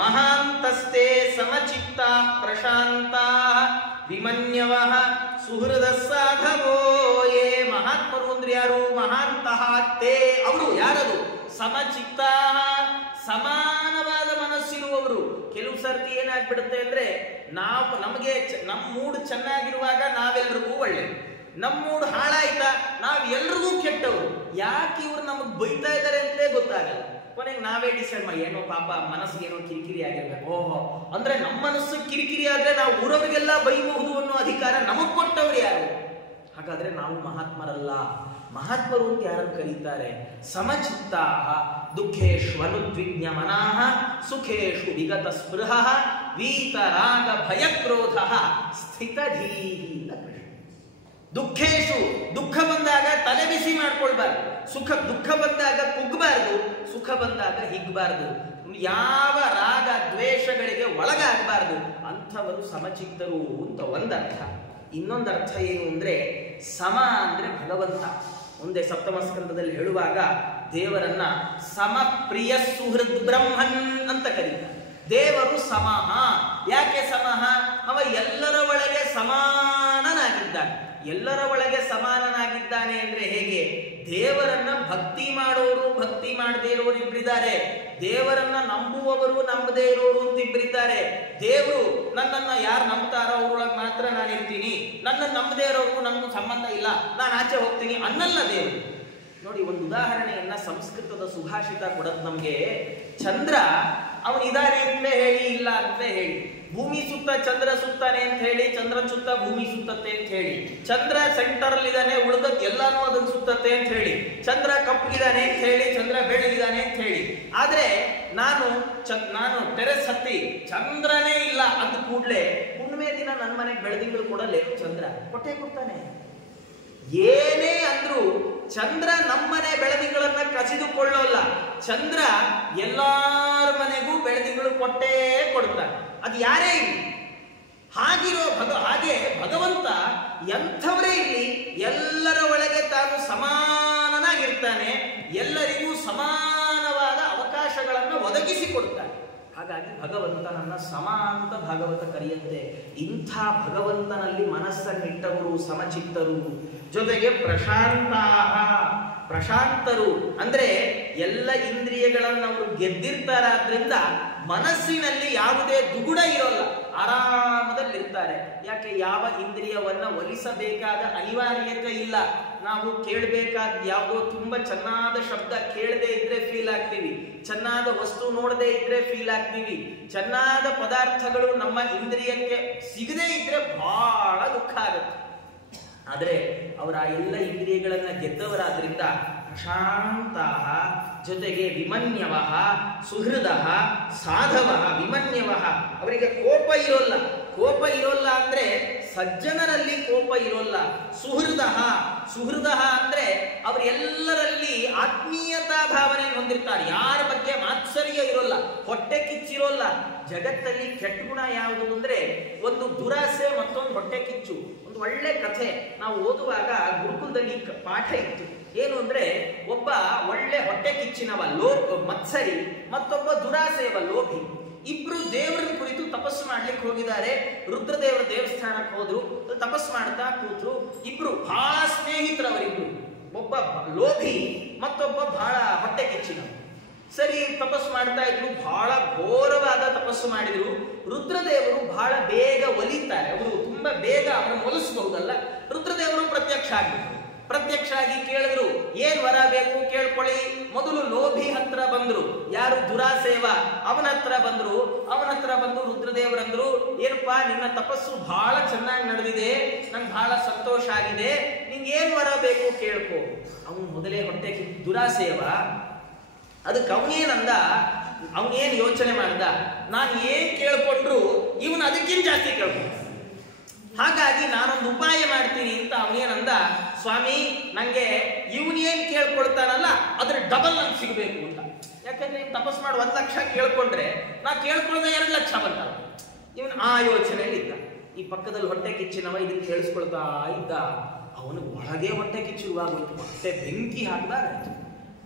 ಮಹಾಂತಸ್ತೆ ಸಮಚಿತ್ತ ಪ್ರಶಾಂತ ವಿಮನ್ಯವ ಸುಹೃದ ಸಾಧವೋ ಯೇ. ಮಹಾತ್ಮರು ಅಂದ್ರೆ ಯಾರು? ಮಹಾಂತಹ ತೇ, ಅವರು ಯಾರದು? ಸಮಚಿತ್ತ, ಸಮಾನವಾದ ಮನಸ್ಸಿರುವವರು. ಕೆಲವು ಸರ್ತಿ ಏನಾಗ್ಬಿಡುತ್ತೆ ಅಂದ್ರೆ ನಮಗೆ ನಮ್ಮ ಮೂಡ್ ಚೆನ್ನಾಗಿರುವಾಗ ನಾವೆಲ್ರಿಗೂ ಒಳ್ಳೆ, ನಮ್ಮ ಮೂಡ್ ಹಾಳಾಯ್ತಾ ನಾವೆಲ್ರಿಗೂ ಕೆಟ್ಟವರು. ಯಾಕೆ ಇವ್ರು ನಮಗ್ ಬೈತಾ ಇದ್ದಾರೆ ಅಂತಲೇ ಗೊತ್ತಾಗಲ್ಲ. ಕೊನೆಗೆ ನಾವೇ ಡಿಸೈಡ್ ಮಾಡಿ ಏನೋ ಪಾಪ ಮನಸ್ಸಿಗೆ ಏನೋ ಕಿರಿಕಿರಿ ಆಗಿರ್ಬೇಕು. ಓಹೋ, ಅಂದ್ರೆ ನಮ್ಮ ಮನಸ್ಸು ಕಿರಿಕಿರಿ ಆದ್ರೆ ನಾವು ಊರವರಿಗೆಲ್ಲ ಬೈಬಹುದು ಅನ್ನೋ ಅಧಿಕಾರ ನಮಗ್ ಕೊಟ್ಟವ್ರು ಯಾರು? ಹಾಗಾದ್ರೆ ನಾವು ಮಹಾತ್ಮರಲ್ಲ. ಮಹಾತ್ಮರು ಅಂತ ಯಾರನ್ನು ಕರೀತಾರೆ? ಸಮಚಿತ್ತಾ ದುಃಖೇಶು ಅನುದ್ವಿಗ್ನ ಮನಾಃ ಸುಖೇಶು ವಿಗತ ಸ್ಪೃಹ ವೀತರಾಗ ಭಯಕ್ರೋಧ ಸ್ಥಿತಧೀಹಿ. ದುಃಖೇಶು, ದುಃಖ ಬಂದಾಗ ತಲೆ ಬಿಸಿ ಮಾಡ್ಕೊಳ್ಬಾರ್ದು, ದುಃಖ ಬಂದಾಗ ಕುಗ್ಬಾರ್ದು, ಸುಖ ಬಂದಾಗ ಹಿಗ್ಬಾರ್ದು, ಯಾವ ರಾಗ ದ್ವೇಷಗಳಿಗೆ ಒಳಗಾಗಬಾರ್ದು. ಅಂಥವರು ಸಮಚಿತ್ತರು ಅಂತ ಒಂದರ್ಥ. ಇನ್ನೊಂದರ್ಥ ಏನು ಅಂದ್ರೆ ಸಮ ಅಂದ್ರೆ ಭಗವಂತ. ಮುಂದೆ ಸಪ್ತಮ ಸ್ಕಂದದಲ್ಲಿ ಹೇಳುವಾಗ ದೇವರನ್ನ ಸಮಪ್ರಿಯ ಸುಹೃದ್ ಬ್ರಹ್ಮನ್ ಅಂತ ಕರೀತಾರೆ. ದೇವರು ಸಮಃ. ಯಾಕೆ ಸಮಃ? ಅವ ಎಲ್ಲರ ಒಳಗೆ ಸಮಾನನಾಗಿದ್ದಾನೆ. ಎಲ್ಲರ ಒಳಗೆ ಸಮಾನನಾಗಿದ್ದಾನೆ ಅಂದ್ರೆ ಹೇಗೆ? ದೇವರನ್ನ ಭಕ್ತಿ ಮಾಡೋರು, ಭಕ್ತಿ ಮಾಡದೇ ಇರೋರು ಇಬ್ಬರಿದ್ದಾರೆ. ದೇವರನ್ನ ನಂಬುವವರು, ನಂಬದೇ ಇರೋರು ಅಂತ ಇಬ್ಬರಿದ್ದಾರೆ. ದೇವರು ನನ್ನನ್ನ ಯಾರು ನಂಬ್ತಾರೋ ಅವ್ರೊಳಗೆ ಮಾತ್ರ ನಾನು ಇರ್ತೀನಿ, ನನ್ನ ನಂಬದೇ ಇರೋರು ನನಗೂ ಸಂಬಂಧ ಇಲ್ಲ, ನಾನು ಆಚೆ ಹೋಗ್ತೀನಿ ಅನ್ನಲ್ಲ ದೇವರು. ನೋಡಿ, ಒಂದು ಉದಾಹರಣೆಯನ್ನ ಸಂಸ್ಕೃತದ ಸುಭಾಷಿತ ಕೊಡೋದು ನಮ್ಗೆ. ಚಂದ್ರ ಅವನಿದಾನೆ ಅಂತಲೇ ಹೇಳಿ, ಇಲ್ಲ ಅಂತಲೇ ಹೇಳಿ. ಭೂಮಿ ಸುತ್ತ ಚಂದ್ರ ಸುತ್ತಾನೆ ಅಂತ ಹೇಳಿ, ಚಂದ್ರನ್ ಸುತ್ತ ಭೂಮಿ ಸುತ್ತತ್ತೆ ಅಂತ ಹೇಳಿ. ಚಂದ್ರ ಸೆಂಟರ್ ಅಲ್ಲಿ ಇದ್ದಾನೆ, ಉಳಿದದ್ದು ಎಲ್ಲಾನು ಅದನ್ನ ಸುತ್ತತ್ತೆ ಅಂತ ಹೇಳಿ. ಚಂದ್ರ ಕಪ್ಪಗಿದಾನೆ ಅಂತ ಹೇಳಿ, ಚಂದ್ರ ಬೆಳಗಿದಾನೆ ಅಂತ ಹೇಳಿ. ಆದ್ರೆ ನಾನು ಟೆರೆಸ್ ಹತ್ತಿ ಚಂದ್ರನೇ ಇಲ್ಲ ಅಂದ ಕೂಡ್ಲೆ ಹುಣ್ಣಿಮೆ ದಿನ ನನ್ನ ಮನೆಗೆ ಬೆಳದಿಂಗಳು ಕೊಡಲೇ ಚಂದ್ರ ಕೊಡ್ತಾನೆ. ಏನೇ ಅಂದ್ರೂ ಚಂದ್ರ ನಮ್ಮನೆ ಬೆಳದಿಂಗಳನ್ನ ಕಸಿದುಕೊಳ್ಳೋಲ್ಲ. ಚಂದ್ರ ಎಲ್ಲಾರ ಮನೆಗೂ ಬೆಳದಿಂಗಳು ಕೊಟ್ಟೇ ಕೊಡ್ತಾನೆ. ಅದು ಯಾರೇ ಇರಲಿ. ಹಾಗೆ ಭಗವಂತ ಎಂಥವರೇ ಇರಲಿ ಎಲ್ಲರ ಒಳಗೆ ತಾನು ಸಮಾನನಾಗಿರ್ತಾನೆ, ಎಲ್ಲರಿಗೂ ಸಮಾನವಾದ ಅವಕಾಶಗಳನ್ನು ಒದಗಿಸಿಕೊಡ್ತಾನೆ. ಹಾಗಾಗಿ ಭಗವಂತನನ್ನ ಸಮ ಅಂತ ಭಾಗವತ ಕರೆಯುತ್ತೆ. ಇಂಥ ಭಗವಂತನಲ್ಲಿ ಮನಸ್ಸನ್ನಿಟ್ಟವರು ಸಮಚಿತ್ತರು, ಜೊತೆಗೆ ಪ್ರಶಾಂತರು ಅಂದ್ರೆ ಎಲ್ಲ ಇಂದ್ರಿಯಗಳನ್ನವರು ಗೆದ್ದಿರ್ತಾರಾದ್ರಿಂದ ಮನಸ್ಸಿನಲ್ಲಿ ಯಾವುದೇ ದುಗುಡ ಇರೋಲ್ಲ, ಆರಾಮದಲ್ಲಿರ್ತಾರೆ. ಯಾಕೆ? ಯಾವ ಇಂದ್ರಿಯವನ್ನ ಒಲಿಸಬೇಕಾದ ಅನಿವಾರ್ಯತೆ ಇಲ್ಲ. ನಾವು ಕೇಳಬೇಕಾದ ಯಾವುದೋ ತುಂಬಾ ಚೆನ್ನಾದ ಶಬ್ದ ಕೇಳದೆ ಇದ್ರೆ ಫೀಲ್ ಆಗ್ತೀವಿ, ಚೆನ್ನಾದ ವಸ್ತು ನೋಡದೆ ಇದ್ರೆ ಫೀಲ್ ಆಗ್ತೀವಿ, ಚೆನ್ನಾದ ಪದಾರ್ಥಗಳು ನಮ್ಮ ಇಂದ್ರಿಯಕ್ಕೆ ಸಿಗದೇ ಇದ್ರೆ ಬಹಳ ದುಃಖ ಆಗುತ್ತೆ. ಆದ್ರೆ ಅವರ ಆ ಎಲ್ಲ ಇಂದ್ರಿಯಗಳನ್ನ ಗೆದ್ದವರಾದ್ರಿಂದ ಪ್ರಶಾಂತ, ಜೊತೆಗೆ ವಿಮನ್ಯವ ಸುಹೃದ ಸಾಧವ. ವಿಮನ್ಯವ ಅವರಿಗೆ ಕೋಪ ಇರೋಲ್ಲ ಅಂದ್ರೆ ಸಜ್ಜನರಲ್ಲಿ ಕೋಪ ಇರೋಲ್ಲ. ಸುಹೃದ ಅಂದ್ರೆ ಅವರೆಲ್ಲರಲ್ಲಿ ಆತ್ಮೀಯತಾ ಭಾವನೆ ಹೊಂದಿರ್ತಾರೆ. ಯಾರ ಬಗ್ಗೆ ಮಾತ್ಸರ್ಯ ಇರೋಲ್ಲ, ಹೊಟ್ಟೆ ಕಿಚ್ಚಿರೋಲ್ಲ. ಜಗತ್ತಲ್ಲಿ ಕೆಟ್ಟ ಗುಣ ಯಾವುದು ಅಂದ್ರೆ ಒಂದು ದುರಾಸೆ, ಮತ್ತೊಂದು ಹೊಟ್ಟೆ ಕಿಚ್ಚು. ಒಂದು ಒಳ್ಳೆ ಕಥೆ ನಾವು ಓದುವಾಗ ಗುರುಕುಲದಲ್ಲಿ ಪಾಠ ಇತ್ತು. ಏನು ಅಂದ್ರೆ ಒಬ್ಬ ಒಳ್ಳೆ ಹೊಟ್ಟೆ ಕಿಚ್ಚಿನವ ಮತ್ಸರಿ, ಮತ್ತೊಬ್ಬ ದುರಾಸೆಯವ ಲೋಭಿ. ಇಬ್ರು ದೇವರನ್ನ ಕುರಿತು ತಪಸ್ಸು ಮಾಡ್ಲಿಕ್ಕೆ ಹೋಗಿದ್ದಾರೆ. ರುದ್ರದೇವರ ದೇವಸ್ಥಾನಕ್ಕೆ ಹೋದ್ರು, ತಪಸ್ಸು ಮಾಡ್ತಾ ಕೂತ್ರು. ಇಬ್ರು ಬಹಳ ಸ್ನೇಹಿತರು ಅವರಿಬ್ರು. ಒಬ್ಬ ಲೋಭಿ, ಮತ್ತೊಬ್ಬ ಬಹಳ ಹೊಟ್ಟೆ ಕಿಚ್ಚಿನವ. ಸರಿ, ತಪಸ್ಸು ಮಾಡ್ತಾ ಇದ್ರು. ಬಹಳ ಘೋರವಾದ ತಪಸ್ಸು ಮಾಡಿದ್ರು. ರುದ್ರದೇವರು ಬಹಳ ಬೇಗ ಒಲಿತಾರೆ. ಅವರು ತುಂಬಾ ಬೇಗ ಅವರನ್ನು ಒಲಿಸಬಹುದಲ್ಲ. ರುದ್ರದೇವರು ಪ್ರತ್ಯಕ್ಷ ಆಗಿ ಕೇಳಿದ್ರು, ಏನ್ ವರ ಬೇಕು ಕೇಳ್ಕೊಳ್ಳಿ. ಮೊದಲು ಲೋಭಿ ಹತ್ರ ಬಂದ್ರು, ಯಾರು ದುರಾಸೇವ, ಅವನ ಹತ್ರ ಬಂದು ರುದ್ರದೇವರಂದ್ರು, ಏನಪ್ಪಾ ನಿನ್ನ ತಪಸ್ಸು ಬಹಳ ಚೆನ್ನಾಗಿ ನಡೆದಿದೆ, ನಂಗೆ ಬಹಳ ಸಂತೋಷ ಆಗಿದೆ, ನಿಂಗೆ ಏನ್ ವರ ಬೇಕು ಕೇಳ್ಕೊ. ಅವನು ಮೊದಲೇ ಹೊಟ್ಟೆ ದುರಾಸೇವ ಅದಕ್ಕೆ ಅವನೇನು ಯೋಚನೆ ಮಾಡ್ದ, ನಾನು ಏನ್ ಕೇಳ್ಕೊಂಡ್ರು ಇವನು ಅದಕ್ಕಿಂತ ಜಾಸ್ತಿ ಕೇಳ್ಕೊಂಡ. ಹಾಗಾಗಿ ನಾನೊಂದು ಉಪಾಯ ಮಾಡ್ತೀನಿ ಅಂತ ಅವನೇನಂದ, ಸ್ವಾಮಿ ನಂಗೆ ಇವನೇನ್ ಕೇಳ್ಕೊಳ್ತಾನಲ್ಲ ಅದ್ರ ಡಬಲ್ ನಂಗೆ ಸಿಗಬೇಕು ಅಂತ. ಯಾಕಂದ್ರೆ ತಪಸ್ ಮಾಡಿ 1 ಲಕ್ಷ ಕೇಳ್ಕೊಂಡ್ರೆ ನಾ ಕೇಳ್ಕೊಳ್ಳೋದೇ 2 ಲಕ್ಷ ಬಂತಲ್ಲ. ಇವನು ಆ ಯೋಚನೆಯಲ್ಲಿ ಇದ್ದ. ಈ ಪಕ್ಕದಲ್ಲಿ ಹೊಟ್ಟೆ ಕಿಚ್ಚಿನವ ಇದನ್ನ ಕೇಳಿಸ್ಕೊಳ್ತಾ ಇದ್ದ. ಅವನು ಒಳಗೆ ಹೊಟ್ಟೆ ಕಿಚ್ಚುವಾಗೋಯ್ತು, ಹೊಟ್ಟೆ ಬೆಂಕಿ ಹಾಕಿದಾಗ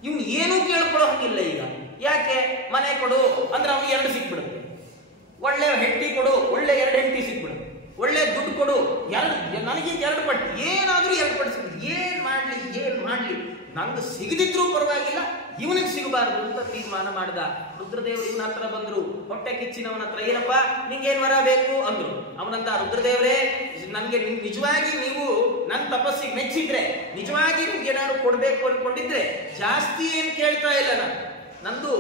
ಇವನು ಏನೂ ಕೇಳ್ಕೊಳ್ಳೋ ಹಂಗಿಲ್ಲ ಈಗ. ಯಾಕೆ? ಮನೆ ಕೊಡು ಅಂದ್ರೆ ಅವ್ನಿಗೆ 2 ಸಿಕ್ಬಿಡುತ್ತೆ, ಒಳ್ಳೆ ಹೆಂಡತಿ ಕೊಡು ಒಳ್ಳೆ 2 ಹೆಂಡತಿ ಸಿಕ್ಬಿಡುತ್ತೆ, ಒಳ್ಳೆ ದುಡ್ಡು ಕೊಡು ನನಗಿಂತ 2 ಪಟ್ಟು, ಏನಾದ್ರೂ 2 ಪಟ್ಟು ಸಿಗುತ್ತೆ. ಏನ್ ಮಾಡ್ಲಿ ನಂಗೆ ಸಿಗದಿದ್ರೂ ಪರವಾಗಿಲ್ಲ, ಇವನಿಗೆ ಸಿಗಬಾರ್ದು ಅಂತ ತೀರ್ಮಾನ ಮಾಡ್ದ. ರುದ್ರದೇವರು ಇವನ ಹತ್ರ ಬಂದ್ರು. ಹೊಟ್ಟೆ ಕಿಚ್ಚಿನವನ ಹತ್ರ, ಏನಪ್ಪ ನಿಂಗೇನ್ ವರ ಬೇಕು ಅಂದ್ರು. ಅವನಂತ, ರುದ್ರದೇವರೇ ನನ್ಗೆ ನಿಜವಾಗಿ ನೀವು ನನ್ನ ತಪಸ್ಸಿಗೆ ಮೆಚ್ಚಿದ್ರೆ, ನಿಜವಾಗಿ ನಿಮ್ಗೆ ಏನಾದ್ರು ಕೊಡ್ಬೇಕು ಅನ್ಕೊಂಡಿದ್ರೆ ಜಾಸ್ತಿ ಏನ್ ಕೇಳ್ತಾ ಇಲ್ಲ ನಾನು. ನಂದು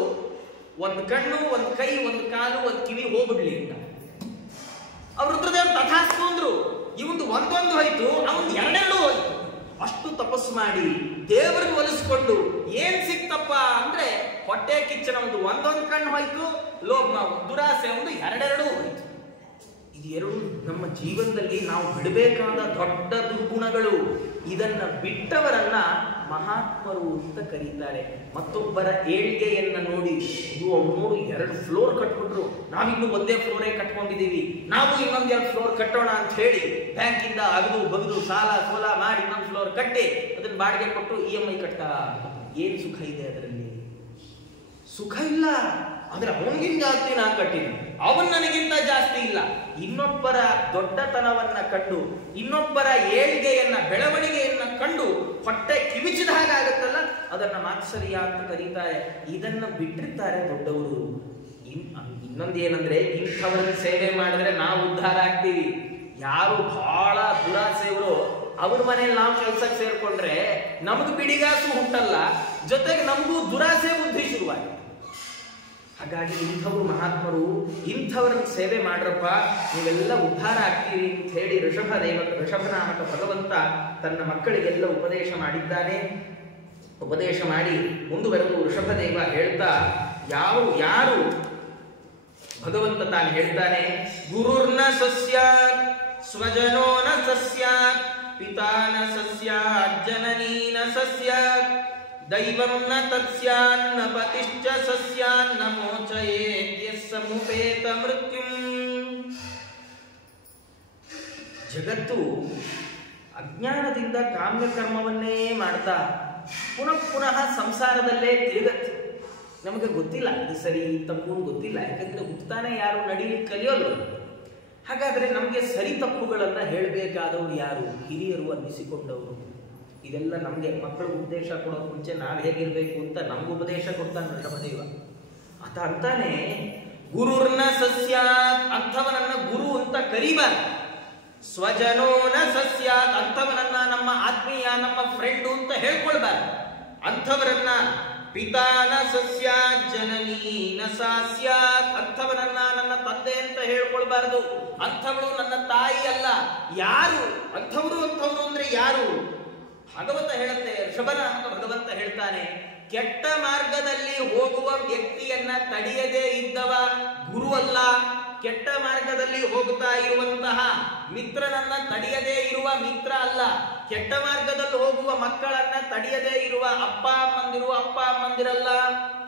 1 ಕಣ್ಣು 1 ಕೈ 1 ಕಾಲು 1 ಕಿವಿ ಹೋಗ್ಬಿಡ್ಲಿ ಅಂತ. ಅವ್ರು ರುದ್ರದೇವರು ತಥಾಸ್ತು ಅಂದ್ರು. ಇವಂದು ಒಂದೊಂದು ಹೋಯ್ತು, ಅವನ್ 2 ಹೋಯ್ತು. ಅಷ್ಟು ತಪಸ್ಸು ಮಾಡಿ ದೇವರನ್ನು ಒಲಿಸ್ಕೊಂಡು ಏನ್ ಸಿಕ್ತಪ್ಪ ಅಂದ್ರೆ ಹೊಟ್ಟೆ ಕಿಚ್ಚನ ಒಂದೊಂದು ಕಣ್ಣು ಹೋಯ್ತು, ಲೋಭ ದುರಾಸೆ 2 ಹೋಯ್ತು. ಇದೆರಡು ನಮ್ಮ ಜೀವನದಲ್ಲಿ ನಾವು ಬಿಡಬೇಕಾದ ದೊಡ್ಡ ದುರ್ಗುಣಗಳು. ಇದನ್ನ ಬಿಟ್ಟವರನ್ನ ಮಹಾತ್ಮರು ಅಂತ ಕರೀತಾರೆ. ಮತ್ತೊಬ್ಬರ ಏಳ್ಗೆಯನ್ನ ನೋಡಿ, ನೋಡು 2 ಫ್ಲೋರ್ ಕಟ್ಬಿಟ್ರು, ನಾವಿನ್ನು 1 ಫ್ಲೋರೇ ಕಟ್ಕೊಂಡಿದ್ದೀವಿ, ನಾವು ಇನ್ನೊಂದು 2 ಫ್ಲೋರ್ ಕಟ್ಟೋಣ ಅಂತ ಹೇಳಿ ಬ್ಯಾಂಕಿಂದ ಅಗದು ಬಗದು ಸಾಲ ಸೋಲ ಮಾಡಿ ಇನ್ನೊಂದು ಫ್ಲೋರ್ ಕಟ್ಟಿ ಅದನ್ನ ಬಾಡಿಗೆ ಕೊಟ್ಟು EMI ಕಟ್ಟ. ಏನ್ ಸುಖ ಇದೆ ಅದರಲ್ಲಿ? ಸುಖ ಇಲ್ಲ. ಆದ್ರೆ ಅವನಿಗಿಂತ ಜಾಸ್ತಿ ನಾನು ಕಟ್ಟಿದ್ದೀನಿ, ಅವನ್ ನನಗಿಂತ ಜಾಸ್ತಿ ಇಲ್ಲ. ಇನ್ನೊಬ್ಬರ ದೊಡ್ಡತನವನ್ನ ಕಂಡು, ಇನ್ನೊಬ್ಬರ ಏಳ್ಗೆಯನ್ನ ಬೆಳವಣಿಗೆಯನ್ನ ಕಂಡು ಹೊಟ್ಟೆ ಕಿವಿಚಿದ ಹಾಗಾಗತ್ತಲ್ಲ, ಅದನ್ನ ಮಾತ್ಸರ್ಯ ಅಂತ ಕರೀತಾರೆ. ಇದನ್ನ ಬಿಟ್ಟಿರ್ತಾರೆ ದೊಡ್ಡವರು. ಇನ್ನೊಂದೇನಂದ್ರೆ, ಇಂಥವರನ್ನ ಸೇವೆ ಮಾಡಿದ್ರೆ ನಾವು ಉದ್ಧಾರ ಆಗ್ತೀವಿ. ಯಾರು ಬಹಳ ದುರಾಸೆಯವರು ಅವ್ರ ಮನೇಲಿ ನಾವು ಕೆಲ್ಸಕ್ಕೆ ಸೇರ್ಕೊಂಡ್ರೆ ನಮಗ್ ಬಿಡಿಗಾಸು ಹುಟ್ಟಲ್ಲ, ಜೊತೆಗೆ ನಮಗೂ ದುರಾಸೆ ಬುದ್ಧಿ ಶುರುವಾಗುತ್ತೆ. ಹಾಗಾಗಿ ಇಂಥವ್ರು ಮಹಾತ್ಮರು, ಇಂಥವ್ರನ್ನ ಸೇವೆ ಮಾಡ್ರಪ್ಪ, ನೀವೆಲ್ಲ ಉದ್ಧಾರ ಆಗ್ತೀರಿ ಅಂತ ಹೇಳಿ ಋಷಭನಾಮಕ ಭಗವಂತ ತನ್ನ ಮಕ್ಕಳಿಗೆಲ್ಲ ಉಪದೇಶ ಮಾಡಿದ್ದಾನೆ. ಉಪದೇಶ ಮಾಡಿ ಮುಂದುವರೆದು ಋಷಭದೇವ ಹೇಳ್ತಾ, ಯಾರು ಭಗವಂತ ತಾನು ಹೇಳ್ತಾನೆ, ಗುರುರ್ನ ಸಸ್ಯಾತ್ ಸ್ವಜನೋ ನ ಸಸ್ಯಾತ್ ಪಿತಾ ನ ಸಸ್ಯಾತ್ ಜನನೀ ನ ಸಸ್ಯಾತ್ ದೈವಂ ನ ತತ್ಸ್ಯಾನ್ನ ಪತಿಶ್ಚ ಸಸ್ಯಾನ್ನ ಮೋಚಯೇತ್ ಯಸ್ಸಮುಪೇತ ಮೃತ್ಯುಂ. ಜಗತ್ತು ಅಜ್ಞಾನದಿಂದ ಕಾಮ್ಯ ಕರ್ಮವನ್ನೇ ಮಾಡ್ತಾ ಪುನಃ ಸಂಸಾರದಲ್ಲೇ ತಿರುಗತ್ತೆ. ನಮಗೆ ಗೊತ್ತಿಲ್ಲ ಇದು ಸರಿ ತಪ್ಪು ಗೊತ್ತಿಲ್ಲ, ಯಾಕಂದ್ರೆ ಹುಟ್ತಾನೆ ಯಾರು ನಡೀಲಿಕ್ಕೆ ಕಲಿಯೋಲ್ಲ. ಹಾಗಾದ್ರೆ ನಮಗೆ ಸರಿ ತಪ್ಪುಗಳನ್ನ ಹೇಳಬೇಕಾದವರು ಯಾರು? ಹಿರಿಯರು ಅನ್ನಿಸಿಕೊಂಡವರು. ಇದೆಲ್ಲ ನಮಗೆ ಮಕ್ಕಳಿಗೆ ಉಪದೇಶ ಕೊಡೋಕೆ ಮುಂಚೆ ನಾವು ಹೇಗಿರ್ಬೇಕು ಅಂತ ನಮ್ಗೆ ಉಪದೇಶ ಕೊಡ್ತಾನೆ ಋಷಭದೇವ. ಆತ ಅಂತಾನೆ, ಗುರುರ್ನ ಸಸ್ಯಾತ್, ಅಂಥವನನ್ನ ಗುರು ಅಂತ ಕರೀಬಾರ್ದು. ಸ್ವಜನೋ ನ ಸಸ್ಯಾತ್, ಅಂಥವನನ್ನ ನಮ್ಮ ಆತ್ಮೀಯ ನಮ್ಮ ಫ್ರೆಂಡು ಅಂತ ಹೇಳ್ಕೊಳ್ಬಾರ್ದು. ಅಂಥವರನ್ನ ಪಿತಾನ ಸಸ್ಯಾತ್ ಜನನೀ ನ ಸಾಸ್ಯಾತ್, ಅಂಥವನನ್ನ ನನ್ನ ತಂದೆ ಅಂತ ಹೇಳ್ಕೊಳ್ಬಾರ್ದು. ಅಂಥವಳು ನನ್ನ ತಾಯಿ ಅಲ್ಲ. ಯಾರು ಅಂಥವ್ರು ಅಂದ್ರೆ ಯಾರು? ಭಗವಂತ ಹೇಳುತ್ತೆ, ಋಷಭನಾಮಕ ಭಗವಂತ ಹೇಳ್ತಾನೆ, ಕೆಟ್ಟ ಮಾರ್ಗದಲ್ಲಿ ಹೋಗುವ ವ್ಯಕ್ತಿಯನ್ನ ತಡೆಯದೇ ಇದ್ದವ ಗುರು ಅಲ್ಲ. ಕೆಟ್ಟ ಮಾರ್ಗದಲ್ಲಿ ಹೋಗುತ್ತಾ ಇರುವಂತಹ ಮಿತ್ರನನ್ನ ತಡೆಯದೇ ಇರುವ ಮಿತ್ರ ಅಲ್ಲ. ಕೆಟ್ಟ ಮಾರ್ಗದಲ್ಲಿ ಹೋಗುವ ಮಕ್ಕಳನ್ನ ತಡೆಯದೇ ಇರುವ ಅಪ್ಪ ಅಮ್ಮಂದಿರಲ್ಲ.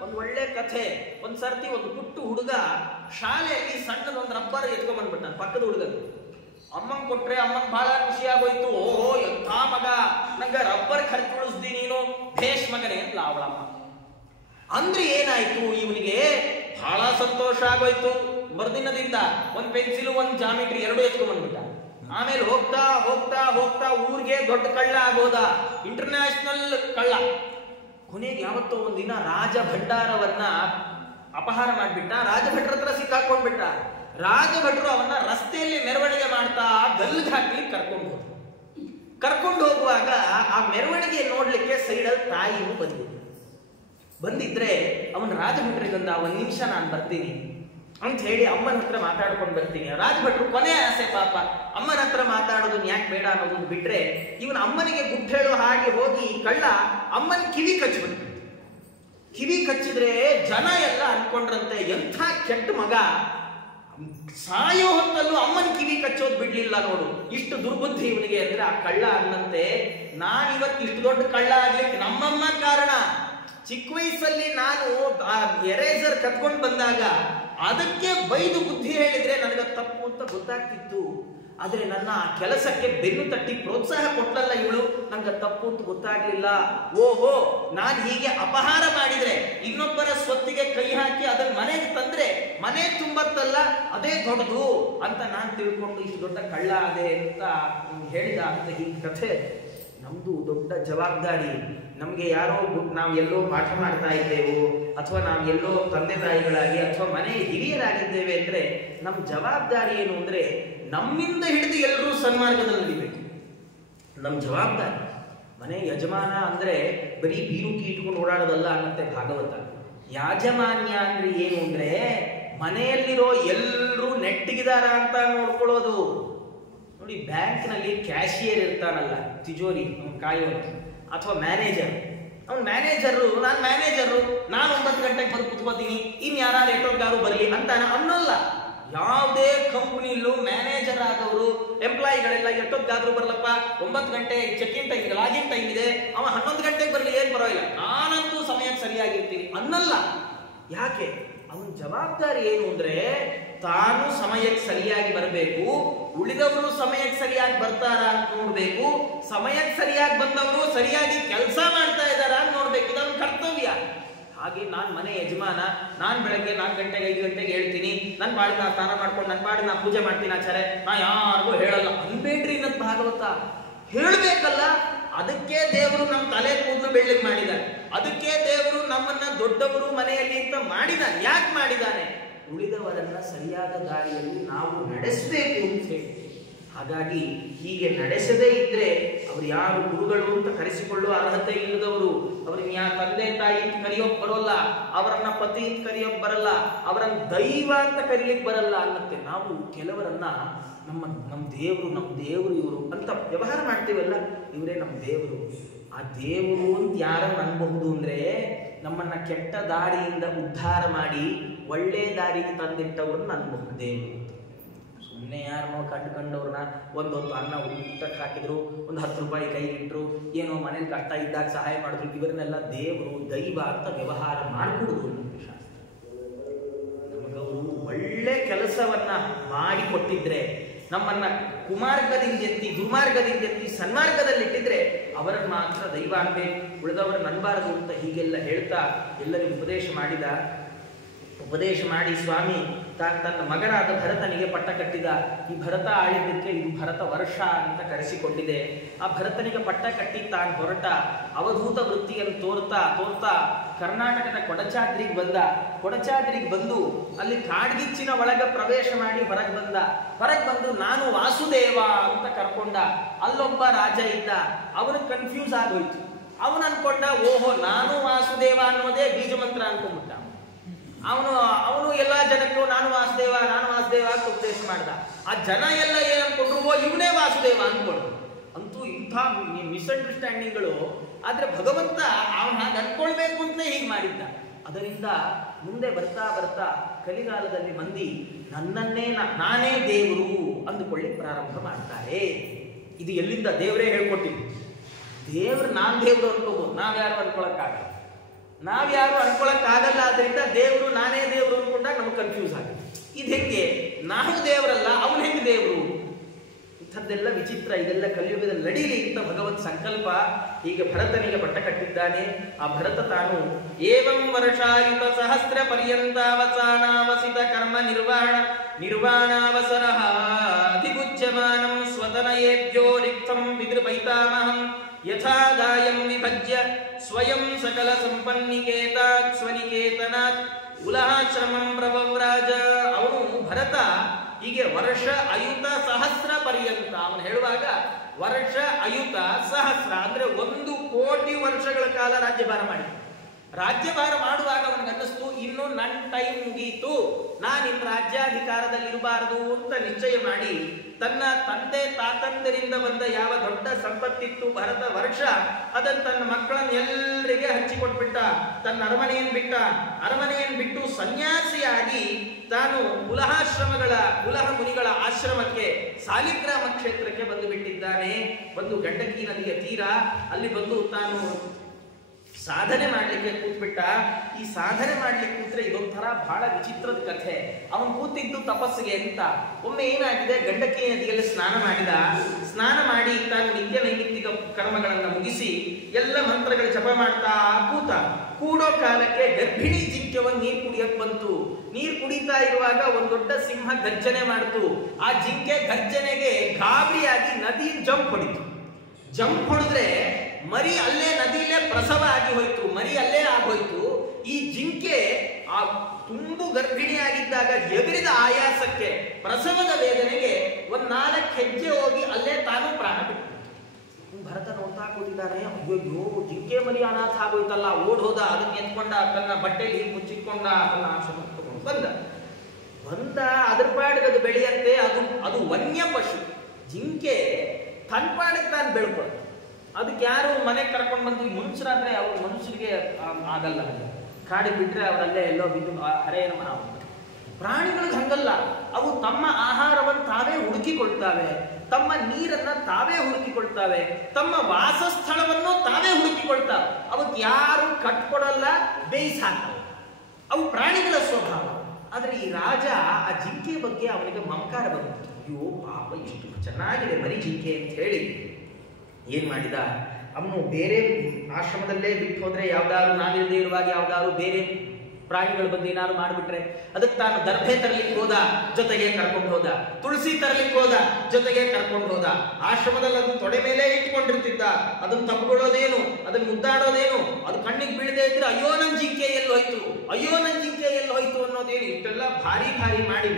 ಒಂದು ಒಳ್ಳೆ ಕಥೆ. ಒಂದ್ ಸರ್ತಿ ಒಂದು ಪುಟ್ಟು ಹುಡುಗ ಶಾಲೆಯಲ್ಲಿ ಸಣ್ಣದೊಂದು ರಬ್ಬರ್ ಎತ್ಕೊಂಡ್ಬಂದ್ಬಿಟ್ಟ. ಪಕ್ಕದ ಹುಡುಗರು ಅಮ್ಮಂಗ್ ಕೊಟ್ರೆ ಅಮ್ಮಂಗ್ ಬಹಳ ಖುಷಿ ಆಗೋಯ್ತು. ಓಹೋ ಎಂಥ ಮಗ, ನಂಗ ರಬ್ಬರ್ ಖರ್ಚು ಉಳಿಸ್ದಿ ನೀನು, ಭೇಷ್ ಮಗನೇ ಅಂತ ಅವಳಮ್ಮ ಅಂದ್ರೆ ಏನಾಯ್ತು, ಇವನಿಗೆ ಬಹಳ ಸಂತೋಷ ಆಗೋಯ್ತು. ಮರುದಿನದಿಂದ ಒಂದ್ ಪೆನ್ಸಿಲ್ ಒಂದ್ ಜಾಮಿಟ್ರಿ 2 ಎತ್ಕೊಂಡ್ಬಂದ್ಬಿಟ್ಟ. ಆಮೇಲೆ ಹೋಗ್ತಾ ಹೋಗ್ತಾ ಹೋಗ್ತಾ ಊರಿಗೆ ದೊಡ್ಡ ಕಳ್ಳ ಆಗೋದ, ಇಂಟರ್ನ್ಯಾಷನಲ್ ಕಳ್ಳ. ಕೊನೆಗೆ ಯಾವತ್ತೋ ಒಂದಿನ ರಾಜ ಭಂಡಾರವನ್ನ ಅಪಹಾರ ಮಾಡ್ಬಿಟ್ಟ. ರಾಜಭಟ್ರ ಹತ್ರ ಸಿಕ್ಕಾಕೊಂಡ್ಬಿಟ್ಟ. ರಾಜಭಟ್ರು ಅವನ್ನ ರಸ್ತೆಯಲ್ಲಿ ಮೆರವಣಿಗೆ ಮಾಡ್ತಾ ಗಲ್ಲಿಗೆ ಹಾಕ್ಲಿಕ್ಕೆ ಕರ್ಕೊಂಡು ಹೋಗುವಾಗ ಆ ಮೆರವಣಿಗೆ ನೋಡ್ಲಿಕ್ಕೆ ಸೈಡಲ್ಲಿ ತಾಯಿಯೂ ಬಂದಿದ್ರೆ ಅವನ ರಾಜಭಟ್ರಿಗಂದ, 1 ನಿಮಿಷ ನಾನು ಬರ್ತೀನಿ ಅಂತ ಹೇಳಿ ಅಮ್ಮನ ಹತ್ರ ಮಾತಾಡ್ಕೊಂಡು ಬರ್ತೀನಿ. ರಾಜಭಟ್ರು ಕೊನೆ ಆಸೆ ಪಾಪ, ಅಮ್ಮನ ಹತ್ರ ಮಾತಾಡೋದನ್ನ ಯಾಕೆ ಬೇಡ ಅನ್ನೋದನ್ನ ಬಿಟ್ರೆ, ಇವನ ಅಮ್ಮನಿಗೆ ಗುಡ್ ಹೇಳೋ ಹಾಗೆ ಹೋಗಿ ಕಳ್ಳ ಅಮ್ಮನ ಕಿವಿ ಕಚ್ಬಿಟ್ಟು ಕಿವಿ ಕಚ್ಚಿದ್ರೆ ಜನ ಎಲ್ಲ ಅನ್ಕೊಂಡ್ರಂತೆ ಎಂಥ ಕೆಟ್ಟ ಮಗ, ಸಾಯೋ ಹೊತ್ತಲ್ಲೂ ಅಮ್ಮನ ಕಿವಿ ಕಚ್ಚೋದು ಬಿಡ್ಲಿಲ್ಲ ನೋಡು, ಇಷ್ಟು ದುರ್ಬುದ್ಧಿ ಇವನಿಗೆ ಅಂದ್ರೆ ಆ ಕಳ್ಳ ಅನ್ನಂತೆ ನಾನಿವತ್ತು ಇಷ್ಟು ದೊಡ್ಡ ಕಳ್ಳ ಆಗ್ಲಿಕ್ಕೆ ನಮ್ಮಮ್ಮ ಕಾರಣ. ಚಿಕ್ಕ ವಯಸ್ಸಲ್ಲಿ ನಾನು ಆ ಎರೇಸರ್ ಕತ್ಕೊಂಡು ಬಂದಾಗ ಅದಕ್ಕೆ ಬೈದು ಬುದ್ಧಿ ಹೇಳಿದ್ರೆ ನನಗೆ ತಪ್ಪು ಅಂತ ಗೊತ್ತಾಗ್ತಿತ್ತು. ಆದ್ರೆ ನನ್ನ ಆ ಕೆಲಸಕ್ಕೆ ಬೆನ್ನು ತಟ್ಟಿ ಪ್ರೋತ್ಸಾಹ ಕೊಟ್ಟಲ್ಲ ಇವಳು, ನಂಗೆ ತಪ್ಪು ಅಂತ ಗೊತ್ತಾಗ್ಲಿಲ್ಲ. ಓಹೋ, ನಾನು ಹೀಗೆ ಅಪಹಾರ ಮಾಡಿದ್ರೆ, ಇನ್ನೊಬ್ಬರ ಸ್ವತ್ತಿಗೆ ಕೈ ಹಾಕಿ ಅದನ್ನ ಮನೆಗೆ ತಂದ್ರೆ ಮನೆ ತುಂಬತ್ತಲ್ಲ, ಅದೇ ದೊಡ್ಡದು ಅಂತ ನಾನು ತಿಳ್ಕೊಂಡು ಇಷ್ಟು ದೊಡ್ಡ ಕಳ್ಳ ಅದೇ ಅಂತ ಹೇಳಿದ ಅಂತ ಈ ಕಥೆ. ನಮ್ದು ದೊಡ್ಡ ಜವಾಬ್ದಾರಿ. ನಮ್ಗೆ ಯಾರೋ ನಾವು ಎಲ್ಲೋ ಪಾಠ ಮಾಡ್ತಾ ಇದ್ದೇವೋ ಅಥವಾ ನಾವು ಎಲ್ಲೋ ತಂದೆ ತಾಯಿಗಳಾಗಿ ಅಥವಾ ಮನೆ ಹಿರಿಯರಾಗಿದ್ದೇವೆ ಅಂದ್ರೆ ನಮ್ಮ ಜವಾಬ್ದಾರಿ ಏನು ಅಂದ್ರೆ ನಮ್ಮಿಂದ ಹಿಡಿದು ಎಲ್ಲರೂ ಸನ್ಮಾರ್ಗದಲ್ಲಿ ನಡಿಬೇಕು. ನಮ್ಮ ಜವಾಬ್ದಾರಿ. ಮನೆ ಯಜಮಾನ ಅಂದ್ರೆ ಬರೀ ಬೀರುಕಿ ಇಟ್ಕೊಂಡು ಓಡಾಡೋದಲ್ಲ ಅನ್ನತ್ತೆ ಭಾಗವತ. ಯಾಜಮಾನ್ಯ ಅಂದ್ರೆ ಏನು ಅಂದ್ರೆ ಮನೆಯಲ್ಲಿರೋ ಎಲ್ಲರೂ ನೆಟ್ಟಿಗಿದಾರ ಅಂತ ನೋಡ್ಕೊಳ್ಳೋದು. ನೋಡಿ, ಬ್ಯಾಂಕ್ ನಲ್ಲಿ ಕ್ಯಾಶಿಯರ್ ಇರ್ತಾನಲ್ಲ, ತಿಜೋರಿ ಕಾಯೋನು, ಅಥವಾ ಮ್ಯಾನೇಜರ್. ಅವ್ನು ಮ್ಯಾನೇಜರು, ನಾನು 9 ಗಂಟೆಗೆ ಬಂದು ಕುತ್ಕೋತೀನಿ, ಇನ್ ಯಾರು ಎಷ್ಟೊತ್ತಾರು ಬರಲಿ ಅಂತ ಅನ್ನೋಲ್ಲ. ಯಾವುದೇ ಕಂಪನಿಲೂ ಮ್ಯಾನೇಜರ್ ಆದವರು ಎಂಪ್ಲಾಯಿಗಳೆಲ್ಲ ಎಷ್ಟೊತ್ತಾದ್ರೂ ಬರ್ಲಪ್ಪ, 9 ಗಂಟೆ check in time, login time ಇದೆ, ಅವ 11 ಗಂಟೆಗೆ ಬರಲಿ, ಏನ್ ಪರವಾಗಿಲ್ಲ, ನಾನಂತೂ ಸಮಯಕ್ಕೆ ಸರಿಯಾಗಿರ್ತೀನಿ ಅನ್ನಲ್ಲ. ಯಾಕೆ? ಅವನ ಜವಾಬ್ದಾರಿ ಏನು ಅಂದ್ರೆ ತಾನು ಸಮಯಕ್ಕೆ ಸರಿಯಾಗಿ ಬರಬೇಕು, ಉಳಿದವರು ಸಮಯಕ್ಕೆ ಸರಿಯಾಗಿ ಬರ್ತಾರ ಅಂತ ನೋಡ್ಬೇಕು, ಸಮಯಕ್ಕೆ ಸರಿಯಾಗಿ ಬಂದವರು ಸರಿಯಾಗಿ ಕೆಲಸ ಮಾಡ್ತಾ ಇದ್ದಾರ ಅಂತ ನೋಡ್ಬೇಕು. ಇದೊಂದು ಕರ್ತವ್ಯ. ಹಾಗೆ ನಾನು ಮನೆ ಯಜಮಾನ, ನಾನು ಬೆಳಗ್ಗೆ 4 ಗಂಟೆಗೆ 5 ಗಂಟೆಗೆ ಹೇಳ್ತೀನಿ, ನನ್ನ ಪಾಡಿನ ನಾ ಸ್ನಾನ ಮಾಡ್ಕೊಂಡು ನನ್ನ ಪಾಡಿನ ನಾ ಪೂಜೆ ಮಾಡ್ತೀನಿ ಆಚಾರೆ, ನಾ ಯಾರಿಗೂ ಹೇಳಲ್ಲ ಅನ್ಬೇಡ್ರಿ ನನ್ನ ಭಾಗವತ. ಹೇಳ್ಬೇಕಲ್ಲ. ಅದಕ್ಕೆ ದೇವರು ನಮ್ಮ ತಲೆ ಕೂದಲು ಬೆಳ್ಳಗೆ ಮಾಡಿದ್ದಾನೆ. ಅದಕ್ಕೆ ದೇವರು ನಮ್ಮನ್ನ ದೊಡ್ಡವರು ಮನೆಯಲ್ಲಿ ಅಂತ ಮಾಡಿದ್ದಾನೆ. ಯಾಕೆ ಮಾಡಿದ್ದಾನೆ? ಉಳಿದವರನ್ನ ಸರಿಯಾದ ದಾರಿಯಲ್ಲಿ ನಾವು ನಡೆಸಬೇಕು ಅಂತ ಹೇಳಿ. ಹಾಗಾಗಿ ಹೀಗೆ ನಡೆಸದೇ ಇದ್ರೆ ಅವ್ರು ಯಾರು ಗುರುಗಳು ಅಂತ ಕರೆಸಿಕೊಳ್ಳುವ ಅರ್ಹತೆ ಇಲ್ಲದವರು, ಅವ್ರಿಗೆ ಯಾ ತಂದೆ ತಾಯಿ ಅಂತ ಕರೆಯೋಕ್ ಬರೋಲ್ಲ, ಅವರನ್ನ ಪತಿ ಅಂತ ಕರೆಯೋಕ್ ಬರಲ್ಲ, ಅವರನ್ನ ದೈವ ಅಂತ ಕರೀಲಿಕ್ಕೆ ಬರಲ್ಲ ಅನ್ನತ್ತೆ. ನಾವು ಕೆಲವರನ್ನ ನಮ್ಮ ದೇವರು ಇವರು ಅಂತ ವ್ಯವಹಾರ ಮಾಡ್ತೀವಲ್ಲ, ಇವರೇ ನಮ್ಮ ದೇವರು. ಆ ದೇವರು ಅಂತ ಯಾರನ್ನು ಅನ್ಬಹುದು ಅಂದ್ರೆ ನಮ್ಮನ್ನ ಕೆಟ್ಟ ದಾರಿಯಿಂದ ಉದ್ಧಾರ ಮಾಡಿ ಒಳ್ಳೆ ದಾರಿಗೆ ತಂದಿಟ್ಟವ್ರನ್ನ ಅನ್ಬಹುದು ದೇವರು. ಸುಮ್ಮನೆ ಯಾರನ್ನೋ ಕಂಡುಕೊಂಡವ್ರನ್ನ ಒಂದೊಂದು ಅನ್ನ ಊಟಕ್ಕೆ ಹಾಕಿದ್ರು, ಒಂದು 10 ರೂಪಾಯಿ ಕೈಗಿಟ್ರು, ಏನೋ ಮನೇಲಿ ಕಷ್ಟ ಇದ್ದಾಗ ಸಹಾಯ ಮಾಡಿದ್ರು, ಇವರನ್ನೆಲ್ಲ ದೇವರು ದೈವ ಅಂತ ವ್ಯವಹಾರ ಮಾಡಿಕೊಡುದು ಅನ್ನೋದು ಶಾಸ್ತ್ರ. ನಮಗವರು ಒಳ್ಳೆ ಕೆಲಸವನ್ನ ಮಾಡಿಕೊಟ್ಟಿದ್ರೆ, ನಮ್ಮನ್ನ ಕುಮಾರ್ಗದಿಂದ ಎತ್ತಿ ದುರ್ಮಾರ್ಗದಿಂದ ಎತ್ತಿ ಸನ್ಮಾರ್ಗದಲ್ಲಿಟ್ಟಿದ್ರೆ ಅವರನ್ನು ಮಾತ್ರ ದೈವ ಅನ್ಬೇಕು, ಉಳಿದವರನ್ನು ಅನ್ಬಾರದು ಅಂತ ಹೀಗೆಲ್ಲ ಹೇಳ್ತಾ ಎಲ್ಲರಿಗೂ ಉಪದೇಶ ಮಾಡಿ ಸ್ವಾಮಿ ತನ್ನ ಮಗನಾದ ಭರತನಿಗೆ ಪಟ್ಟ ಕಟ್ಟಿದ. ಈ ಭರತ ಆಳಿದ್ದಕ್ಕೆ ಇದು ಭರತ ವರ್ಷ ಅಂತ ಕರೆಸಿಕೊಂಡಿದೆ. ಆ ಭರತನಿಗೆ ಪಟ್ಟ ಕಟ್ಟಿ ತಾನು ಹೊರಟ ಅವಧೂತ ವೃತ್ತಿಯನ್ನು ತೋರ್ತಾ ಕರ್ನಾಟಕದ ಕೊಡಚಾದ್ರಿಗೆ ಬಂದು ಅಲ್ಲಿ ಕಾಡ್ಗಿಚ್ಚಿನ ಒಳಗೆ ಪ್ರವೇಶ ಮಾಡಿ ಹೊರಗೆ ಬಂದು ನಾನು ವಾಸುದೇವ ಅಂತ ಕರ್ಕೊಂಡ. ಅಲ್ಲೊಬ್ಬ ರಾಜ ಇದ್ದ, ಅವನು ಕನ್ಫ್ಯೂಸ್ ಆಗೋಯ್ತು. ಅವನು ಅನ್ಕೊಂಡ, ಓಹೋ ನಾನು ವಾಸುದೇವ ಅನ್ನೋದೇ ಬೀಜ ಮಂತ್ರ ಅನ್ಕೊಂಡ್ಬಿಟ್ಟ. ಅವನು ಎಲ್ಲಾ ಜನಕ್ಕೂ ನಾನು ವಾಸುದೇವ ಅಂತ ಉಪದೇಶ ಮಾಡ್ದ. ಆ ಜನ ಎಲ್ಲ ಏನ್ ಅನ್ಕೊಂಡ್ರು, ಓ ಇವನೇ ವಾಸುದೇವ ಅನ್ಕೊಂಡ್ರು. ಅಂತೂ ಇಂಥ ಮಿಸ್ಅಂಡರ್ಸ್ಟ್ಯಾಂಡಿಂಗ್ಗಳು. ಆದ್ರೆ ಭಗವಂತ ಅವನ ಹಾಗೆ ಅನ್ಕೊಳ್ಬೇಕು ಅಂತಲೇ ಹೀಗೆ ಮಾಡಿದ್ದ. ಅದರಿಂದ ಮುಂದೆ ಬರ್ತಾ ಕಲಿಗಾಲದಲ್ಲಿ ಮಂದಿ ನನ್ನನ್ನೇ ನಾನೇ ದೇವರು ಅಂದುಕೊಳ್ಳಿ ಪ್ರಾರಂಭ ಮಾಡ್ತಾರೆ. ಇದು ಎಲ್ಲಿಂದ? ದೇವರೇ ಹೇಳ್ಕೊಟ್ಟಿದ್ದು. ನಾನ್ ದೇವರು ಅನ್ಕೋಬಹುದು, ನಾವ್ಯಾರು ಅನ್ಕೊಳಕ್ಕಾಗಲ್ಲ. ಆದ್ರಿಂದ ದೇವರು ನಾನೇ ದೇವರು ಅನ್ಕೊಂಡಾಗ ನಮ್ಗೆ ಕನ್ಫ್ಯೂಸ್ ಆಗುತ್ತೆ. ಇದು ಹೆಂಗೆ? ನಾವು ದೇವರಲ್ಲ, ಅವನು ಹೆಂಗೆ ದೇವರು? ಇಂಥದ್ದೆಲ್ಲ ವಿಚಿತ್ರ. ಇದೆಲ್ಲ ಕಲಿಯುಗದಲ್ಲಿ ನಡೀಲಿ ಅಂತ ಭಗವತ್ ಸಂಕಲ್ಪ. ಹೀಗೆ ಭರತನಿಗೆ ಪಟ್ಟ ಕಟ್ಟಿದ್ದಾನೆ. ಆ ಭರತ ತಾನು ಏವಂ ವರ್ಷಾಯುತ ಸಹಸ್ರ ಪರ್ಯಂತಾವಸಾನಾವಸಿತ ಕರ್ಮ ನಿರ್ವಾಣಾವಸರ ಅಧಿಗುಜ್ಯಮಾನಂ ಸ್ವತನಯೇಭ್ಯೋ ರಿಕ್ತಂ ಪಿತೃಪೈತಾಮಹಂ ಯಥಾದಾಯಂ ವಿಭಜ್ಯ ಸ್ವಯಂ ಸಕಲ ಸಂಪನ್ನಿಕೇತಾತ್ ಸ್ವನಿಕೇತನಾತ್ ಉಲಹಾಶ್ರಮಂ ಪ್ರಭವ್ರಾಜ. ಅವನು ಭರತ ಹೀಗೆ ವರ್ಷ ಅಯುತ ಸಹಸ್ರ ಪರ್ಯಂತ, ಅವನು ಹೇಳುವಾಗ ವರ್ಷ ಅಯುತ ಸಹಸ್ರ ಅಂದ್ರೆ 1 ಕೋಟಿ ವರ್ಷಗಳ ಕಾಲ ರಾಜ್ಯಭಾರ ಮಾಡಿದ. ರಾಜ್ಯಭಾರ ಮಾಡುವಾಗ ಅವನಿಗೆ ಅನ್ನಿಸ್ತು, ಇನ್ನು ನನ್ನ ಟೈಮ್ ಮುಗೀತು, ನಾನಿನ್ ರಾಜ್ಯಾಧಿಕಾರದಲ್ಲಿರಬಾರದು ಅಂತ ನಿಶ್ಚಯ ಮಾಡಿ ತನ್ನ ತಂದೆ ತಾತಂದರಿಂದ ಬಂದ ಯಾವ ದೊಡ್ಡ ಸಂಪತ್ತಿತ್ತು ಭರತ ವರ್ಷ, ಅದನ್ನು ತನ್ನ ಮಕ್ಕಳನ್ನ ಎಲ್ಲರಿಗೆ ಹಂಚಿಕೊಟ್ಬಿಟ್ಟ. ತನ್ನ ಅರಮನೆಯನ್ನು ಬಿಟ್ಟು ಸನ್ಯಾಸಿಯಾಗಿ ತಾನು ಪುಲಹ ಮುನಿಗಳ ಆಶ್ರಮಕ್ಕೆ ಸಾಲಿಗ್ರಾಮ ಕ್ಷೇತ್ರಕ್ಕೆ ಬಂದು ಬಿಟ್ಟಿದ್ದಾನೆ. ಬಂದು ಗಂಡಕಿ ನದಿಯ ತೀರ ಅಲ್ಲಿ ಬಂದು ತಾನು ಸಾಧನೆ ಮಾಡ್ಲಿಕ್ಕೆ ಕೂತ್ಬಿಟ್ಟ. ಈ ಸಾಧನೆ ಮಾಡ್ಲಿಕ್ಕೆ ಕೂತ್ರೆ ಇದೊಂಥರ ಬಹಳ ವಿಚಿತ್ರದ ಕಥೆ. ಅವನು ಕೂತಿದ್ದು ತಪಸ್ಸಿಗೆ ಅಂತ. ಒಮ್ಮೆ ಏನಾಗಿದೆ, ಗಂಡಕಿ ನದಿಯಲ್ಲಿ ಸ್ನಾನ ಮಾಡಿ ತಾನು ನಿತ್ಯ ನೈಮಿತ್ತಿಕ ಕರ್ಮಗಳನ್ನು ಮುಗಿಸಿ ಎಲ್ಲ ಮಂತ್ರಗಳ ಜಪ ಮಾಡ್ತಾ ಕೂಡೋ ಕಾಲಕ್ಕೆ ಗರ್ಭಿಣಿ ಜಿಂಕೆ ಒಂದು ನೀರು ಕುಡಿಯಕ್ ಬಂತು. ನೀರು ಕುಡಿತಾ ಇರುವಾಗ ಒಂದು ದೊಡ್ಡ ಸಿಂಹ ಗರ್ಜನೆ ಮಾಡ್ತು. ಆ ಜಿಂಕೆ ಗರ್ಜನೆಗೆ ಗಾಬರಿಯಾಗಿ ನದಿ ಜಂಪ್ ಹೊಡೆದ್ರೆ ಮರಿ ಅಲ್ಲೇ ನದಿಯಲ್ಲೇ ಪ್ರಸವ ಆಗಿ ಹೋಯ್ತು, ಮರಿ ಅಲ್ಲೇ ಆಗೋಯ್ತು. ಈ ಜಿಂಕೆ ಆ ತುಂಬು ಗರ್ಭಿಣಿಯಾಗಿದ್ದಾಗ ಎದುರಿದ ಆಯಾಸಕ್ಕೆ, ಪ್ರಸವದ ವೇದನೆಗೆ 4 ಹೆಜ್ಜೆ ಹೋಗಿ ಅಲ್ಲೇ ತಾನು ಪ್ರಾಣ ಬಿಟ್ಟು. ಭರತ ನೋಡ್ತಾ ಕೂತಿದ್ದಾನೆ. ಅಯ್ಯೋ, ಜಿಂಕೆ ಮರಿ ಅನಾಥ ಆಗೋಯ್ತಲ್ಲ. ಓಡ್ ಹೋದ, ಅದನ್ನ ಎತ್ಕೊಂಡ, ತನ್ನ ಬಟ್ಟೆಯಲ್ಲಿ ಮುಚ್ಚಿಟ್ಕೊಂಡ, ತನ್ನ ಆಶ್ರಮಕ್ಕೆ ತಗೊಂಡು ಬಂದ. ಅದ್ರ ಪಾಡಿಗೆ ಅದು ಬೆಳೆಯತ್ತೆ. ಅದು ವನ್ಯ ಪಶು. ಜಿಂಕೆ ತನ್ನ ಪಾಡಿಗೆ ತಾನು ಬೆಳ್ಕೊಳ್ತು. ಅದಕ್ಕೆ ಯಾರು ಮನೆಗೆ ಕರ್ಕೊಂಡು ಬಂದು ಮನುಷ್ಯರಾದ್ರೆ ಅವ್ರು ಮನುಷ್ಯರಿಗೆ ಆಗಲ್ಲ. ಕಾಡಿಗೆ ಬಿಟ್ರೆ ಅವರಲ್ಲೇ ಎಲ್ಲೋ ಬಿದ್ದು ಹರೆಯನ್ನು ಪ್ರಾಣಿಗಳಿಗೆ ಹಂಗಲ್ಲ. ಅವು ತಮ್ಮ ಆಹಾರವನ್ನು ತಾವೇ ಹುಡುಕಿಕೊಳ್ತಾವೆ, ತಮ್ಮ ನೀರನ್ನ ತಾವೇ ಹುಡುಕಿಕೊಳ್ತಾವೆ, ತಮ್ಮ ವಾಸಸ್ಥಳವನ್ನು ತಾವೇ ಹುಡುಕಿಕೊಳ್ತಾವೆ. ಅವಕ್ಕೆ ಯಾರು ಕಟ್ಕೊಡಲ್ಲ, ಬೇಯಿಸಾಕಲ್ಲ. ಅವು ಪ್ರಾಣಿಗಳ ಸ್ವಭಾವ. ಆದ್ರೆ ಈ ರಾಜ ಆ ಜಿಂಕೆ ಬಗ್ಗೆ ಅವನಿಗೆ ಮಮಕಾರ ಬಂತು. ಅಯ್ಯೋ ಪಾಪ, ಇಷ್ಟು ಚೆನ್ನಾಗಿದೆ ಮರಿ ಜಿಂಕೆ ಅಂತ ಹೇಳಿ ಏನ್ ಮಾಡಿದ, ಅವನು ಬೇರೆ ಆಶ್ರಮದಲ್ಲೇ ಬಿಟ್ಟು ಹೋದ್ರೆ, ಯಾವ್ದಾದ್ರು ನಾವಿಲ್ಲದೆ ಇರುವಾಗ ಯಾವ್ದಾದ್ರು ಬೇರೆ ಪ್ರಾಣಿಗಳು ಬಂದು ಏನಾದ್ರು ಮಾಡಿಬಿಟ್ರೆ, ಅದಕ್ಕೆ ತಾನು ದರ್ಭೆ ತರಲಿಕ್ಕೆ ಹೋದ, ಜೊತೆಗೆ ಕರ್ಕೊಂಡು ಹೋದ. ತುಳಸಿ ತರಲಿಕ್ಕೆ ಹೋದ, ಜೊತೆಗೆ ಕರ್ಕೊಂಡು ಹೋದ. ಆಶ್ರಮದಲ್ಲಿ ಅದನ್ನು ತೊಡೆ ಮೇಲೆ ಇಟ್ಕೊಂಡಿರ್ತಿದ್ದ. ಅದನ್ನು ತಪ್ಪಿಕೊಳ್ಳೋದೇನು, ಅದನ್ನು ಮುದ್ದಾಡೋದೇನು, ಅದು ಕಣ್ಣಿಗೆ ಬೀಳದೆ ಇದ್ರೆ ಅಯ್ಯೋ ನನ್ ಜಿಂಕೆ ಎಲ್ಲೋಯ್ತು, ಅಯ್ಯೋ ನನ್ ಜಿಂಕೆ ಎಲ್ಲೋಯ್ತು ಅನ್ನೋದೇನು, ಇಷ್ಟೆಲ್ಲ ಭಾರಿ ಮಾಡಿ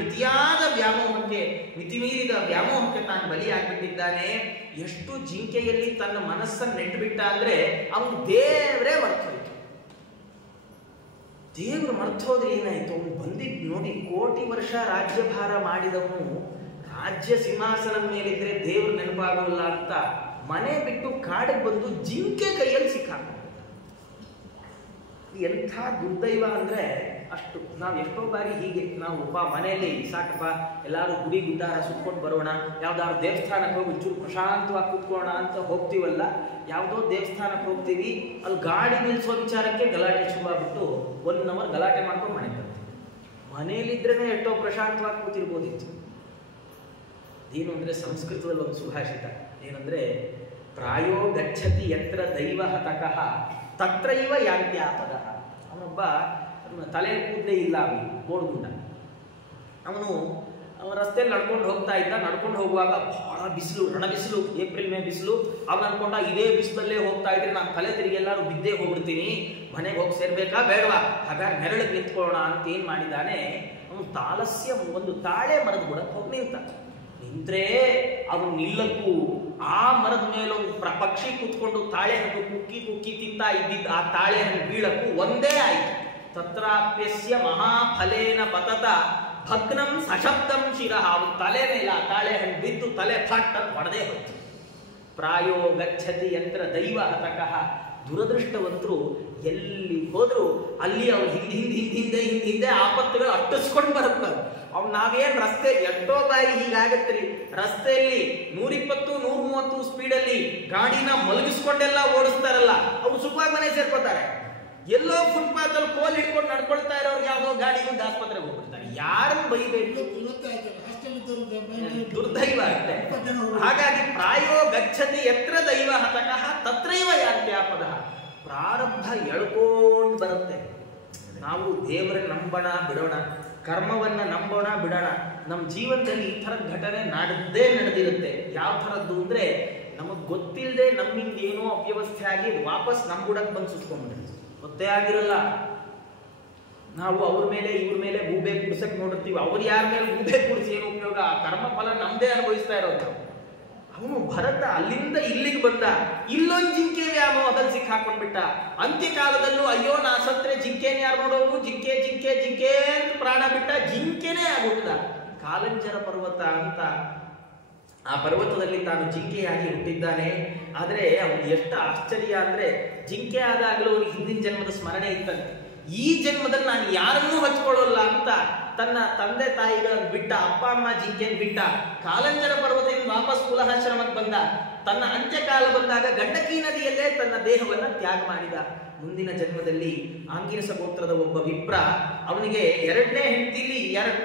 ಮಿತಿಮೀರಿದ ವ್ಯಾಮೋಹಕ್ಕೆ ತಾನು ಬಲಿಯಾಗ್ಬಿಟ್ಟಿದ್ದಾನೆ. ಎಷ್ಟು ಜಿಂಕೆಯಲ್ಲಿ ತನ್ನ ಮನಸ್ಸನ್ನು ನೆಟ್ಟುಬಿಟ್ಟ ಅಂದ್ರೆ ಅವನು ದೇವರೇ ಮರ್ತೋಯ್ತು. ದೇವರು ಮರ್ತೋದ್ರೆ ಏನಾಯ್ತು, ಅವನು ಬಂದಿದ್ದು ನೋಡಿ, ಕೋಟಿ ವರ್ಷ ರಾಜ್ಯಭಾರ ಮಾಡಿದವನು ರಾಜ್ಯ ಸಿಂಹಾಸನದ ಮೇಲಿದ್ರೆ ದೇವ್ರು ನೆನಪಾಗೋಲ್ಲ ಅಂತ ಮನೆ ಬಿಟ್ಟು ಕಾಡಿಗೆ ಬಂದು ಜಿಂಕೆ ಕೈಯಲ್ಲಿ ಸಿಕ್ಕಾಕ. ಎಂಥ ದುರ್ದೈವ ಅಂದ್ರೆ ಅಷ್ಟು. ನಾವು ಎಷ್ಟೋ ಬಾರಿ ಹೀಗೆ ನಾವು ಮನೆಯಲ್ಲಿ ಸಾಕಪ್ಪ ಎಲ್ಲಾರು ಗುಡಿ ಗುಡ್ಡಾರ ಸುತ್ಕೊಂಡು ಬರೋಣ, ಯಾವ್ದಾದ್ರು ದೇವಸ್ಥಾನಕ್ಕೆ ಹೋಗಿ ಒಂಚೂರು ಪ್ರಶಾಂತವಾಗಿ ಕೂತ್ಕೋಣ ಅಂತ ಹೋಗ್ತೀವಲ್ಲ, ಯಾವುದೋ ದೇವಸ್ಥಾನಕ್ಕೆ ಹೋಗ್ತೀವಿ, ಅಲ್ಲಿ ಗಾಡಿ ನಿಲ್ಲಿಸೋ ವಿಚಾರಕ್ಕೆ ಗಲಾಟೆ ಶುರುವಾಗ್ಬಿಟ್ಟು 1 ಅವರ್ ಗಲಾಟೆ ಮಾಡ್ಕೊಂಡು ಮನೆಗೆ ಬರ್ತೀವಿ. ಮನೇಲಿದ್ರೇನೆ ಎಷ್ಟೋ ಪ್ರಶಾಂತವಾಗಿ ಕೂತಿರ್ಬೋದಿತ್ತು. ಏನು ಅಂದ್ರೆ ಸಂಸ್ಕೃತದಲ್ಲಿ ಒಂದು ಸುಭಾಷಿತ ಏನಂದ್ರೆ, ಪ್ರಾಯೋ ಗಚ್ಚತಿ ಯತ್ರ ದೈವ ಹತಕಃ ತತ್ರೈವ ಯಾಂತ್ಯಾಪದ. ಅವನೊಬ್ಬ ತಲೆ ಕೂದಲೇ ಇಲ್ಲ, ಬೋಳ್ಗುಂಡ. ಅವನು ರಸ್ತೆಯಲ್ಲಿ ನಡ್ಕೊಂಡು ಹೋಗ್ತಾ ಇದ್ದ. ನಡ್ಕೊಂಡು ಹೋಗುವಾಗ ಬಹಳ ಬಿಸಿಲು, ರಣ ಬಿಸಿಲು, ಏಪ್ರಿಲ್ ಮೇ ಬಿಸಿಲು. ಅವನು ಅನ್ಕೊಂಡ ಇದೇ ಬಿಸಿಲಲ್ಲೇ ಹೋಗ್ತಾ ಇದ್ರೆ ನಾನು ತಲೆ ತಿರುಗಿ ಎಲ್ಲಾರು ಬಿದ್ದೇ ಹೋಗ್ಬಿಡ್ತೀನಿ, ಮನೆಗೆ ಹೋಗಿ ಸೇರ್ಬೇಕಾ ಬೇಡವಾ, ಹಾಗಾಗಿ ನೆರಳಿಗೆ ನಿಂತ್ಕೊಳ್ಳೋಣ ಅಂತ ಏನ್ ಮಾಡಿದ್ದಾನೆ, ಅವನು ತಾಲಸ್ಯ ಒಂದು ತಾಳೆ ಮರದ ಬುಡಕ್ಕೆ ಹೋಗಿ ನಿಂತ್ರೆ ಅವನು ನಿಲ್ಲಕ್ಕೂ ಆ ಮರದ ಮೇಲೊಂದು ಪಕ್ಷಿ ಕೂತ್ಕೊಂಡು ತಾಳೆ ಹಣ್ಣು ಕುಕ್ಕಿ ತಿಂತಾ ಇದ್ದಿದ್ದ ಆ ತಾಳೆ ಹಣ್ಣು ಬೀಳಕ್ಕೂ ಒಂದೇ ಆಯ್ತು. ತತ್ರಾಪ್ಯಸ್ಯ ಮಹಾಫಲೇನ ಪತತ ಭಗ್ನಂ ಸಶಬ್ದಂ ಶಿರಃ. ಅವನ ತಲೆ ಮೇಲೆ ಆ ತಾಳೆ ಹಣ್ಣು ಬಿದ್ದು ತಲೆ ಫಟ್ ಅಂತ ಹೊಡೆದೇ ಹೋಯ್ತು. ಪ್ರಾಯೋ ಗಚ್ಚತಿ ಯತ್ರ ದೈವ ಹತಕಃ. ದುರದೃಷ್ಟವಂತರು ಎಲ್ಲಿ ಹೋದ್ರು ಅಲ್ಲಿ ಅವ್ರು ಹಿಂದೆ ಆಪತ್ತುಗಳು ಅಟ್ಟಿಸ್ಕೊಂಡು ಬರುತ್ತವೆ. ಅವ್ ನಾವೇನ್ ರಸ್ತೆ ಎಷ್ಟೋ ಬಾರಿ ಹೀಗಾಗತ್ರಿ, ರಸ್ತೆಯಲ್ಲಿ 120-130 ಸ್ಪೀಡಲ್ಲಿ ಗಾಡಿನ ಮಲಗಿಸ್ಕೊಂಡೆಲ್ಲ ಓಡಿಸ್ತಾರಲ್ಲ, ಅವ್ರು ಸುಖವಾಗಿ ಮನೆ ಸೇರ್ಕೋತಾರೆ. ಎಲ್ಲೋ ಫುಟ್ಪಾತ್ ಅಲ್ಲಿ ಕೋಲ್ ಹಿಡ್ಕೊಂಡು ನಡ್ಕೊಳ್ತಾ ಇರೋರು ಯಾವ್ದೋ ಗಾಡಿಗೊಂಡು ಆಸ್ಪತ್ರೆಗೆ ಹೋಗ್ಬಿಡ್ತಾರೆ. ಯಾರನ್ನು ಬೈಬೇಕು, ದುರ್ದೈವ ಅಷ್ಟೇ. ಹಾಗಾಗಿ ಪ್ರಾಯೋ ಗಚ್ಚತಿ ಯತ್ರ ದೈವ ಹತಕಃ ತತ್ರೈವ ಯಾಂತ್ಯಾಪದ. ಪ್ರಾರಬ್ಧ ಎಳ್ಕೊಂಡು ಬರುತ್ತೆ. ನಾವು ದೇವರನ್ನ ನಂಬೋಣ ಬಿಡೋಣ, ಕರ್ಮವನ್ನ ನಂಬೋಣ ಬಿಡೋಣ. ನಮ್ಮ ಜೀವನದಲ್ಲಿ ಈ ಥರದ ಘಟನೆ ನಡೆದಿರುತ್ತೆ. ಯಾವ ಥರದ್ದು ಅಂದ್ರೆ, ನಮಗ್ ಗೊತ್ತಿಲ್ಲದೆ ನಮ್ಮಿಂದ ಏನೋ ಅವ್ಯವಸ್ಥೆ ಆಗಿ ವಾಪಸ್ ನಮ್ಮ ಬುಡಕ್ಕೆ ಬಂದು ಸುತ್ಕೊಂಡ್ಬಿಡುತ್ತೆ. ಗೊತ್ತೇ ಆಗಿರಲ್ಲ. ನಾವು ಅವ್ರ ಮೇಲೆ ಇವ್ರ ಮೇಲೆ ಗೂಬೆ ಕುಡಿಸಕ್ ನೋಡಿರ್ತೀವಿ. ಅವ್ರು ಯಾರ ಮೇಲೆ ಗೂಬೆ ಕುಡಿಸಿ ಏನು ಉಪಯೋಗ, ಆ ಕರ್ಮ ಫಲ ನಮ್ದೇ ಅನುಭವಿಸ್ತಾ ಇರೋದು. ನಾವು ಅವನು ಭರತ ಅಲ್ಲಿಂದ ಇಲ್ಲಿಗೆ ಬಂದ, ಇಲ್ಲೊಂದು ಜಿಂಕೆ ವ್ಯಾಮೋಹದಲ್ಲಿ ಸಿಕ್ಕಾಕೊಂಡ್ಬಿಟ್ಟ. ಅಂತ್ಯಕಾಲದಲ್ಲೂ ಅಯ್ಯೋ ನಾ ಸತ್ರೆ ಜಿಂಕೆನೇ ಯಾರು ನೋಡೋರು, ಜಿಂಕೆ ಜಿಂಕೆ ಜಿಂಕೆ ಅಂತ ಪ್ರಾಣ ಬಿಟ್ಟ, ಜಿಂಕೆನೇ ಆಗುತ್ತ. ಕಾಲಂಜರ ಪರ್ವತ ಅಂತ ಆ ಪರ್ವತದಲ್ಲಿ ತಾನು ಜಿಂಕೆಯಾಗಿ ಹುಟ್ಟಿದ್ದಾನೆ. ಆದರೆ ಅವನು ಎಷ್ಟು ಆಶ್ಚರ್ಯ ಅಂದ್ರೆ, ಜಿಂಕೆ ಆದಾಗಲೂ ಅವನಿಗೆ ಹಿಂದಿನ ಜನ್ಮದ ಸ್ಮರಣೆ ಇತ್ತಂತೆ. ಈ ಜನ್ಮದಲ್ಲಿ ನಾನು ಯಾರನ್ನೂ ಹಚ್ಕೊಳ್ಳಲ್ಲ ಅಂತ ತನ್ನ ತಂದೆ ತಾಯಿಗಳನ್ನು ಬಿಟ್ಟ, ಅಪ್ಪ ಅಮ್ಮ ಜಿಂಕೆಯನ್ನು ಬಿಟ್ಟ, ಕಾಲಂಜರ ಪರ್ವತದಿಂದ ವಾಪಸ್ ಕುಲಹಾಶ್ರಮಕ್ಕೆ ಬಂದ. ತನ್ನ ಅಂತ್ಯಕಾಲ ಬಂದಾಗ ಗಂಡಕಿ ನದಿಯಲ್ಲೇ ತನ್ನ ದೇಹವನ್ನು ತ್ಯಾಗ ಮಾಡಿದ. ಮುಂದಿನ ಜನ್ಮದಲ್ಲಿ ಆಂಗಿರಸ ಗೋತ್ರದ ಒಬ್ಬ ವಿಪ್ರ, ಅವನಿಗೆ ಎರಡನೇ ಹೆಂಡತಿಲಿ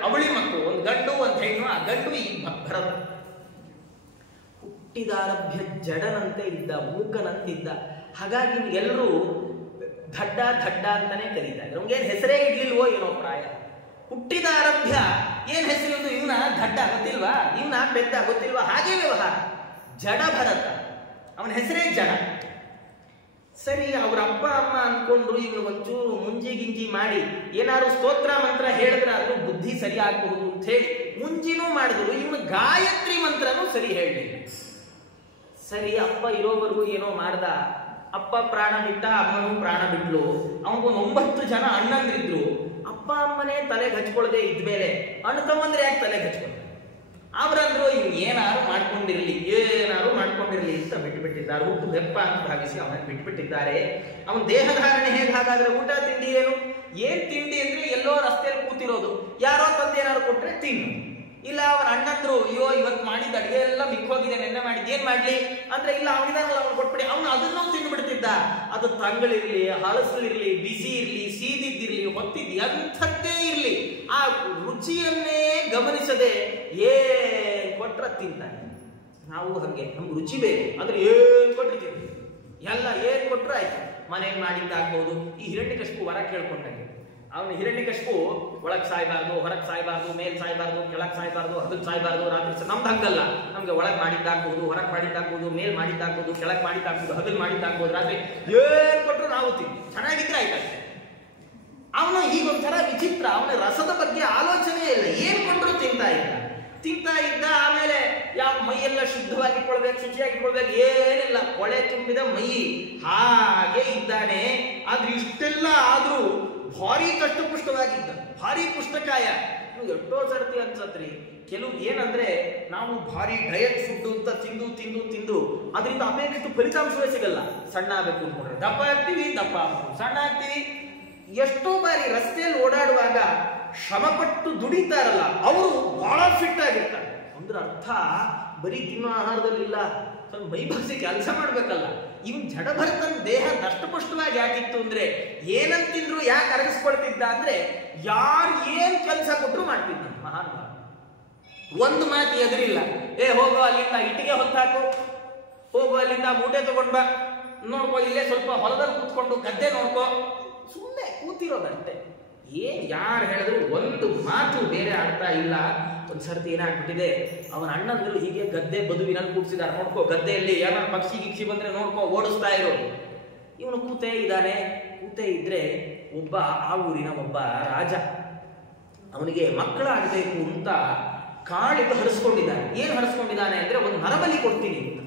ಅವಳಿ ಮಕ್ಕಳು, ಒಂದು ಗಂಡು ಒಂದು ಹೆಣ್ಣು. ಆ ಗಂಡು ಈ ಭರತ. ಹುಟ್ಟಿದಾರಭ್ಯ ಜಡನಂತೆ ಇದ್ದ, ಮೂಕನಂತಿದ್ದ. ಹಾಗಾಗಿ ಎಲ್ಲರೂ ದಡ್ಡ ದಡ್ಡ ಅಂತಾನೆ ಕರೀತಾರೆ. ನಮ್ಗೇನು ಹೆಸರೇ ಇಡ್ಲಿಲ್ವೋ ಏನೋ ಪ್ರಾಯ. ಹುಟ್ಟಿದ ಆರಭ್ಯ ಏನ್ ಹೆಸರು, ಇವನ ದಡ್ಡ ಗೊತ್ತಿಲ್ವಾ, ಇವನ ಪೆದ್ದ ಗೊತ್ತಿಲ್ವಾ, ಹಾಗೆ ವ್ಯವಹಾರ. ಜಡ ಭರತ, ಅವನ ಹೆಸರೇ ಜಡ. ಸರಿ, ಅವ್ರ ಅಪ್ಪ ಅಮ್ಮ ಅನ್ಕೊಂಡ್ರು ಇವನು ಒಂಚೂರು ಮುಂಜಿ ಗಿಂಜಿ ಮಾಡಿ ಏನಾದ್ರು ಸ್ತೋತ್ರ ಮಂತ್ರ ಹೇಳಿದ್ರಾದ್ರೂ ಬುದ್ಧಿ ಸರಿ ಆಗಬಹುದು ಅಂತ ಹೇಳಿ ಮುಂಜಿನೂ ಮಾಡಿದ್ರು. ಇವನು ಗಾಯತ್ರಿ ಮಂತ್ರನೂ ಸರಿ ಹೇಳಲಿಲ್ಲ. ಸರಿ, ಅಪ್ಪ ಇರೋವರೆಗೂ ಏನೋ ಮಾಡ್ದ. ಅಪ್ಪ ಪ್ರಾಣ ಬಿಟ್ಟ, ಅಮ್ಮನೂ ಪ್ರಾಣ ಬಿಟ್ಲು. ಅವನಿಗೊಂದು 9 ಜನ ಅಣ್ಣಂದ್ರಿದ್ರು. ಅಪ್ಪ ಅಮ್ಮನೇ ತಲೆಗೆ ಹಚ್ಕೊಳ್ಳದೆ ಇದ್ಮೇಲೆ ಅಣ್ಣ ತಮ್ಮಂದ್ರೆ ಯಾಕೆ ತಲೆಗೆ ಹಚ್ಕೊಂಡ್ರು? ಅವ್ರಂದ್ರು ಇವ್ ಏನಾರು ಮಾಡ್ಕೊಂಡಿರ್ಲಿ ಅಂತ ಬಿಟ್ಟುಬಿಟ್ಟಿದ್ದಾರೆ. ಹುಟ್ಟು ಬೆಪ್ಪ ಅಂತ ಭಾವಿಸಿ ಅವನ ಬಿಟ್ಬಿಟ್ಟಿದ್ದಾರೆ. ಅವನ ದೇಹಧಾರಣೆ ಹೇಗೆ? ಹಾಗಾದ್ರೆ ಊಟ ತಿಂಡಿ ಏನ್ ತಿಂಡಿ ಅಂದ್ರೆ ಎಲ್ಲೋ ರಸ್ತೆಯಲ್ಲಿ ಕೂತಿರೋದು, ಯಾರೋ ತಂದೆ ಏನಾದ್ರು ಕೊಟ್ರೆ ತಿನ್ನು. ಇಲ್ಲ ಅವನ ಅಣ್ಣಂದ್ರು ಅಯ್ಯೋ ಇವತ್ತು ಮಾಡಿದ ಅಡಿಗೆ ಎಲ್ಲ ಮಿಕ್ಕೋಗಿದೆ, ನೆನ್ನೆ ಮಾಡಿದ್ ಏನ್ ಮಾಡ್ಲಿ ಅಂದ್ರೆ, ಇಲ್ಲ ಅವನಿದಾನಲ್ಲ ಅವ್ನು ಕೊಟ್ಬಿಡಿ, ಅವನು ಅದನ್ನೂ ತಿಂದು ಬಿಡ್ತಿದ್ದ. ಅದು ತಂಗಳಿರ್ಲಿ, ಹಳಸಲಿರ್ಲಿ, ಬಿಸಿ ಇರ್ಲಿ, ಸೀದಿದ್ದಿರ್ಲಿ, ಹೊತ್ತಿದ್ದಿ ಅಂಥದ್ದೇ ಇರ್ಲಿ, ಆ ರುಚಿಯನ್ನೇ ಗಮನಿಸದೆ ಏನ್ ಕೊಟ್ರ ತಿಂತಾನೆ. ನಾವು ಹಂಗೆ, ನಮ್ಗೆ ರುಚಿ ಬೇಕು, ಆದ್ರೆ ಏನ್ ಕೊಟ್ರೆ ತಿಂತೀವಿ. ಎಲ್ಲ ಏನ್ ಕೊಟ್ರ ಆಯ್ತು. ಮನೆಗೆ ಮಾಡಿದ್ದಾಗ್ಬೋದು. ಈ ಹಿರಣ್ಯಕಶಿಪು ವರ ಕೇಳ್ಕೊಂಡಂಗೆ, ಅವನು ಹಿರಣ್ಯಕಶಿಪು ಒಳಗ್ ಸಾಯ್ಬಾರ್ದು, ಹೊರಗ್ ಸಾಯ್ಬಾರ್ದು, ಮೇಲ್ ಸಾಯ್ಬಾರ್ದು, ಕೆಳಗ್ ಸಾಯ್ಬಾರ್ದು, ಹಗಲ್ ಸಾಯ್ಬಾರ್ದು, ರಾತ್ರಿ ನಮ್ದು ಹಂಗಲ್ಲ. ನಮ್ಗೆ ಒಳಗ್ ಮಾಡಿದ್ದಾಗ್ಬೋದು, ಹೊರಗ್ ಮಾಡಿದ್ದಾಗ್ಬೋದು, ಮೇಲ್ ಮಾಡಿದ್ದಾಗ್ಬೋದು, ಕೆಳಗ್ ಮಾಡಿದ್ದಾಗ್ಬೋದು, ಹಗಲ್ ಮಾಡಿದ್ದಾಗ್ಬೋದು, ರಾತ್ರಿ ಏನ್ ಕೊಟ್ರು ನಾವು ತಿಂತೀವಿ, ಚೆನ್ನಾಗಿದ್ರೆ ಆಯ್ತಷ್ಟೆ. ಅವನು ಹೀಗೊಂಥರ ವಿಚಿತ್ರ, ಅವನ ರಸದ ಬಗ್ಗೆ ಆಲೋಚನೆ ಇಲ್ಲ, ಏನ್ ಕೊಟ್ಟರು ತಿಂತಾ ಇದ್ದ. ಆಮೇಲೆ ಯಾವ ಮೈಯೆಲ್ಲ ಶುದ್ಧವಾಗಿಟ್ಕೊಳ್ಬೇಕು, ಶುಚಿಯಾಗಿಟ್ಕೊಳ್ಬೇಕು, ಏನಿಲ್ಲ, ಕೊಳೆ ತುಂಬಿದ ಮೈ ಹಾಗೆ ಇದ್ದಾನೆ. ಆದ್ರೆ ಇಷ್ಟೆಲ್ಲ ಆದ್ರೂ ಭಾರಿ ಕಷ್ಟಪುಷ್ಟವಾಗಿದ್ದ, ಭಾರಿ ಪುಷ್ಟಕಾಯ. ಎಷ್ಟೋ ಸರ್ತಿ ಅನ್ಸತ್ರಿ, ಕೆಲವು ಏನಂದ್ರೆ ನಾವು ಭಾರಿ ಡಯಟ್ ಫುಡ್ ಅಂತ ತಿಂದು ತಿಂದು ತಿಂದು ಅದರಿಂದ ಅಪೇಕ್ಷಿತ ಫಲಿತಾಂಶವೇ ಸಿಗಲ್ಲ. ಸಣ್ಣ ಆಗ್ಬೇಕು ಅನ್ಕೊಂಡ್ರೆ ದಪ್ಪ ಆಗ್ತೀವಿ, ದಪ್ಪ ಆಗ್ತೀವಿ, ಸಣ್ಣ ಆಗ್ತೀವಿ. ಎಷ್ಟೋ ಬಾರಿ ರಸ್ತೆಯಲ್ಲಿ ಓಡಾಡುವಾಗ ಶ್ರಮಪಟ್ಟು ದುಡಿತಾರಲ್ಲ ಅವರು ಬಹಳ ಫಿಟ್ ಆಗಿರ್ತಾರೆ. ಅಂದ್ರೆ ಅರ್ಥ ಬರೀ ತಿನ್ನೋ ಆಹಾರದಲ್ಲಿಲ್ಲ, ಸ್ವಲ್ಪ ಮೈ ಬಗ್ಸಿ ಕೆಲಸ ಮಾಡ್ಬೇಕಲ್ಲ. ಇವನ್ ಜಡಭರತನ ದೇಹ ದಷ್ಟಪುಷ್ಟವಾಗಿ ಯಾಕಿತ್ತು ಅಂದ್ರೆ, ಏನಂತಿಂದ್ರು ಯಾಕೆ ಅರಗಿಸ್ಕೊಳ್ತಿದ್ದ ಅಂದ್ರೆ, ಯಾರು ಏನ್ ಕೆಲಸ ಕೊಟ್ಟರು ಮಾಡ್ತಿದ್ದ ಮಹಾನ್ ಭಾವ. ಒಂದು ಮಾತು ಎದುರಿಲ್ಲ. ಹೋಗೋ ಅಲ್ಲಿಂದ ಇಟ್ಟಿಗೆ ಹೊತ್ತಾಕು, ಹೋಗೋ ಅಲ್ಲಿಂದ ಮೂಟೆ ತಗೊಂಡ್ ಬಾ, ನೋಡ್ಕೋ ಇಲ್ಲೇ ಸ್ವಲ್ಪ ಹೊಲದಲ್ಲಿ ಕೂತ್ಕೊಂಡು ಗದ್ದೆ ನೋಡ್ಕೋ, ಸುಮ್ಮನೆ ಕೂತಿರೋದಂತೆ. ಏನ್ ಯಾರು ಹೇಳಿದ್ರು ಒಂದು ಮಾತು ಬೇರೆ ಆಡ್ತಾ ಇಲ್ಲ. ಒಂದ್ಸರ್ತಿ ಏನಾಗ್ಬಿಟ್ಟಿದೆ, ಅವನ ಅಣ್ಣಂದ್ರು ಹೀಗೆ ಗದ್ದೆ ಬದುವಿನಲ್ಲಿ ಕೂಡ್ಸಿದಾರೆ. ನೋಡ್ಕೋ ಗದ್ದೆಯಲ್ಲಿ ಏನಾರು ಪಕ್ಷಿ ಗಿಕ್ಷಿ ಬಂದ್ರೆ ನೋಡ್ಕೋ, ಓಡಿಸ್ತಾ ಇರೋ. ಇವನು ಕೂತೇ ಇದ್ದಾನೆ. ಕೂತೇ ಇದ್ರೆ ಒಬ್ಬ ಆ ಊರಿನ ಒಬ್ಬ ರಾಜ ಅವನಿಗೆ ಮಕ್ಕಳಾಗಬೇಕು ಅಂತ ಕಾಳಿಗೆ ಹರಿಸ್ಕೊಂಡಿದ್ದಾನೆ. ಏನ್ ಹರಿಸ್ಕೊಂಡಿದ್ದಾನೆ ಅಂದ್ರೆ, ಒಂದು ನರಬಲಿ ಕೊಡ್ತೀನಿ ಅಂತ.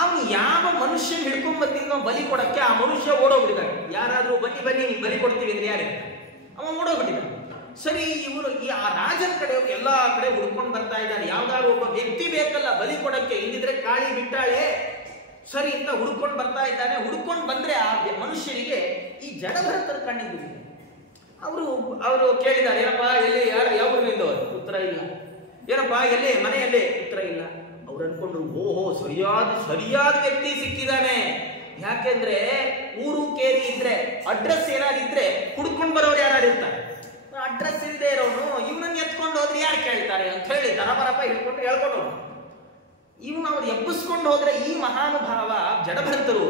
ಅವನು ಯಾವ ಮನುಷ್ಯನ ಹಿಡ್ಕೊಂಡ್ ಬಂದಿದ್ದ ಬಲಿ ಕೊಡಕ್ಕೆ, ಆ ಮನುಷ್ಯ ಓಡೋಗ್ಬಿಟ್ಟಿದ್ದಾನೆ. ಯಾರಾದ್ರೂ ಬನ್ನಿ ಬನ್ನಿ ನೀವು ಬಲಿ ಕೊಡ್ತೀವಿ ಅಂದ್ರೆ ಯಾರೇ, ಅವ ಓಡೋಗ್ಬಿಟ್ಟಿದ್ದಾನೆ. ಸರಿ, ಇವರು ಆ ರಾಜನ ಕಡೆ ಎಲ್ಲಾ ಕಡೆ ಹುಡ್ಕೊಂಡು ಬರ್ತಾ ಇದ್ದಾನೆ. ಯಾವ್ದಾದ್ರು ಒಬ್ಬ ವ್ಯಕ್ತಿ ಬೇಕಲ್ಲ ಬಲಿ ಕೊಡಕ್ಕೆ, ಇಲ್ಲಿದ್ರೆ ಕಾಳಿ ಬಿಟ್ಟಾಳೆ ಸರಿ ಅಂತ ಹುಡ್ಕೊಂಡು ಬರ್ತಾ ಇದ್ದಾನೆ. ಹುಡ್ಕೊಂಡು ಬಂದ್ರೆ ಆ ಮನುಷ್ಯನಿಗೆ ಈ ಜಡಭರತರ ಕಣ್ಣಿಗೆ ಬಿದ್ದಿದೆ. ಅವರು ಕೇಳಿದ್ದಾರೆ, ಏನಪ್ಪಾ ಎಲ್ಲಿ, ಯಾರು ಯಾವ ಊರಿನಿಂದ? ಉತ್ತರ ಇಲ್ಲ. ಏನಪ್ಪಾ ಎಲ್ಲಿ, ಮನೆಯಲ್ಲಿ? ಉತ್ತರ ಇಲ್ಲ. ಅವ್ರು ಅನ್ಕೊಂಡ್ರು, ಓಹೋ ಸರಿಯಾದ ವ್ಯಕ್ತಿ ಸಿಕ್ಕಿದಾನೆ. ಯಾಕೆಂದ್ರೆ ಊರು ಕೇರಿ ಇದ್ರೆ, ಅಡ್ರೆಸ್ ಏನಾದಿದ್ರೆ ಹುಡ್ಕೊಂಡು ಬರೋರು ಯಾರು ಇರ್ತಾರೆ. ಅಡ್ರೆಸ್ ಇಲ್ಲದೆ ಇರೋನು ಇವನನ್ನ ಎತ್ಕೊಂಡು ಹೋದ್ರೆ ಯಾರು ಕೇಳ್ತಾರೆ ಅಂತ ಹೇಳಿ ದನಬರಪ ಹಿಡ್ಕೊಂಡು ಹೇಳ್ಕೊಂಡು ಇವನು ಅವ್ರು ಎಬ್ಬಿಸ್ಕೊಂಡು ಹೋದ್ರೆ, ಈ ಮಹಾನುಭಾವ ಜಡಭರತರು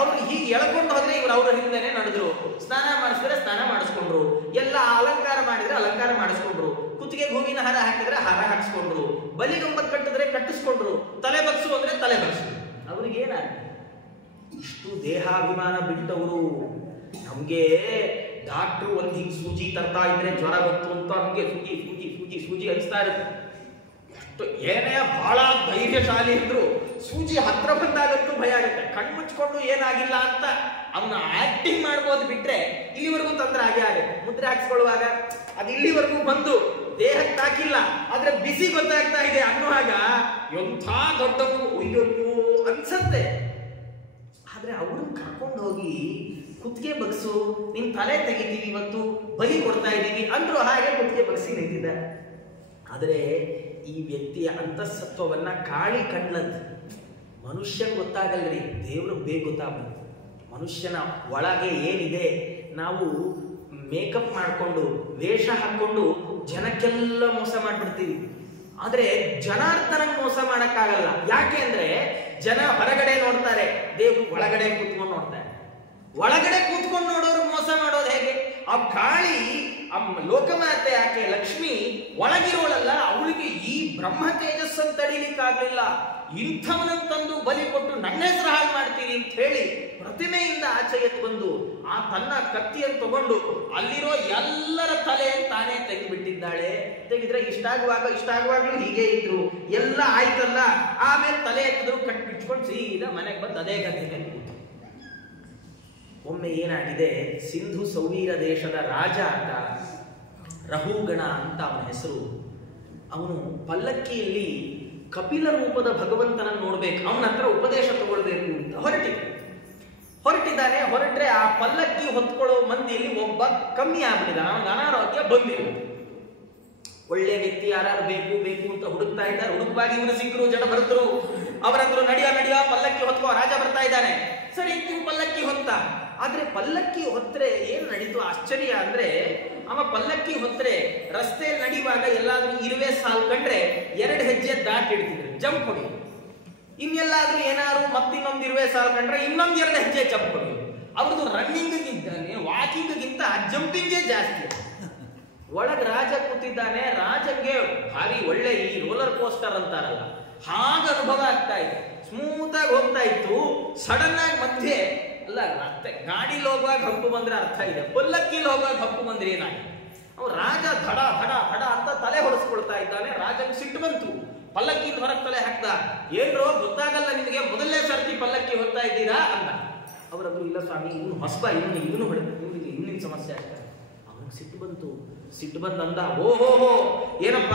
ಅವ್ರು ಹೀಗೆ ಎಳ್ಕೊಂಡು ಹೋದ್ರೆ ಇವ್ರು ಅವ್ರ ಹಿಂದೆನೆ ನಡೆದ್ರು. ಸ್ನಾನ ಮಾಡಿಸಿದ್ರೆ ಸ್ನಾನ ಮಾಡಿಸ್ಕೊಂಡ್ರು, ಎಲ್ಲ ಅಲಂಕಾರ ಮಾಡಿದ್ರೆ ಅಲಂಕಾರ ಮಾಡಿಸ್ಕೊಂಡ್ರು, ಕುತ್ತಿಗೆ ಹೂವಿನ ಹಾರ ಹಾಕಿದ್ರೆ ಹಾರ ಹಾಕಿಸ್ಕೊಂಡ್ರು, ಬಲಿಗಂಬತ್ ಕಟ್ಟಿದ್ರೆ ಕಟ್ಟಿಸ್ಕೊಂಡ್ರು, ತಲೆ ಬಗ್ಸು ಅಂದ್ರೆ ತಲೆ ಬಗ್ಸು. ಅವ್ರಿಗೇನ ಇಷ್ಟು ದೇಹಾಭಿಮಾನ ಬಿಟ್ಟವರು. ನಮ್ಗೆ ಡಾಕ್ಟ್ರು ಒಂದ್ ಹಿಂಗ್ ಸೂಜಿ ತರ್ತಾ ಇದ್ರೆ ಜ್ವರ ಬಂತು ಅಂತ ಹಂಗೆ ಸೂಜಿ ಅನಿಸ್ತಾ ಇರುತ್ತೆ. ಎಷ್ಟು ಏನೇ ಬಹಳ ಧೈರ್ಯಶಾಲಿ ಇದ್ರು ಸೂಜಿ ಹತ್ರ ಬಂದಾಗಂತೂ ಭಯ ಆಗುತ್ತೆ. ಕಣ್ಮುಚ್ಕೊಂಡು ಏನಾಗಿಲ್ಲ ಅಂತ ಅವನ ಆಕ್ಟಿಂಗ್ ಮಾಡ್ಬೋದು ಬಿಟ್ರೆ ಇಲ್ಲಿವರೆಗೂ ತೊಂದರೆ ಆಗೇ ಆಗುತ್ತೆ. ಮುದ್ರೆ ಹಾಕ್ಸ್ಕೊಳ್ಳುವಾಗ ಅದು ಇಲ್ಲಿವರೆಗೂ ಬಂದು ದೇಹಕ್ಕೆ ತಾಕಿಲ್ಲ, ಆದ್ರೆ ಬಿಸಿ ಗೊತ್ತಾಗ್ತಾ ಇದೆ ಅನ್ನುವಾಗ ಎಂಥ ದೊಡ್ಡವು ಅಯ್ಯೋ ಅನ್ಸತ್ತೆ. ಆದ್ರೆ ಅವ್ರನ್ನ ಕರ್ಕೊಂಡು ಹೋಗಿ ಕುತ್ತಿಗೆ ಬಗ್ಸು, ನಿನ್ ತಲೆ ತೆಗಿತೀವಿ, ಇವತ್ತು ಬಲಿ ಕೊಡ್ತಾ ಇದ್ದೀವಿ ಅಂದ್ರು ಹಾಗೆ ಕುತ್ತಿಗೆ ಬಗ್ಸಿ ನಿಂತಿದ್ದಾರೆ. ಆದರೆ ಈ ವ್ಯಕ್ತಿಯ ಅಂತಃಸತ್ವವನ್ನ ಕಾಳಿ ಕಣ್ಣಂತ ಮನುಷ್ಯನ್ ಗೊತ್ತಾಗಲ್ರಿ, ದೇವ್ರು ಬೇಗ ಗೊತ್ತಾಗ್ಬೋದು. ಮನುಷ್ಯನ ಒಳಗೆ ಏನಿದೆ, ನಾವು ಮೇಕಪ್ ಮಾಡಿಕೊಂಡು ವೇಷ ಹಾಕೊಂಡು ಜನಕ್ಕೆಲ್ಲ ಮೋಸ ಮಾಡ್ಬಿಡ್ತೀವಿ. ಆದ್ರೆ ಜನಾರ್ದನಂಗೆ ಮೋಸ ಮಾಡಕ್ಕಾಗಲ್ಲ. ಯಾಕೆ ಅಂದ್ರೆ ಜನ ಹೊರಗಡೆ ನೋಡ್ತಾರೆ, ದೇವ್ರು ಒಳಗಡೆ ಕೂತ್ಕೊಂಡು ನೋಡ್ತಾರೆ. ಒಳಗಡೆ ಕೂತ್ಕೊಂಡು ನೋಡೋರು ಮೋಸ ಮಾಡೋದು ಹೇಗೆ? ಆ ಕಾಳಿ ಲೋಕಮಾತೆ ಆಕೆ ಲಕ್ಷ್ಮಿ ಒಳಗಿರೋಳಲ್ಲ, ಅವಳಿಗೆ ಈ ಬ್ರಹ್ಮ ತೇಜಸ್ಸನ್ನು ತಡೀಲಿಕ್ಕಾಗ್ಲಿಲ್ಲ. ಇಂಥವನಂತಂದು ಬಲಿ ಕೊಟ್ಟು ನನ್ನ ಹೆಸರು ಹಾಳು ಮಾಡ್ತೀರಿ ಅಂತ ಹೇಳಿ ಪ್ರತಿಮೆಯಿಂದ ಆಚೆ ಎದ್ದು ಬಂದು ಆ ತನ್ನ ಕತ್ತಿಯನ್ನು ತಗೊಂಡು ಅಲ್ಲಿರೋ ಎಲ್ಲರ ತಲೆಯನ್ನು ತಾನೇ ತೆಗೆದುಬಿಟ್ಟಿದ್ದಾಳೆ. ತೆಗೆದ್ರೆ ಇಷ್ಟಾಗುವಾಗ್ಲೂ ಹೀಗೆ ಇದ್ರು, ಎಲ್ಲ ಆಯ್ತಲ್ಲ. ಆಮೇಲೆ ತಲೆ ಎತ್ತಿದ್ರು, ಕಟ್ ಬಿಚ್ಕೊಂಡು ಸೀದಾ ಮನೆಗೆ ಬಂದು ಅದೇ ಗತಿಗೆ ಕೂತು. ಒಮ್ಮೆ ಏನಾಗಿದೆ, ಸಿಂಧು ಸೌವೀರ ದೇಶದ ರಾಜ ಆತ, ರಹುಗಣ ಅಂತ ಅವನ ಹೆಸರು. ಅವನು ಪಲ್ಲಕ್ಕಿಯಲ್ಲಿ ಕಪಿಲ ರೂಪದ ಭಗವಂತನನ್ನು ನೋಡ್ಬೇಕು, ಅವನ ಹತ್ರ ಉಪದೇಶ ತಗೊಳ್ಬೇಕು ಅಂತ ಹೊರಟಿದ್ದಾನೆ. ಹೊರಟ್ರೆ ಆ ಪಲ್ಲಕ್ಕಿ ಹೊತ್ಕೊಳ್ಳೋ ಮಂದಿಯಲ್ಲಿ ಒಬ್ಬ ಕಮ್ಮಿ ಆಗ್ಬಿಟ್ಟಿದ್ದಾನೆ, ಅವನಿಗೆ ಅನಾರೋಗ್ಯ ಬಂದಿರುತ್ತೆ. ಒಳ್ಳೆ ವ್ಯಕ್ತಿ ಯಾರು ಬೇಕು ಅಂತ ಹುಡುಕ್ತಾ ಇದ್ದಾರೆ. ಹುಡುಕವಾಗಿ ಇವರು ಸಿಕ್ಕರು, ಜನ ಬರ್ತರು. ಅವರಂದ್ರು ನಡಿಯ ಪಲ್ಲಕ್ಕಿ ಹೊತ್ಕೋ, ರಾಜ ಬರ್ತಾ ಇದ್ದಾನೆ. ಸರಿ, ನೀವು ಪಲ್ಲಕ್ಕಿ ಹೊತ್ತ. ಆದ್ರೆ ಪಲ್ಲಕ್ಕಿ ಹೊತ್ತರೆ ಏನು ನಡೀತು ಆಶ್ಚರ್ಯ ಅಂದ್ರೆ, ಅವ ಪಲ್ಲಕ್ಕಿ ಹೊತ್ತರೆ ರಸ್ತೆಯಲ್ಲಿ ನಡೆಯುವಾಗ ಎಲ್ಲಾದ್ರೂ ಇರುವೆ ಸಾಲು ಕಂಡ್ರೆ 2 ಹೆಜ್ಜೆ ದಾಟಿಡ್ತಿದ್ರು, ಜಂಪ್ ಹೊಡಿ. ಇನ್ನೆಲ್ಲಾದ್ರೂ ಏನಾದ್ರು ಮತ್ತಿನ್ನೊಂದು ಇರುವೆ ಸಾಲು ಕಂಡ್ರೆ ಇನ್ನೊಂದು 2 ಹೆಜ್ಜೆ ಜಂಪ್ ಹೊಡಿ. ಅವ್ರದ್ದು ವಾಕಿಂಗ್ಗಿಂತ ಜಂಪಿಂಗೇ ಜಾಸ್ತಿ. ಒಳಗೆ ರಾಜ ಕೂತಿದ್ದಾನೆ. ರಾಜಂಗೆ ಭಾರಿ ಒಳ್ಳೆ ಈ ರೋಲರ್ ಕೋಸ್ಟರ್ ಅಂತಾರಲ್ಲ, ಹಾಗ ಅನುಭವ ಆಗ್ತಾ ಇದೆ. ಸ್ಮೂತ್ ಆಗಿ ಹೋಗ್ತಾ ಇತ್ತು. ಸಡನ್ ಆಗಿ ಮಧ್ಯೆ ಅಲ್ಲ, ಮತ್ತೆ ಗಾಡಿಲಿ ಹೋಗುವಾಗ ಹಪ್ಪು ಬಂದ್ರೆ ಅರ್ಥ ಇದೆ, ಪಲ್ಲಕ್ಕಿಲಿ ಹೋಗುವಾಗ ಹಪ್ಪು ಬಂದ್ರೆ ಏನಾಗಿದೆ? ಅವ್ನು ರಾಜ ಧಡ ಧಡ ಧಡ ಅಂತ ತಲೆ ಹೊಡೆಸ್ಕೊಳ್ತಾ ಇದ್ದಾನೆ. ರಾಜನ್ ಸಿಟ್ಟು ಬಂತು, ಪಲ್ಲಕ್ಕಿಯಿಂದ ಹೊರಗೆ ತಲೆ ಹಾಕ್ದ. ಏನ್ರೋ ಗೊತ್ತಾಗಲ್ಲ ನಿಮಗೆ, ಮೊದಲನೇ ಸರ್ತಿ ಪಲ್ಲಕ್ಕಿ ಹೊತ್ತಾ ಇದ್ದೀರಾ ಅಂದ. ಅವರದ್ದು ಇಲ್ಲ ಸ್ವಾಮಿ, ಇವನು ಹೊಸಬ, ಇವನು ಹೊಡೆದು ಇವನಿಗೆ ಇನ್ನಿನ ಸಮಸ್ಯೆ ಆಗ್ತದೆ. ಅವನಿಗೆ ಸಿಟ್ಟು ಬಂದಂದ, ಓಹೋ ಏನಪ್ಪ,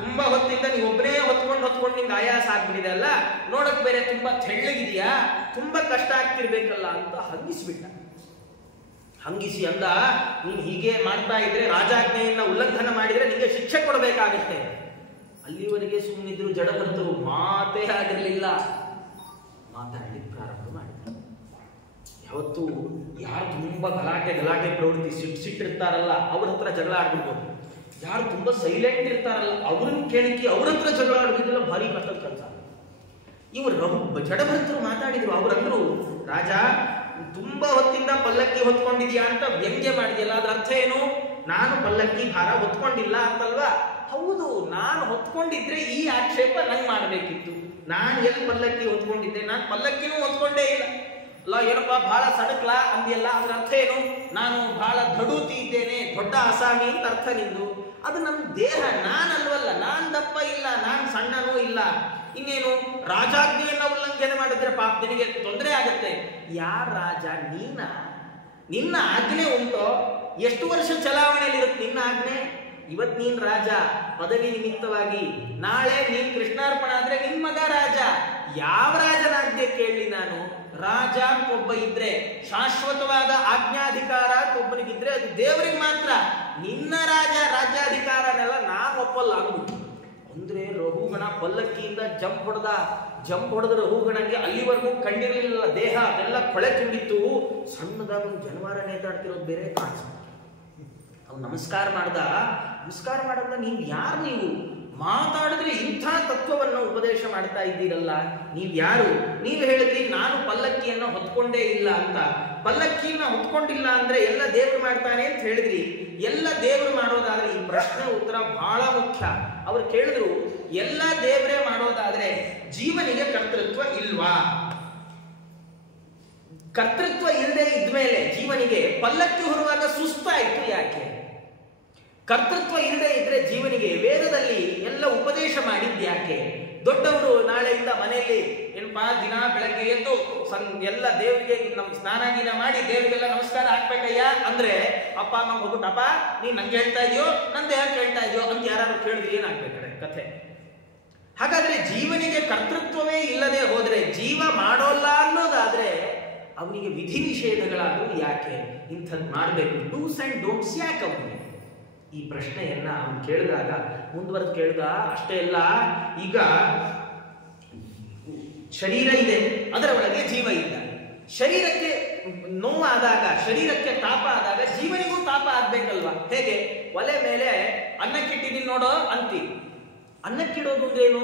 ತುಂಬಾ ಹೊತ್ತಿಂದ ನೀವು ಒಬ್ಬನೇ ಹೊತ್ಕೊಂಡು ನಿಂಗೆ ಆಯಾಸ ಆಗ್ಬಿಟ್ಟಿದೆ ಅಲ್ಲ, ನೋಡಕ್ ಬೇರೆ ತುಂಬಾ ತೆಳ್ಳಗಿದೆಯಾ, ತುಂಬಾ ಕಷ್ಟ ಆಗ್ತಿರ್ಬೇಕಲ್ಲ ಅಂತ ಹಂಗಿಸಿ ಅಂದ, ನೀನ್ ಹೀಗೆ ಮಾಡ್ತಾ ಇದ್ರೆ, ರಾಜಾಜ್ಞೆಯನ್ನ ಉಲ್ಲಂಘನ ಮಾಡಿದ್ರೆ ನಿಮಗೆ ಶಿಕ್ಷೆ ಕೊಡಬೇಕಾಗುತ್ತೆ. ಅಲ್ಲಿವರೆಗೆ ಸುಮ್ಮನಿದ್ರು ಜಡಭರ್ತರು, ಮಾತೇ ಆಗಿರ್ಲಿಲ್ಲ. ಮಾತಾಡ್ಲಿಕ್ಕೆ ಪ್ರಾರಂಭ ಮಾಡಿದ್ರು. ಯಾವತ್ತು ಯಾರು ತುಂಬಾ ಗಲಾಟೆ ಪ್ರವೃತ್ತಿ ಸಿಟ್ಟಿರ್ತಾರಲ್ಲ ಅವ್ರ ಹತ್ರ ಜಗಳ ಆಡ್ಬಿಡ್ಬೋದು. ಯಾರು ತುಂಬಾ ಸೈಲೆಂಟ್ ಇರ್ತಾರಲ್ಲ ಅವ್ರನ್ನ ಕೇಳಿಕೆ ಅವ್ರ ಹತ್ರ ಜಗಳ ಆಡೋದಿಲ್ಲ, ಭಾರಿ ಕಷ್ಟದ ಕೆಲಸ. ಇವರು ಜಡಭರ್ತರು ಮಾತಾಡಿದ್ರು. ಅವರಂದ್ರು, ರಾಜ ತುಂಬಾ ಹೊತ್ತಿಂದ ಪಲ್ಲಕ್ಕಿ ಹೊತ್ಕೊಂಡಿದ್ಯಾ ಅಂತ ವ್ಯಂಗ್ಯ ಮಾಡಿದ್ಯಲ್ಲ, ಅದ್ರ ಅರ್ಥ ಏನು? ನಾನು ಪಲ್ಲಕ್ಕಿ ಭಾರ ಹೊತ್ಕೊಂಡಿಲ್ಲ ಅಂತಲ್ವಾ? ಹೌದು, ನಾನು ಹೊತ್ಕೊಂಡಿದ್ರೆ ಈ ಆಕ್ಷೇಪ ನಂಗೆ ಮಾಡಬೇಕಿತ್ತು. ನಾನು ಎಲ್ಲಿ ಪಲ್ಲಕ್ಕಿ ಹೊತ್ಕೊಂಡಿದ್ದೆ? ನಾನು ಪಲ್ಲಕ್ಕಿನೂ ಹೊತ್ಕೊಂಡೇ ಇಲ್ಲ. ಅಲ್ಲ, ಏನಪ್ಪಾ ಬಹಳ ಸಡಕ್ಲಾ ಅಂದಿಯಲ್ಲ, ಅದ್ರ ಅರ್ಥ ಏನು? ನಾನು ಬಹಳ ದಡೂತಿ ಇದ್ದೇನೆ, ದೊಡ್ಡ ಅಸಾಮಿ ಅಂತ ಅರ್ಥ ನಿಂದು. ಅದು ನನ್ನ ದೇಹ, ನಾನಲ್ವಲ್ಲ, ನಾನ್ ದಪ್ಪ ಇಲ್ಲ, ನಾನ್ ಸಣ್ಣನೂ ಇಲ್ಲ. ಇನ್ನೇನು ರಾಜಾಜ್ಞೆಯನ್ನ ಉಲ್ಲಂಘನೆ ಮಾಡಿದ್ರೆ ಪಾಪ ನಿನಗೆ ತೊಂದರೆ ಆಗುತ್ತೆ. ಯಾರ ರಾಜ? ನಿನ್ನ ಆಜ್ಞೆ ಉಂಟೋ? ಎಷ್ಟು ವರ್ಷ ಚಲಾವಣೆಯಲ್ಲಿ ಇರುತ್ತೆ ನಿನ್ನ ಆಜ್ಞೆ? ಇವತ್ ನೀನ್ ರಾಜ ಪದವಿ ನಿಮಿತ್ತವಾಗಿ, ನಾಳೆ ನೀನ್ ಕೃಷ್ಣಾರ್ಪಣ ಆದ್ರೆ ನಿನ್ ಮಗ ರಾಜ. ಯಾವ ರಾಜನಾಜ್ಞೆ ಕೇಳಲಿ ನಾನು? ರಾಜ ಒಬ್ಬ ಇದ್ರೆ, ಶಾಶ್ವತವಾದ ಆಜ್ಞಾಧಿಕಾರ ಒಬ್ಬನಿಗಿದ್ರೆ ಅದು ದೇವರಿಗೆ ಮಾತ್ರ. ನಿನ್ನ ರಾಜ್ಯಾಧಿಕಾರನೆಲ್ಲ ನಾನು ಒಪ್ಪಲ್ಲ ಅಂದ್ಬಿಟ್ಟು. ಅಂದ್ರೆ ರಹುಗಣ ಪಲ್ಲಕ್ಕಿಯಿಂದ ಜಂಪ್ ಹೊಡೆದ ರಹುಗಣಗೆ ಅಲ್ಲಿವರೆಗೂ ಕಂಡಿರಲಿಲ್ಲ ದೇಹ, ಅದೆಲ್ಲ ಕೊಳೆ ತುಂಬಿತ್ತು. ಸಣ್ಣದಾಗ ಜನವಾರ ನೇತಾಡ್ತಿರೋದು ಬೇರೆ ಕಾಣಿಸ್ತು. ಅವ್ನು ನಮಸ್ಕಾರ ಮಾಡ್ದ, ನೀವು ಯಾರು? ನೀವು ಮಾತಾಡಿದ್ರೆ ಇಂಥ ತತ್ವವನ್ನು ಉಪದೇಶ ಮಾಡ್ತಾ ಇದ್ದೀರಲ್ಲ, ನೀವ್ ಯಾರು? ನೀವು ಹೇಳಿದ್ರಿ ನಾನು ಪಲ್ಲಕ್ಕಿಯನ್ನು ಹೊತ್ಕೊಂಡೇ ಇಲ್ಲ ಅಂತ. ಪಲ್ಲಕ್ಕಿಯನ್ನ ಹೊತ್ಕೊಂಡಿಲ್ಲ ಅಂದ್ರೆ ಎಲ್ಲ ದೇವ್ರು ಮಾಡ್ತಾನೆ ಅಂತ ಹೇಳಿದ್ರಿ. ಎಲ್ಲ ದೇವ್ರು ಮಾಡೋದಾದ್ರೆ ಈ ಪ್ರಶ್ನೆ ಉತ್ತರ ಬಹಳ ಮುಖ್ಯ. ಅವ್ರು ಕೇಳಿದ್ರು, ಎಲ್ಲ ದೇವರೇ ಮಾಡೋದಾದ್ರೆ ಜೀವನಿಗೆ ಕರ್ತೃತ್ವ ಇಲ್ವಾ? ಕರ್ತೃತ್ವ ಇಲ್ಲದೆ ಇದ್ಮೇಲೆ ಜೀವನಿಗೆ ಪಲ್ಲಕ್ಕಿ ಹೊರುವಾಗ ಸುಸ್ತಾಯ್ತು ಯಾಕೆ? ಕರ್ತೃತ್ವ ಇಲ್ಲದೆ ಇದ್ರೆ ಜೀವನಿಗೆ ವೇದದಲ್ಲಿ ಎಲ್ಲ ಉಪದೇಶ ಮಾಡಿದ್ಯಾಕೆ? ದೊಡ್ಡವರು ನಾಳೆಯಿಂದ ಮನೆಯಲ್ಲಿ ಏನಪ್ಪಾ ದಿನ ಬೆಳಗ್ಗೆ ಎದ್ದು ಎಲ್ಲ ದೇವರಿಗೆ ನಮ್ ಸ್ನಾನ ಗೀನ ಮಾಡಿ ದೇವರಿಗೆಲ್ಲ ನಮಸ್ಕಾರ ಹಾಕ್ಬೇಕಯ್ಯ ಅಂದ್ರೆ ಅಪ್ಪ ಅಮ್ಮ ಹೋಗ್ಬಿಟ್ಟಪ್ಪ ನೀನ್ ನಂಗೆ ಹೇಳ್ತಾ ಇದೆಯೋ ನನ್ ದೇಹ ಕೇಳ್ತಾ ಇದೆಯೋ ಅಂತ ಯಾರು ಕೇಳಿದ್ರೆ ಏನಾಗ್ಬೇಕಾರೆ ಕಥೆ? ಹಾಗಾದ್ರೆ ಜೀವನಿಗೆ ಕರ್ತೃತ್ವವೇ ಇಲ್ಲದೆ ಹೋದ್ರೆ, ಜೀವ ಮಾಡೋಲ್ಲ ಅನ್ನೋದಾದ್ರೆ ಅವನಿಗೆ ವಿಧಿ ನಿಷೇಧಗಳಾದರೂ ಯಾಕೆ? ಇಂಥದ್ದು ಮಾಡಬೇಕು, ಡೂಸ್ ಅಂಡ್ ಡೋಂಟ್ಸ್ ಯಾಕೆ ಅವನಿಗೆ? ಈ ಪ್ರಶ್ನೆಯನ್ನ ಅವನು ಕೇಳಿದಾಗ ಮುಂದುವರೆದು ಕೇಳಿದ. ಅಷ್ಟೇ ಅಲ್ಲ, ಈಗ ಶರೀರ ಇದೆ, ಅದರ ಒಳಗೆ ಜೀವ ಇದ್ದ. ಶರೀರಕ್ಕೆ ನೋವಾದಾಗ, ಶರೀರಕ್ಕೆ ತಾಪ ಆದಾಗ ಜೀವನಿಗೂ ತಾಪ ಆಗ್ಬೇಕಲ್ವಾ? ಹೇಗೆ? ಒಲೆ ಮೇಲೆ ಅನ್ನಕ್ಕಿಟ್ಟಿದ್ದೀನಿ ನೋಡೋ ಅಂತಿ. ಅನ್ನಕ್ಕಿಡೋದು ಅಂದ್ರೇನು?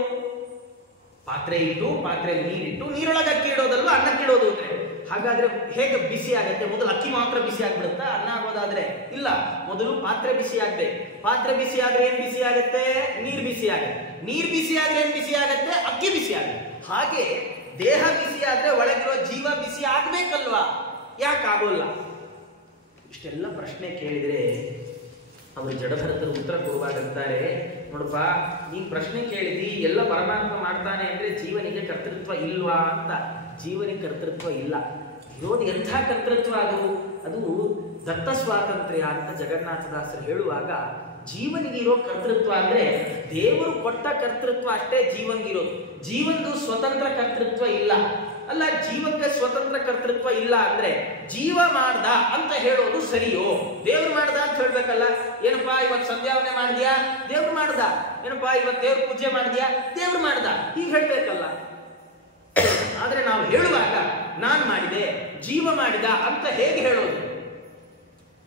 ಪಾತ್ರೆ ಇಟ್ಟು, ಪಾತ್ರೆ ನೀರಿಟ್ಟು, ನೀರೊಳಗೆ ಅಕ್ಕಿ ಇಡೋದಲ್ವಾ ಅನ್ನಕ್ಕಿಡೋದು ಅಂದ್ರೆ. ಹಾಗಾದ್ರೆ ಹೇಗೆ ಬಿಸಿ ಆಗತ್ತೆ? ಮೊದಲು ಅಕ್ಕಿ ಮಾತ್ರ ಬಿಸಿ ಆಗ್ಬಿಡುತ್ತಾ ಅನ್ನ ಆಗೋದಾದ್ರೆ? ಇಲ್ಲ, ಮೊದಲು ಪಾತ್ರೆ ಬಿಸಿ ಆಗ್ಬೇಕು. ಪಾತ್ರೆ ಬಿಸಿ ಆದ್ರೆ ಏನ್ ಬಿಸಿ ಆಗತ್ತೆ? ನೀರ್ ಬಿಸಿ ಆಗತ್ತೆ. ನೀರ್ ಬಿಸಿ ಆದ್ರೆ ಏನ್ ಬಿಸಿ ಆಗತ್ತೆ? ಅಕ್ಕಿ ಬಿಸಿ ಆಗತ್ತೆ. ಹಾಗೆ ದೇಹ ಬಿಸಿ ಆದ್ರೆ ಒಳಗಿರೋ ಜೀವ ಬಿಸಿ ಆಗ್ಬೇಕಲ್ವಾ? ಯಾಕಾಗೋಲ್ಲ? ಇಷ್ಟೆಲ್ಲ ಪ್ರಶ್ನೆ ಕೇಳಿದ್ರೆ ಅವರು ಜಡಭರತರು ಉತ್ತರ ಕೊಡುವಾಗಂತಾರೆ, ನೋಡಪ್ಪ ನೀನ್ ಪ್ರಶ್ನೆ ಕೇಳಿದಿ ಎಲ್ಲ ಪರಮಾತ್ಮ ಮಾಡ್ತಾನೆ ಅಂದ್ರೆ ಜೀವನಿಗೆ ಕರ್ತೃತ್ವ ಇಲ್ವಾ ಅಂತ. ಜೀವನಿಗೆ ಕರ್ತೃತ್ವ ಇಲ್ಲ. ಇರೋದು ಎಂಥ ಕರ್ತೃತ್ವ ಅದು ದತ್ತ ಸ್ವಾತಂತ್ರ್ಯ ಅಂತ ಜಗನ್ನಾಥದಾಸರು ಹೇಳುವಾಗ, ಜೀವನಿಗೆ ಇರೋ ಕರ್ತೃತ್ವ ಅಂದ್ರೆ ದೇವರು ಕೊಟ್ಟ ಕರ್ತೃತ್ವ ಅಷ್ಟೇ ಜೀವನಿಗಿರೋದು. ಜೀವನದು ಸ್ವತಂತ್ರ ಕರ್ತೃತ್ವ ಇಲ್ಲ. ಅಲ್ಲ, ಜೀವಕ್ಕೆ ಸ್ವತಂತ್ರ ಕರ್ತೃತ್ವ ಇಲ್ಲ ಅಂದ್ರೆ ಜೀವ ಮಾಡ್ದ ಅಂತ ಹೇಳೋದು ಸರಿಯೋ? ದೇವ್ರು ಮಾಡ್ದ ಅಂತ ಹೇಳ್ಬೇಕಲ್ಲ. ಏನಪ್ಪಾ ಇವತ್ತು ಸಂಧ್ಯಾವನೆ ಮಾಡಿದ್ಯಾ? ದೇವ್ರು ಮಾಡ್ದ. ಏನಪ್ಪಾ ಇವತ್ತು ದೇವ್ರ ಪೂಜೆ ಮಾಡಿದ್ಯಾ? ದೇವ್ರು ಮಾಡ್ದ. ಹೀಗೆ ಹೇಳ್ಬೇಕಲ್ಲ. ಆದ್ರೆ ನಾವು ಹೇಳುವಾಗ ನಾನ್ ಮಾಡಿದೆ, ಜೀವ ಮಾಡಿದ ಅಂತ ಹೇಗೆ ಹೇಳೋದು?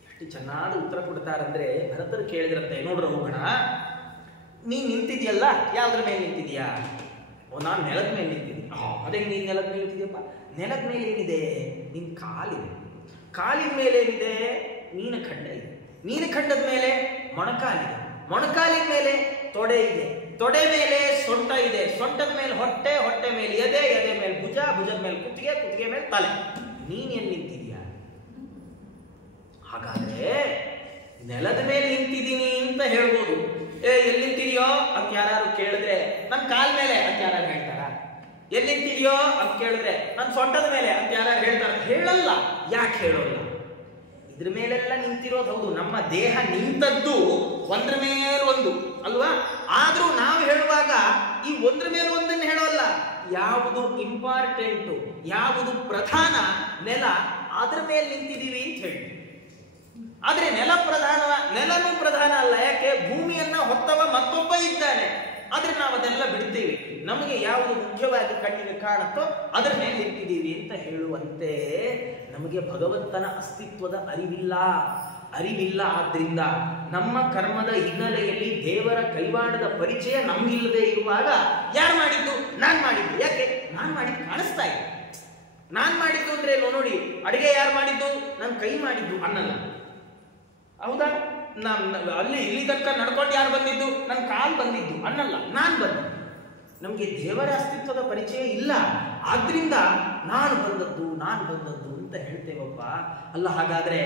ಎಷ್ಟು ಚೆನ್ನಾದ ಉತ್ತರ ಕೊಡ್ತಾರಂದ್ರೆ, ಭರತರು ಕೇಳಿದ್ರಂತೆ, ನೋಡ್ರ ಹೋಗೋಣ, ನೀನ್ ನಿಂತಿದ್ಯಲ್ಲ, ಯಾವ್ದ್ರ ಮೇಲೆ ನಿಂತಿದ್ಯಾ? ನಾನು ನೆಲದ ಮೇಲೆ ನಿಂತಿದ್ದೀನಿ. ಅದೇ ನೀನ್ ನೆಲದ ಮೇಲೆ ನಿಂತಿದ್ಯಪ್ಪ. ನೆಲದ ಮೇಲೆ ಏನಿದೆ? ನಿನ್ ಕಾಲಿದೆ. ಕಾಲಿನ ಮೇಲೆ ಏನಿದೆ? ಮೀನಖಂಡ ಇದೆ. ಮೀನಖಂಡದ ಮೇಲೆ ಮೊಣಕಾಲಿದೆ. ಮೊಣಕಾಲಿನ ಮೇಲೆ ತೊಡೆ ಇದೆ. ತೊಡೆ ಮೇಲೆ ಸೊಂಟ ಇದೆ. ಸೊಂಟದ ಮೇಲೆ ಹೊಟ್ಟೆ, ಹೊಟ್ಟೆ ಮೇಲೆ ಎದೆ, ಎದೆ ಮೇಲೆ ಭುಜ, ಭುಜದ ಮೇಲೆ ಕುತ್ತಿಗೆ, ಕುತ್ತಿಗೆ ಮೇಲೆ ತಲೆ. ನೀನ್ ಎಲ್ಲಿ ನಿಂತಿದ್ಯಾ? ಹಾಗಾದ್ರೆ ನೆಲದ ಮೇಲೆ ನಿಂತಿದ್ದೀನಿ ಅಂತ ಹೇಳ್ಬೋದು. ಎಲ್ಲಿ ನಿಂತಿದೆಯೋ ಅಂತ ಯಾರು ಕೇಳಿದ್ರೆ ನನ್ ಕಾಲ್ ಮೇಲೆ ಅಂತ ಯಾರು ಹೇಳ್ತಾರ? ಎಲ್ಲಿ ನಿಂತಿದೆಯೋ ಅಂತ ಕೇಳಿದ್ರೆ ನನ್ ಸೊಂಟದ ಮೇಲೆ ಅಂತ ಯಾರು ಹೇಳ್ತಾರ? ಹೇಳಲ್ಲ. ಯಾಕೆ ಹೇಳೋಲ್ಲ? ಇದ್ರ ಮೇಲೆಲ್ಲ ನಿಂತಿರೋದು ಹೌದು, ನಮ್ಮ ದೇಹ ನಿಂತದ್ದು ಒಂದ್ರ ಮೇಲೆ ಒಂದು ಅಲ್ವಾ? ಆದ್ರೂ ನಾವು ಹೇಳುವಾಗ ಈ ಒಂದ್ರ ಮೇಲೆ ಒಂದನ್ನು ಹೇಳೋಲ್ಲ. ಯಾವುದು ಇಂಪಾರ್ಟೆಂಟು, ಯಾವುದು ಪ್ರಧಾನ, ನೆಲ, ಅದ್ರ ಮೇಲೆ ನಿಂತಿದೀವಿ ಅಂತ ಹೇಳಿ. ಆದ್ರೆ ನೆಲ ಪ್ರಧಾನ, ನೆಲನೂ ಪ್ರಧಾನ ಅಲ್ಲ. ಯಾಕೆ? ಭೂಮಿಯನ್ನ ಹೊತ್ತವ ಮತ್ತೊಬ್ಬ ಇದ್ದಾನೆ. ಆದ್ರೆ ನಾವು ಅದೆಲ್ಲ ಬಿಡ್ತೀವಿ. ನಮಗೆ ಯಾವುದು ಮುಖ್ಯವಾಗಿ ಕಣ್ಣಿಗೆ ಕಾಣುತ್ತೋ ಅದರ ಮೇಲೆ ನಿಂತಿದ್ದೀವಿ ಅಂತ ಹೇಳುವಂತೆ ನಮಗೆ ಭಗವಂತನ ಅಸ್ತಿತ್ವದ ಅರಿವಿಲ್ಲ. ಆದ್ರಿಂದ ನಮ್ಮ ಕರ್ಮದ ಹಿನ್ನೆಲೆಯಲ್ಲಿ ದೇವರ ಕೈವಾಡದ ಪರಿಚಯ ನಮ್ಗಿಲ್ಲದೆ ಇರುವಾಗ ಯಾರು ಮಾಡಿದ್ದು? ನಾನ್ ಮಾಡಿದ್ದು. ಯಾಕೆ? ನಾನ್ ಮಾಡಿದ್ದು ಕಾಣಿಸ್ತಾ ಇದೆ. ನಾನ್ ಮಾಡಿದ್ದು ಅಂದ್ರೆ ನೋಡಿ, ಅಡಿಗೆ ಯಾರು ಮಾಡಿದ್ದು? ನನ್ ಕೈ ಮಾಡಿದ್ದು ಅನ್ನಲ್ಲ. ಹೌದಾ? ಅಲ್ಲಿ ಇಲ್ಲಿ ತನಕ ನಡ್ಕೊಂಡು ಯಾರು ಬಂದಿದ್ದು? ನನ್ನ ಕಾಲ್ ಬಂದಿದ್ದು ಅನ್ನಲ್ಲ, ನಾನ್ ಬಂದಿದ್ದು. ನಮ್ಗೆ ದೇವರ ಅಸ್ತಿತ್ವದ ಪರಿಚಯ ಇಲ್ಲ. ಆದ್ರಿಂದ ನಾನು ಬಂದದ್ದು ಅಂತ ಹೇಳ್ತೇವಪ್ಪ. ಅಲ್ಲ, ಹಾಗಾದ್ರೆ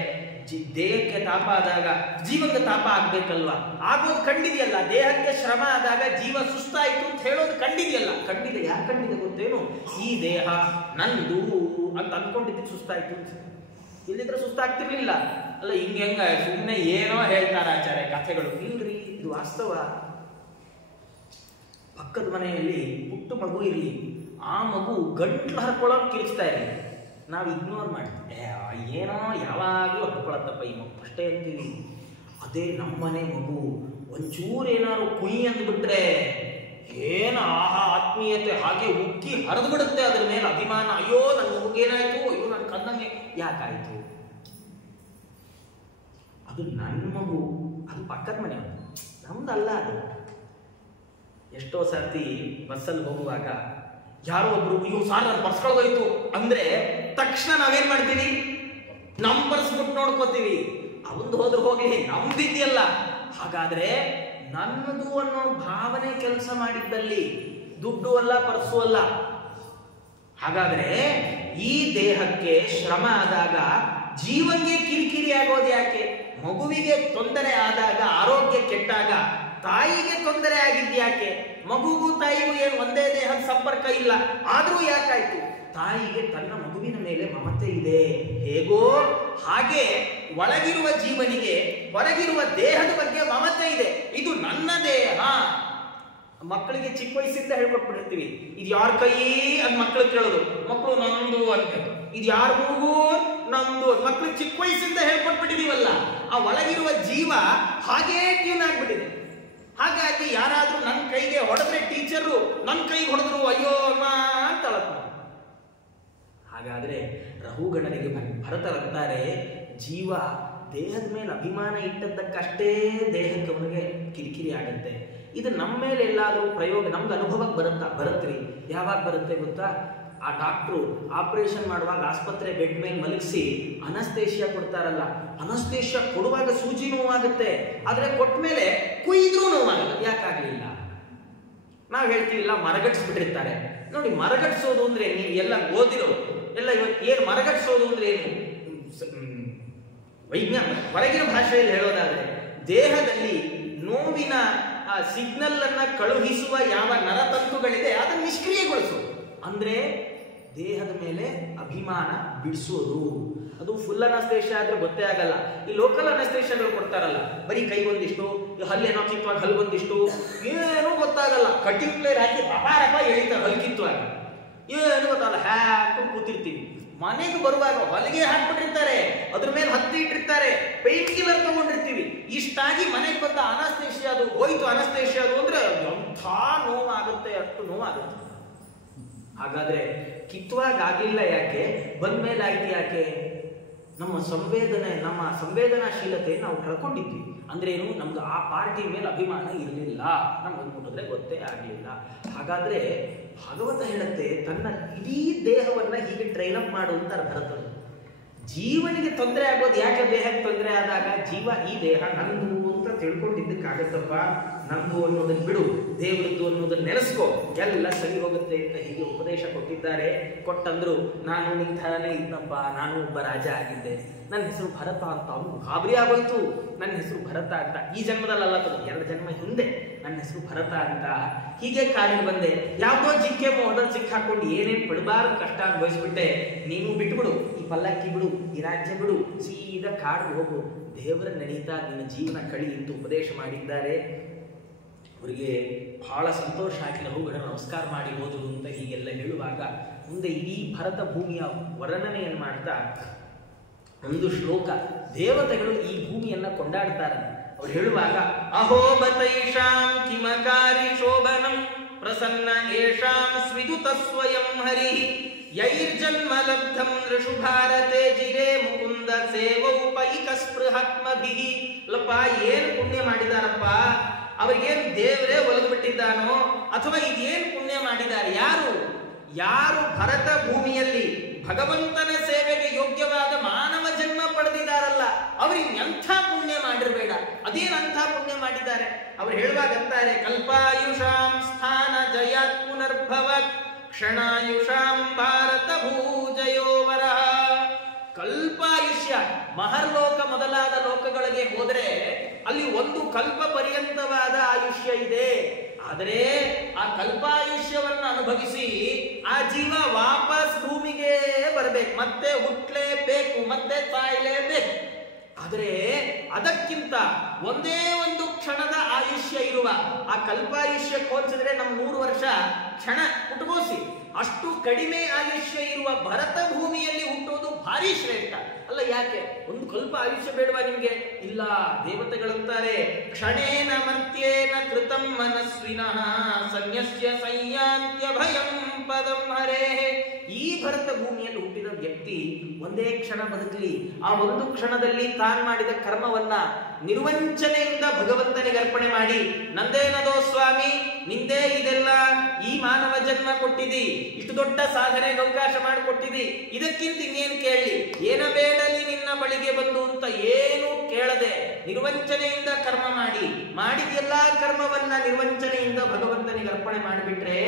ದೇಹಕ್ಕೆ ತಾಪ ಆದಾಗ ಜೀವಕ್ಕೆ ತಾಪ ಆಗ್ಬೇಕಲ್ವಾ? ಆಗೋದು ಕಂಡಿದೆಯಲ್ಲ. ದೇಹಕ್ಕೆ ಶ್ರಮ ಆದಾಗ ಜೀವ ಸುಸ್ತಾಯ್ತು ಅಂತ ಹೇಳೋದು ಕಂಡಿದೆಯಲ್ಲ. ಕಂಡಿದೆ. ಯಾಕೆ ಕಂಡಿದೆ ಗೊತ್ತೇನು? ಈ ದೇಹ ನಂದು ಅಂತ ಅನ್ಕೊಂಡಿದ್ದಕ್ಕೆ ಸುಸ್ತಾಯ್ತು ಅಂತ. ಇಲ್ಲಿದ್ರೆ ಸುಸ್ತಾಗ್ತಿರ್ಲಿಲ್ಲ. ಅಲ್ಲ, ಹೆಂಗ ಸುಮ್ಮನೆ ಏನೋ ಹೇಳ್ತಾರ ಆಚಾರ್ಯ ಕಥೆಗಳು. ಇಲ್ರಿ, ಇದು ವಾಸ್ತವ. ಪಕ್ಕದ ಮನೆಯಲ್ಲಿ ಪುಟ್ಟ ಮಗು ಇರಲಿ, ಆ ಮಗು ಗಂಟ್ಲು ಹರ್ಕೊಳ್ಳೋಕೆ ಕಿರಿಸ್ತಾ ಇರಲಿ, ನಾವು ಇಗ್ನೋರ್ ಮಾಡ್ತೀವಿ. ಏನೋ ಯಾವಾಗಲೂ ಹರ್ಕೊಳತ್ತಪ್ಪ ಈ ಮಗು ಅಷ್ಟೇ ಅಂತೀವಿ. ಅದೇ ನಮ್ಮನೆ ಮಗು ಒಂಚೂರು ಏನಾದ್ರು ಕುಯ್ ಅಂದ್ಬಿಟ್ರೆ ಏನು ಆತ್ಮೀಯತೆ ಹಾಗೆ ಉಕ್ಕಿ ಹರಿದು ಬಿಡುತ್ತೆ. ಅದ್ರ ಮೇಲೆ ಅಭಿಮಾನ. ಅಯ್ಯೋ ನನ್ನ ಮಗುಗೇನಾಯ್ತು, ಅಯ್ಯೋ ನನ್ನ ಕಣ್ಣಂಗೆ ಯಾಕಾಯ್ತು? ಅದು ನನ್ನ ಮಗು, ಅದು ಪಕ್ಕದ ಮನೆ, ನಮ್ದಲ್ಲ ಅದು. ಎಷ್ಟೋ ಸರ್ತಿ ಬಸ್ಸಲ್ಲಿ ಹೋಗುವಾಗ ಯಾರೋ ಒಬ್ರು ಅಯ್ಯೋ ಸಾರ್ ನನ್ನ ಪರ್ಸ್ ಕಳ್ದೋಯ್ತು ಅಂದ್ರೆ ತಕ್ಷಣ ನಾವೇನ್ ಮಾಡ್ತೀವಿ? ನಮ್ ಪರ್ಸ್ ಬಿಟ್ಟು ನೋಡ್ಕೋತೀವಿ. ಅವಂದು ಹೋದ್ರೆ ಹೋಗ್ಲಿ, ನಮ್ದಿದೆಯಲ್ಲ. ಹಾಗಾದ್ರೆ ನನ್ನದು ಅನ್ನೋ ಭಾವನೆ ಕೆಲಸ ಮಾಡಿದ್ದಲ್ಲಿ ದುಡ್ಡು ಅಲ್ಲ, ಪರ್ಸು ಅಲ್ಲ. ಹಾಗಾದ್ರೆ ಈ ದೇಹಕ್ಕೆ ಶ್ರಮ ಆದಾಗ ಜೀವನ್ಗೆ ಕಿರಿಕಿರಿ ಆಗೋದು ಯಾಕೆ? ಮಗುವಿಗೆ ತೊಂದರೆ ಆದಾಗ, ಆರೋಗ್ಯ ಕೆಟ್ಟಾಗ ತಾಯಿಗೆ ತೊಂದರೆ ಆಗಿದ್ಯಾಕೆ? ಮಗುಗೂ ತಾಯಿಗೂ ಏನು ಒಂದೇ ದೇಹದ ಸಂಪರ್ಕ ಇಲ್ಲ, ಆದ್ರೂ ಯಾಕಾಯ್ತು? ತಾಯಿಗೆ ತನ್ನ ಮಗುವಿನ ಮೇಲೆ ಮಮತೆ ಇದೆ. ಹೇಗೋ ಹಾಗೆ ಒಳಗಿರುವ ಜೀವನಿಗೆ ಹೊರಗಿರುವ ದೇಹದ ಬಗ್ಗೆ ಮಮತೆ ಇದೆ. ಇದು ನನ್ನ ದೇಹ. ಮಕ್ಕಳಿಗೆ ಚಿಕ್ಕ ವಯಸ್ಸಿಂದ ಹೇಳ್ಕೊಟ್ಬಿಟ್ಟಿರ್ತೀವಿ, ಇದು ಯಾರ ಕೈ ಅಂತ ಮಕ್ಕಳು ಕೇಳೋದು. ಮಕ್ಕಳು ನಮ್ದು ಅಂತ. ಇದು ಯಾರ ಮೂಗು? ನಮ್ದು. ಮಕ್ಕಳು ಚಿಕ್ಕ ವಯಸ್ಸಿಂದ ಹೇಳ್ಕೊಟ್ಬಿಟ್ಟಿದೀವಲ್ಲ, ಆ ಒಳಗಿರುವ ಜೀವ ಹಾಗೇ ಟ್ಯೂನ್ ಆಗ್ಬಿಟ್ಟಿದೆ. ಹಾಗಾಗಿ ಯಾರಾದ್ರೂ ನನ್ನ ಕೈಗೆ ಹೊಡೆದ್ರೆ ಟೀಚರು ನನ್ನ ಕೈಗೆ ಹೊಡೆದ್ರು ಅಯ್ಯೋ ಅಮ್ಮ ಅಂತ ಅಳತ್ತಾರೆ. ಹಾಗಾದ್ರೆ ರಹುಗಣನಿಗೆ ಭರತರಂತಾರೆ, ಜೀವ ದೇಹದ ಮೇಲೆ ಅಭಿಮಾನ ಇಟ್ಟದ್ದಕ್ಕಷ್ಟೇ ದೇಹಕ್ಕೆ ಅವನಿಗೆ ಕಿರಿಕಿರಿ ಆಗತ್ತೆ. ಇದು ನಮ್ಮ ಮೇಲೆ ಎಲ್ಲಾದ್ರೂ ಪ್ರಯೋಗ ನಮ್ಗೆ ಅನುಭವಕ್ಕೆ ಬರುತ್ತ್ರಿ. ಯಾವಾಗ ಬರುತ್ತೆ ಗೊತ್ತಾ? ಆ ಡಾಕ್ಟ್ರು ಆಪರೇಷನ್ ಮಾಡುವಾಗ ಆಸ್ಪತ್ರೆ ಬೆಡ್ ಮೇಲೆ ಮಲಗಿಸಿ ಅನಸ್ತೇಷಿಯಾ ಕೊಡ್ತಾರಲ್ಲ, ಅನಸ್ತೇಷಿಯಾ ಕೊಡುವಾಗ ಸೂಜಿ ನೋವಾಗುತ್ತೆ, ಆದ್ರೆ ಕೊಟ್ಟ ಮೇಲೆ ಕುಯ್ದ್ರೂ ನೋವಾಗಲ್ಲ. ಯಾಕಾಗ್ಲಿಲ್ಲ? ನಾವು ಹೇಳ್ತೀವಿಲ್ಲ, ಮರಗಟ್ಸ್ಬಿಟ್ಟಿರ್ತಾರೆ ನೋಡಿ. ಮರಗಟ್ಸೋದು ಅಂದ್ರೆ ನೀವು ಎಲ್ಲ ಓದಿರೋ ಎಲ್ಲ ಇವತ್ತು ಏನು ಮರಗಟ್ಸೋದು ಅಂದ್ರೆ ಏನು? ಹೊರಗಿನ ಭಾಷೆಯಲ್ಲಿ ಹೇಳೋದಾದ್ರೆ, ದೇಹದಲ್ಲಿ ನೋವಿನ ಸಿಗ್ನಲ್ ಅನ್ನ ಕಳುಹಿಸುವ ಯಾವ ನರತಂತುಗಳಿದೆ ಅದನ್ನು ನಿಷ್ಕ್ರಿಯಗೊಳಿಸೋದು. ಅಂದ್ರೆ ದೇಹದ ಮೇಲೆ ಅಭಿಮಾನ ಬಿಡಿಸೋದು. ಅದು ಫುಲ್ ಅನಸ್ತೇಷಿಯಾ ಆದ್ರೆ ಗೊತ್ತೇ ಆಗಲ್ಲ. ಈ ಲೋಕಲ್ ಅನಸ್ತೇಷಿಯಾಗಳು ಕೊಡ್ತಾರಲ್ಲ, ಬರೀ ಕೈಗೊಂದಿಷ್ಟು, ಹಲ್ಲೇನೋ ಕಿತ್ತುವಾಗ ಹಲ್ಗೊಂದಿಷ್ಟು, ಏನೂ ಗೊತ್ತಾಗಲ್ಲ. ಕಟಿಂಗ್ ಪ್ಲೇರ್ ಹಾಕಿ ರಪ ಎಳಿತಾರೆ ಹಲ್ ಕಿತ್ತುವಾಗ, ಏನು ಗೊತ್ತಲ್ಲ, ಹ್ಯಾಕೊಂಡು ಕೂತಿರ್ತೀವಿ. ಮನೆಗೆ ಬರುವಾಗ ಹೊಲಿಗೆ ಹಾಕ್ಬಿಟ್ಟಿರ್ತಾರೆ, ಅದ್ರ ಮೇಲೆ ಹತ್ತಿ ಇಟ್ಟಿರ್ತಾರೆ, ಪೈನ್ ಕಿಲ್ಲರ್ ತಗೊಂಡಿರ್ತೀವಿ. ಇಷ್ಟಾಗಿ ಮನೆಗೆ ಬಂದ ಅನಸ್ತೇಷಿಯಾ ಅದು ಹೋಯ್ತು. ಅನಸ್ತೇಷಿಯಾ ಅದು ಅಂದ್ರೆ ಎಂಥ ನೋವಾಗುತ್ತೆ, ಅಷ್ಟು ನೋವಾಗುತ್ತೆ. ಹಾಗಾದ್ರೆ ಕಿತ್ತುವಾಗ ಆಗ್ಲಿಲ್ಲ ಯಾಕೆ? ಬಂದ್ಮೇಲೆ ಆಯ್ತು ಯಾಕೆ? ನಮ್ಮ ಸಂವೇದನಾಶೀಲತೆ ನಾವು ಕಳ್ಕೊಂಡಿದ್ವಿ. ಅಂದ್ರೆ ಏನು? ನಮ್ದು ಆ ಪಾರ್ಟಿ ಮೇಲೆ ಅಭಿಮಾನ ಇರಲಿಲ್ಲ, ನಮ್ಗೆ ಮುಟ್ಟಿದ್ರೆ ಗೊತ್ತೇ ಆಗಲಿಲ್ಲ. ಹಾಗಾದ್ರೆ ಭಾಗವತ ಹೇಳುತ್ತೆ, ತನ್ನ ಇಡೀ ದೇಹವನ್ನ ಹೀಗೆ ಟ್ರೈನ್ ಅಪ್ ಮಾಡು ಅಂತಾರೆ ಭರತರು. ಜೀವನಿಗೆ ತೊಂದರೆ ಆಗೋದು ಯಾಕೆ? ದೇಹಕ್ಕೆ ತೊಂದರೆ ಆದಾಗ ಜೀವ ಈ ದೇಹ ನಂದು ಅಂತ ತಿಳ್ಕೊಂಡಿದ್ದಕ್ಕಾಗತ್ತಪ್ಪ. ನಂದು ಅನ್ನೋದನ್ನ ಬಿಡು, ದೇವರದ್ದು ಅನ್ನೋದನ್ನ ನೆನೆಸ್ಕೋ, ಎಲ್ಲ ಸರಿ ಹೋಗುತ್ತೆ ಅಂತ ಹೀಗೆ ಉಪದೇಶ ಕೊಟ್ಟಿದ್ದಾರೆ. ಕೊಟ್ಟಂದ್ರು, ನಾನು ನಿಂತಾನೆ ಇದ್ನಪ್ಪ, ನಾನು ಒಬ್ಬ ರಾಜ ಆಗಿದ್ದೆ, ನನ್ನ ಹೆಸರು ಭರತ ಅಂತ. ಅವನು ಗಾಬರಿ ಆಗೋಯ್ತು, ನನ್ನ ಹೆಸರು ಭರತ ಅಂತ. ಈ ಜನ್ಮದಲ್ಲ, 2 ಜನ್ಮ ಹಿಂದೆ ನನ್ನ ಹೆಸರು ಭರತ ಅಂತ. ಹೀಗೆ ಕಾಡಿಗೆ ಬಂದೆ, ಯಾವುದೋ ಜಿಕ್ಕೆ ಮೊದಲು ಸಿಕ್ಕಾಕೊಂಡು ಏನೇನು ಪಡಬಾರ್ದು ಕಷ್ಟ ಅನುಭವಿಸ್ಬಿಟ್ಟೆ. ನೀನು ಬಿಟ್ಬಿಡು, ಈ ಪಲ್ಲಕ್ಕಿ ಬಿಡು, ಈ ರಾಜ್ಯ ಬಿಡು, ಸೀದಾ ಕಾಡಿಗೆ ಹೋಗು, ದೇವರ ನಡೀತಾ ನಿನ್ನ ಜೀವನ ಕಳಿ ಅಂತ ಉಪದೇಶ ಮಾಡಿದ್ದಾರೆ. ಅವರಿಗೆ ಬಹಳ ಸಂತೋಷ ಆಗಿ ರಹುಗಣ ನಮಸ್ಕಾರ ಮಾಡಿ ಹೋದರು ಅಂತ ಹೀಗೆಲ್ಲ ಹೇಳುವಾಗ, ಮುಂದೆ ಇಡೀ ಭರತ ಭೂಮಿಯ ವರ್ಣನೆಯನ್ನು ಮಾಡ್ತಾ ಒಂದು ಶ್ಲೋಕ, ದೇವತೆಗಳು ಈ ಭೂಮಿಯನ್ನ ಕೊಂಡಾಡ್ತಾರೆ. ಅವ್ರು ಹೇಳುವಾಗ, ಅಹೋ ಬತೈಷಾಂ ಕಿಮಕಾರಿ ಶೋಭನಂ ಪ್ರಸನ್ನ ಏಷಾಂ ಸ್ವಿದುತ ಸ್ವಯಂ ಹರಿ ಯೈರ್ಜನ್ಮ ಲಬ್ಧಂ ನೃಷು ಭಾರತೆ ಜಿರೇ ಮುಕುಂದ ಸೇವೌಪೈಕ ಸ್ಪೃಹಾತ್ಮಭಿಹಿ. ಲಪ್ಪ ಏನ್ ಪುಣ್ಯ ಮಾಡಿದಾರಪ್ಪ, ಅವ್ರಿಗೇನು ದೇವರೇ ಒಲದು ಬಿಟ್ಟಿದ್ದಾನೋ ಅಥವಾ ಇದೇನು ಪುಣ್ಯ ಮಾಡಿದ್ದಾರೆ? ಯಾರು ಭರತ ಭೂಮಿಯಲ್ಲಿ ಭಗವಂತನ ಸೇವೆಗೆ ಯೋಗ್ಯವಾದ ಮಾನವ ಜನ್ಮ ಪಡೆದಿದ್ದಾರಲ್ಲ, ಅವ್ರಿಗೆ ಎಂಥ ಪುಣ್ಯ ಮಾಡಿರಬೇಡ. ಅದೇನಂಥ ಪುಣ್ಯ ಮಾಡಿದ್ದಾರೆ? ಅವ್ರು ಹೇಳುವಾಗ ಅಂತಾರೆ, ಕಲ್ಪಾಯುಷಾಂ ಸ್ಥಾನ ಜಯಾತ್ ಪುನರ್ಭವತ್ ಕ್ಷಣಾಯುಷಾಂ ಭಾರತ ಭೂಜಯೋವರ. ಕಲ್ಪಾಯುಷ್ಯ, ಮಹರ್ಲೋಕ ಮೊದಲಾದ ಲೋಕಗಳಿಗೆ ಹೋದ್ರೆ ಅಲ್ಲಿ 1 ಕಲ್ಪ ಪರ್ಯಂತವಾದ ಆಯುಷ್ಯ ಇದೆ. ಆದರೆ ಆ ಕಲ್ಪಾಯುಷ್ಯವನ್ನು ಅನುಭವಿಸಿ ಆ ಜೀವ ವಾಪಸ್ ಭೂಮಿಗೆ ಬರಬೇಕು, ಮತ್ತೆ ಹುಟ್ಟಲೇಬೇಕು, ಮತ್ತೆ ಸಾಯಲೇಬೇಕು. ಆದರೆ ಅದಕ್ಕಿಂತ ಒಂದೇ ಒಂದು ಕ್ಷಣದ ಆಯುಷ್ಯ ಇರುವ ಆ ಕಲ್ಪಾಯುಷ್ಯಕ್ಕೆ ಹೋಲಿಸಿದ್ರೆ ನಮ್ಮ 100 ವರ್ಷ ಕ್ಷಣ ಹುಟ್ಟುಗೋಸಿ, ಅಷ್ಟು ಕಡಿಮೆ ಆಯುಷ್ಯ ಇರುವ ಭರತ ಭೂಮಿಯಲ್ಲಿ ಹುಟ್ಟುವುದು ಭಾರಿ ಶ್ರೇಷ್ಠ ಅಲ್ಲ. ಯಾಕೆ? ಒಂದು ಕಲ್ಪ ಆಯುಷ್ಯ ಬೇಡವಾ ನಿಮ್ಗೆ? ಇಲ್ಲ. ದೇವತೆಗಳಂತಾರೆ, ಕ್ಷಣೇನ ಮರ್ತ್ಯೇನ ಕೃತಂ ಮನಸ್ವಿನಃ ಸನ್ಯಸ್ಯ ಸಂಯಾಂತ್ಯ ಭಯಂ ಪದಂ ಹರೇ. ಈ ಭರತ ಭೂಮಿಯಲ್ಲಿ ಹುಟ್ಟಿದ ವ್ಯಕ್ತಿ ಒಂದೇ ಕ್ಷಣ ಬದುಕಲಿ, ಆ ಒಂದು ಕ್ಷಣದಲ್ಲಿ ತಾನು ಮಾಡಿದ ಕರ್ಮವನ್ನ ನಿರ್ವಂಚನೆಯಿಂದ ಭಗವಂತನಿಗೆ ಅರ್ಪಣೆ ಮಾಡಿ, ನಂದೇನದೋ ಸ್ವಾಮಿ, ನಿಂದೇ ಇದೆಲ್ಲ, ಈ ಮಾನವ ಜನ್ಮ ಕೊಟ್ಟಿದಿ, ಇಷ್ಟು ದೊಡ್ಡ ಸಾಧನೆಗೆ ಅವಕಾಶ ಮಾಡಿಕೊಟ್ಟಿದಿ, ಇದಕ್ಕಿಂತ ಇನ್ನೇನು ಕೇಳಲಿ, ಏನ ಬೇಡಲಿ ನಿನ್ನ ಬಳಿಗೆ ಬಂದು ಅಂತ ಏನು ಕೇಳದೆ ನಿರ್ವಂಚನೆಯಿಂದ ಕರ್ಮ ಮಾಡಿದೆಲ್ಲ ಕರ್ಮವನ್ನ ನಿರ್ವಂಚನೆಯಿಂದ ಭಗವಂತನಿಗೆ ಅರ್ಪಣೆ ಮಾಡಿಬಿಟ್ರೆ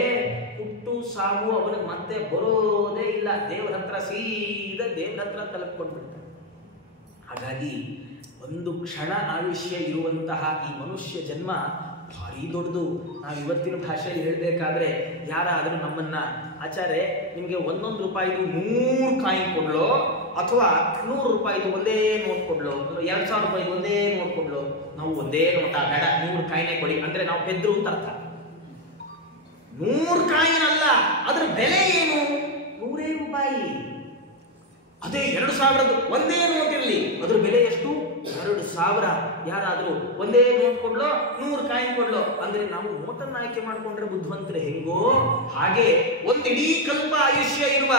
ಹುಟ್ಟು ಸಾವು ಅವನಿಗೆ ಮತ್ತೆ ಬರೋದೇ ಇಲ್ಲ. ದೇವರ ಹತ್ರ ಸೀದಾ ದೇವರ ಹತ್ರ ತಲುಪ್ಕೊಂಡ್ಬಿಡ್ತಾನೆ. ಹಾಗಾಗಿ ಒಂದು ಕ್ಷಣ ಆಯುಷ್ಯ ಇರುವಂತಹ ಈ ಮನುಷ್ಯ ಜನ್ಮ ಭಾರಿ ದೊಡ್ಡದು. ನಾವು ಇವತ್ತಿನ ಭಾಷೆಯಲ್ಲಿ ಹೇಳಬೇಕಾದ್ರೆ ಯಾರಾದರೂ ನಮ್ಮನ್ನ ಆಚಾರ್ಯ ನಿಮಗೆ 1 ರೂಪಾಯಿದು 100 ಕಾಯಿನ್ ಕೊಡ್ಲೋ ಅಥವಾ 100 ರೂಪಾಯಿದು ಒಂದೇ ನೋಟ್ ಕೊಡ್ಲೋ, 2000 ರೂಪಾಯಿದು ಒಂದೇ ನೋಟ್ ಕೊಡ್ಲೋ, ನಾವು ಒಂದೇ ನೋಟ ಬೇಡ 100 ಕಾಯಿನೇ ಕೊಡಿ ಅಂದ್ರೆ ನಾವು ಬೆದ್ರು ಅಂತ ಅರ್ಥ. 100 ಕಾಯಿನ್ ಅಲ್ಲ, ಅದರ ಬೆಲೆ ಏನು? 100 ರೂಪಾಯಿ. ಅದೇ 2000 ಒಂದೇ ನೋಟ್ ಇರಲಿ, ಅದ್ರ ಬೆಲೆ ಎಷ್ಟು? 2000. ಯಾರಾದ್ರೂ ಒಂದೇ ನೋಟ್ ಕೊಡ್ಲೋ 100 ಕಾಯಿನ್ ಕೊಡ್ಲೋ ಅಂದ್ರೆ ನಾವು ನೋಟನ್ನು ಆಯ್ಕೆ ಮಾಡ್ಕೊಂಡ್ರೆ ಬುದ್ಧಿವಂತರೆ ಹೆಂಗೋ ಹಾಗೆ ಒಂದು ಇಡೀ ಕಲ್ಪ ಆಯುಷ್ಯ ಇರುವ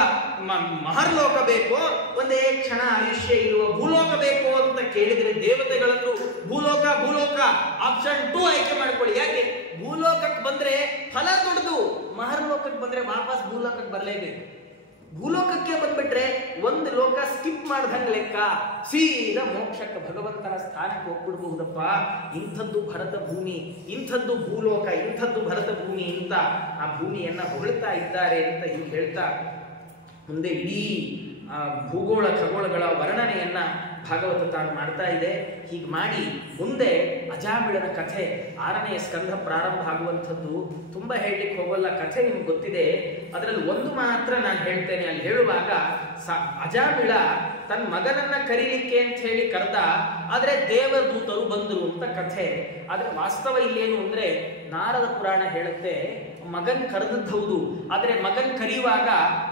ಮಹರ್ಲೋಕ ಬೇಕೋ, ಒಂದೇ ಕ್ಷಣ ಆಯುಷ್ಯ ಇರುವ ಭೂಲೋಕ ಬೇಕೋ ಅಂತ ಕೇಳಿದ್ರೆ ದೇವತೆಗಳಂದ್ರು ಭೂಲೋಕ ಭೂಲೋಕ ಆಪ್ಷನ್ 2 ಆಯ್ಕೆ ಮಾಡ್ಕೊಳ್ಳಿ. ಯಾಕೆ? ಭೂಲೋಕಕ್ಕೆ ಬಂದ್ರೆ ಫಲ ದೊಡ್ಡದು, ಮಹರ್ಲೋಕಕ್ಕೆ ಬಂದ್ರೆ ವಾಪಸ್ ಭೂಲೋಕಕ್ಕೆ ಬರಲೇಬೇಕು. ಭೂಲೋಕಕ್ಕೆ ಬಂದ್ಬಿಟ್ರೆ ಒಂದು ಲೋಕ ಸ್ಕಿಪ್ ಮಾಡ್ದಂಗ್ ಲೆಕ್ಕ, ಸೀದಾ ಮೋಕ್ಷಕ್ಕೆ ಭಗವಂತನ ಸ್ಥಾನಕ್ಕೆ ಹೋಗ್ಬಿಡ್ಬಹುದಪ್ಪ. ಇಂಥದ್ದು ಭರತ ಭೂಮಿ, ಇಂಥದ್ದು ಭೂಲೋಕ, ಇಂಥದ್ದು ಭರತ ಭೂಮಿ ಅಂತ ಆ ಭೂಮಿಯನ್ನ ಹೊಗಳ್ತಾ ಇದ್ದಾರೆ ಅಂತ ಹೀಗೆ ಹೇಳ್ತಾ ಮುಂದೆ ಇಡೀ ಭೂಗೋಳ ಖಗೋಳಗಳ ವರ್ಣನೆಯನ್ನ ಭಾಗವತ ತಾನು ಮಾಡ್ತಾ ಇದೆ. ಹೀಗೆ ಮಾಡಿ ಮುಂದೆ ಅಜಾಮಿಳನ ಕಥೆ 6ನೇ ಸ್ಕಂಧ ಪ್ರಾರಂಭ ಆಗುವಂಥದ್ದು. ತುಂಬಾ ಹೇಳಲಿಕ್ಕೆ ಹೋಗಲ್ಲ, ಕಥೆ ನಿಮ್ಗೆ ಗೊತ್ತಿದೆ. ಅದರಲ್ಲಿ ಒಂದು ಮಾತ್ರ ನಾನು ಹೇಳ್ತೇನೆ. ಅಲ್ಲಿ ಹೇಳುವಾಗ ಅಜಾಮಿಳ ತನ್ನ ಮಗನನ್ನ ಕರೀಲಿಕ್ಕೆ ಅಂತ ಹೇಳಿ ಕರೆದ, ಆದ್ರೆ ದೇವದೂತರು ಬಂದರು ಅಂತ ಕಥೆ. ಆದ್ರೆ ವಾಸ್ತವ ಇಲ್ಲೇನು ಅಂದ್ರೆ ನಾರದ ಪುರಾಣ ಹೇಳುತ್ತೆ ಮಗನ್ ಕರೆದದ್ದು ಹೌದು, ಆದ್ರೆ ಮಗನ್ ಕರೆಯುವಾಗ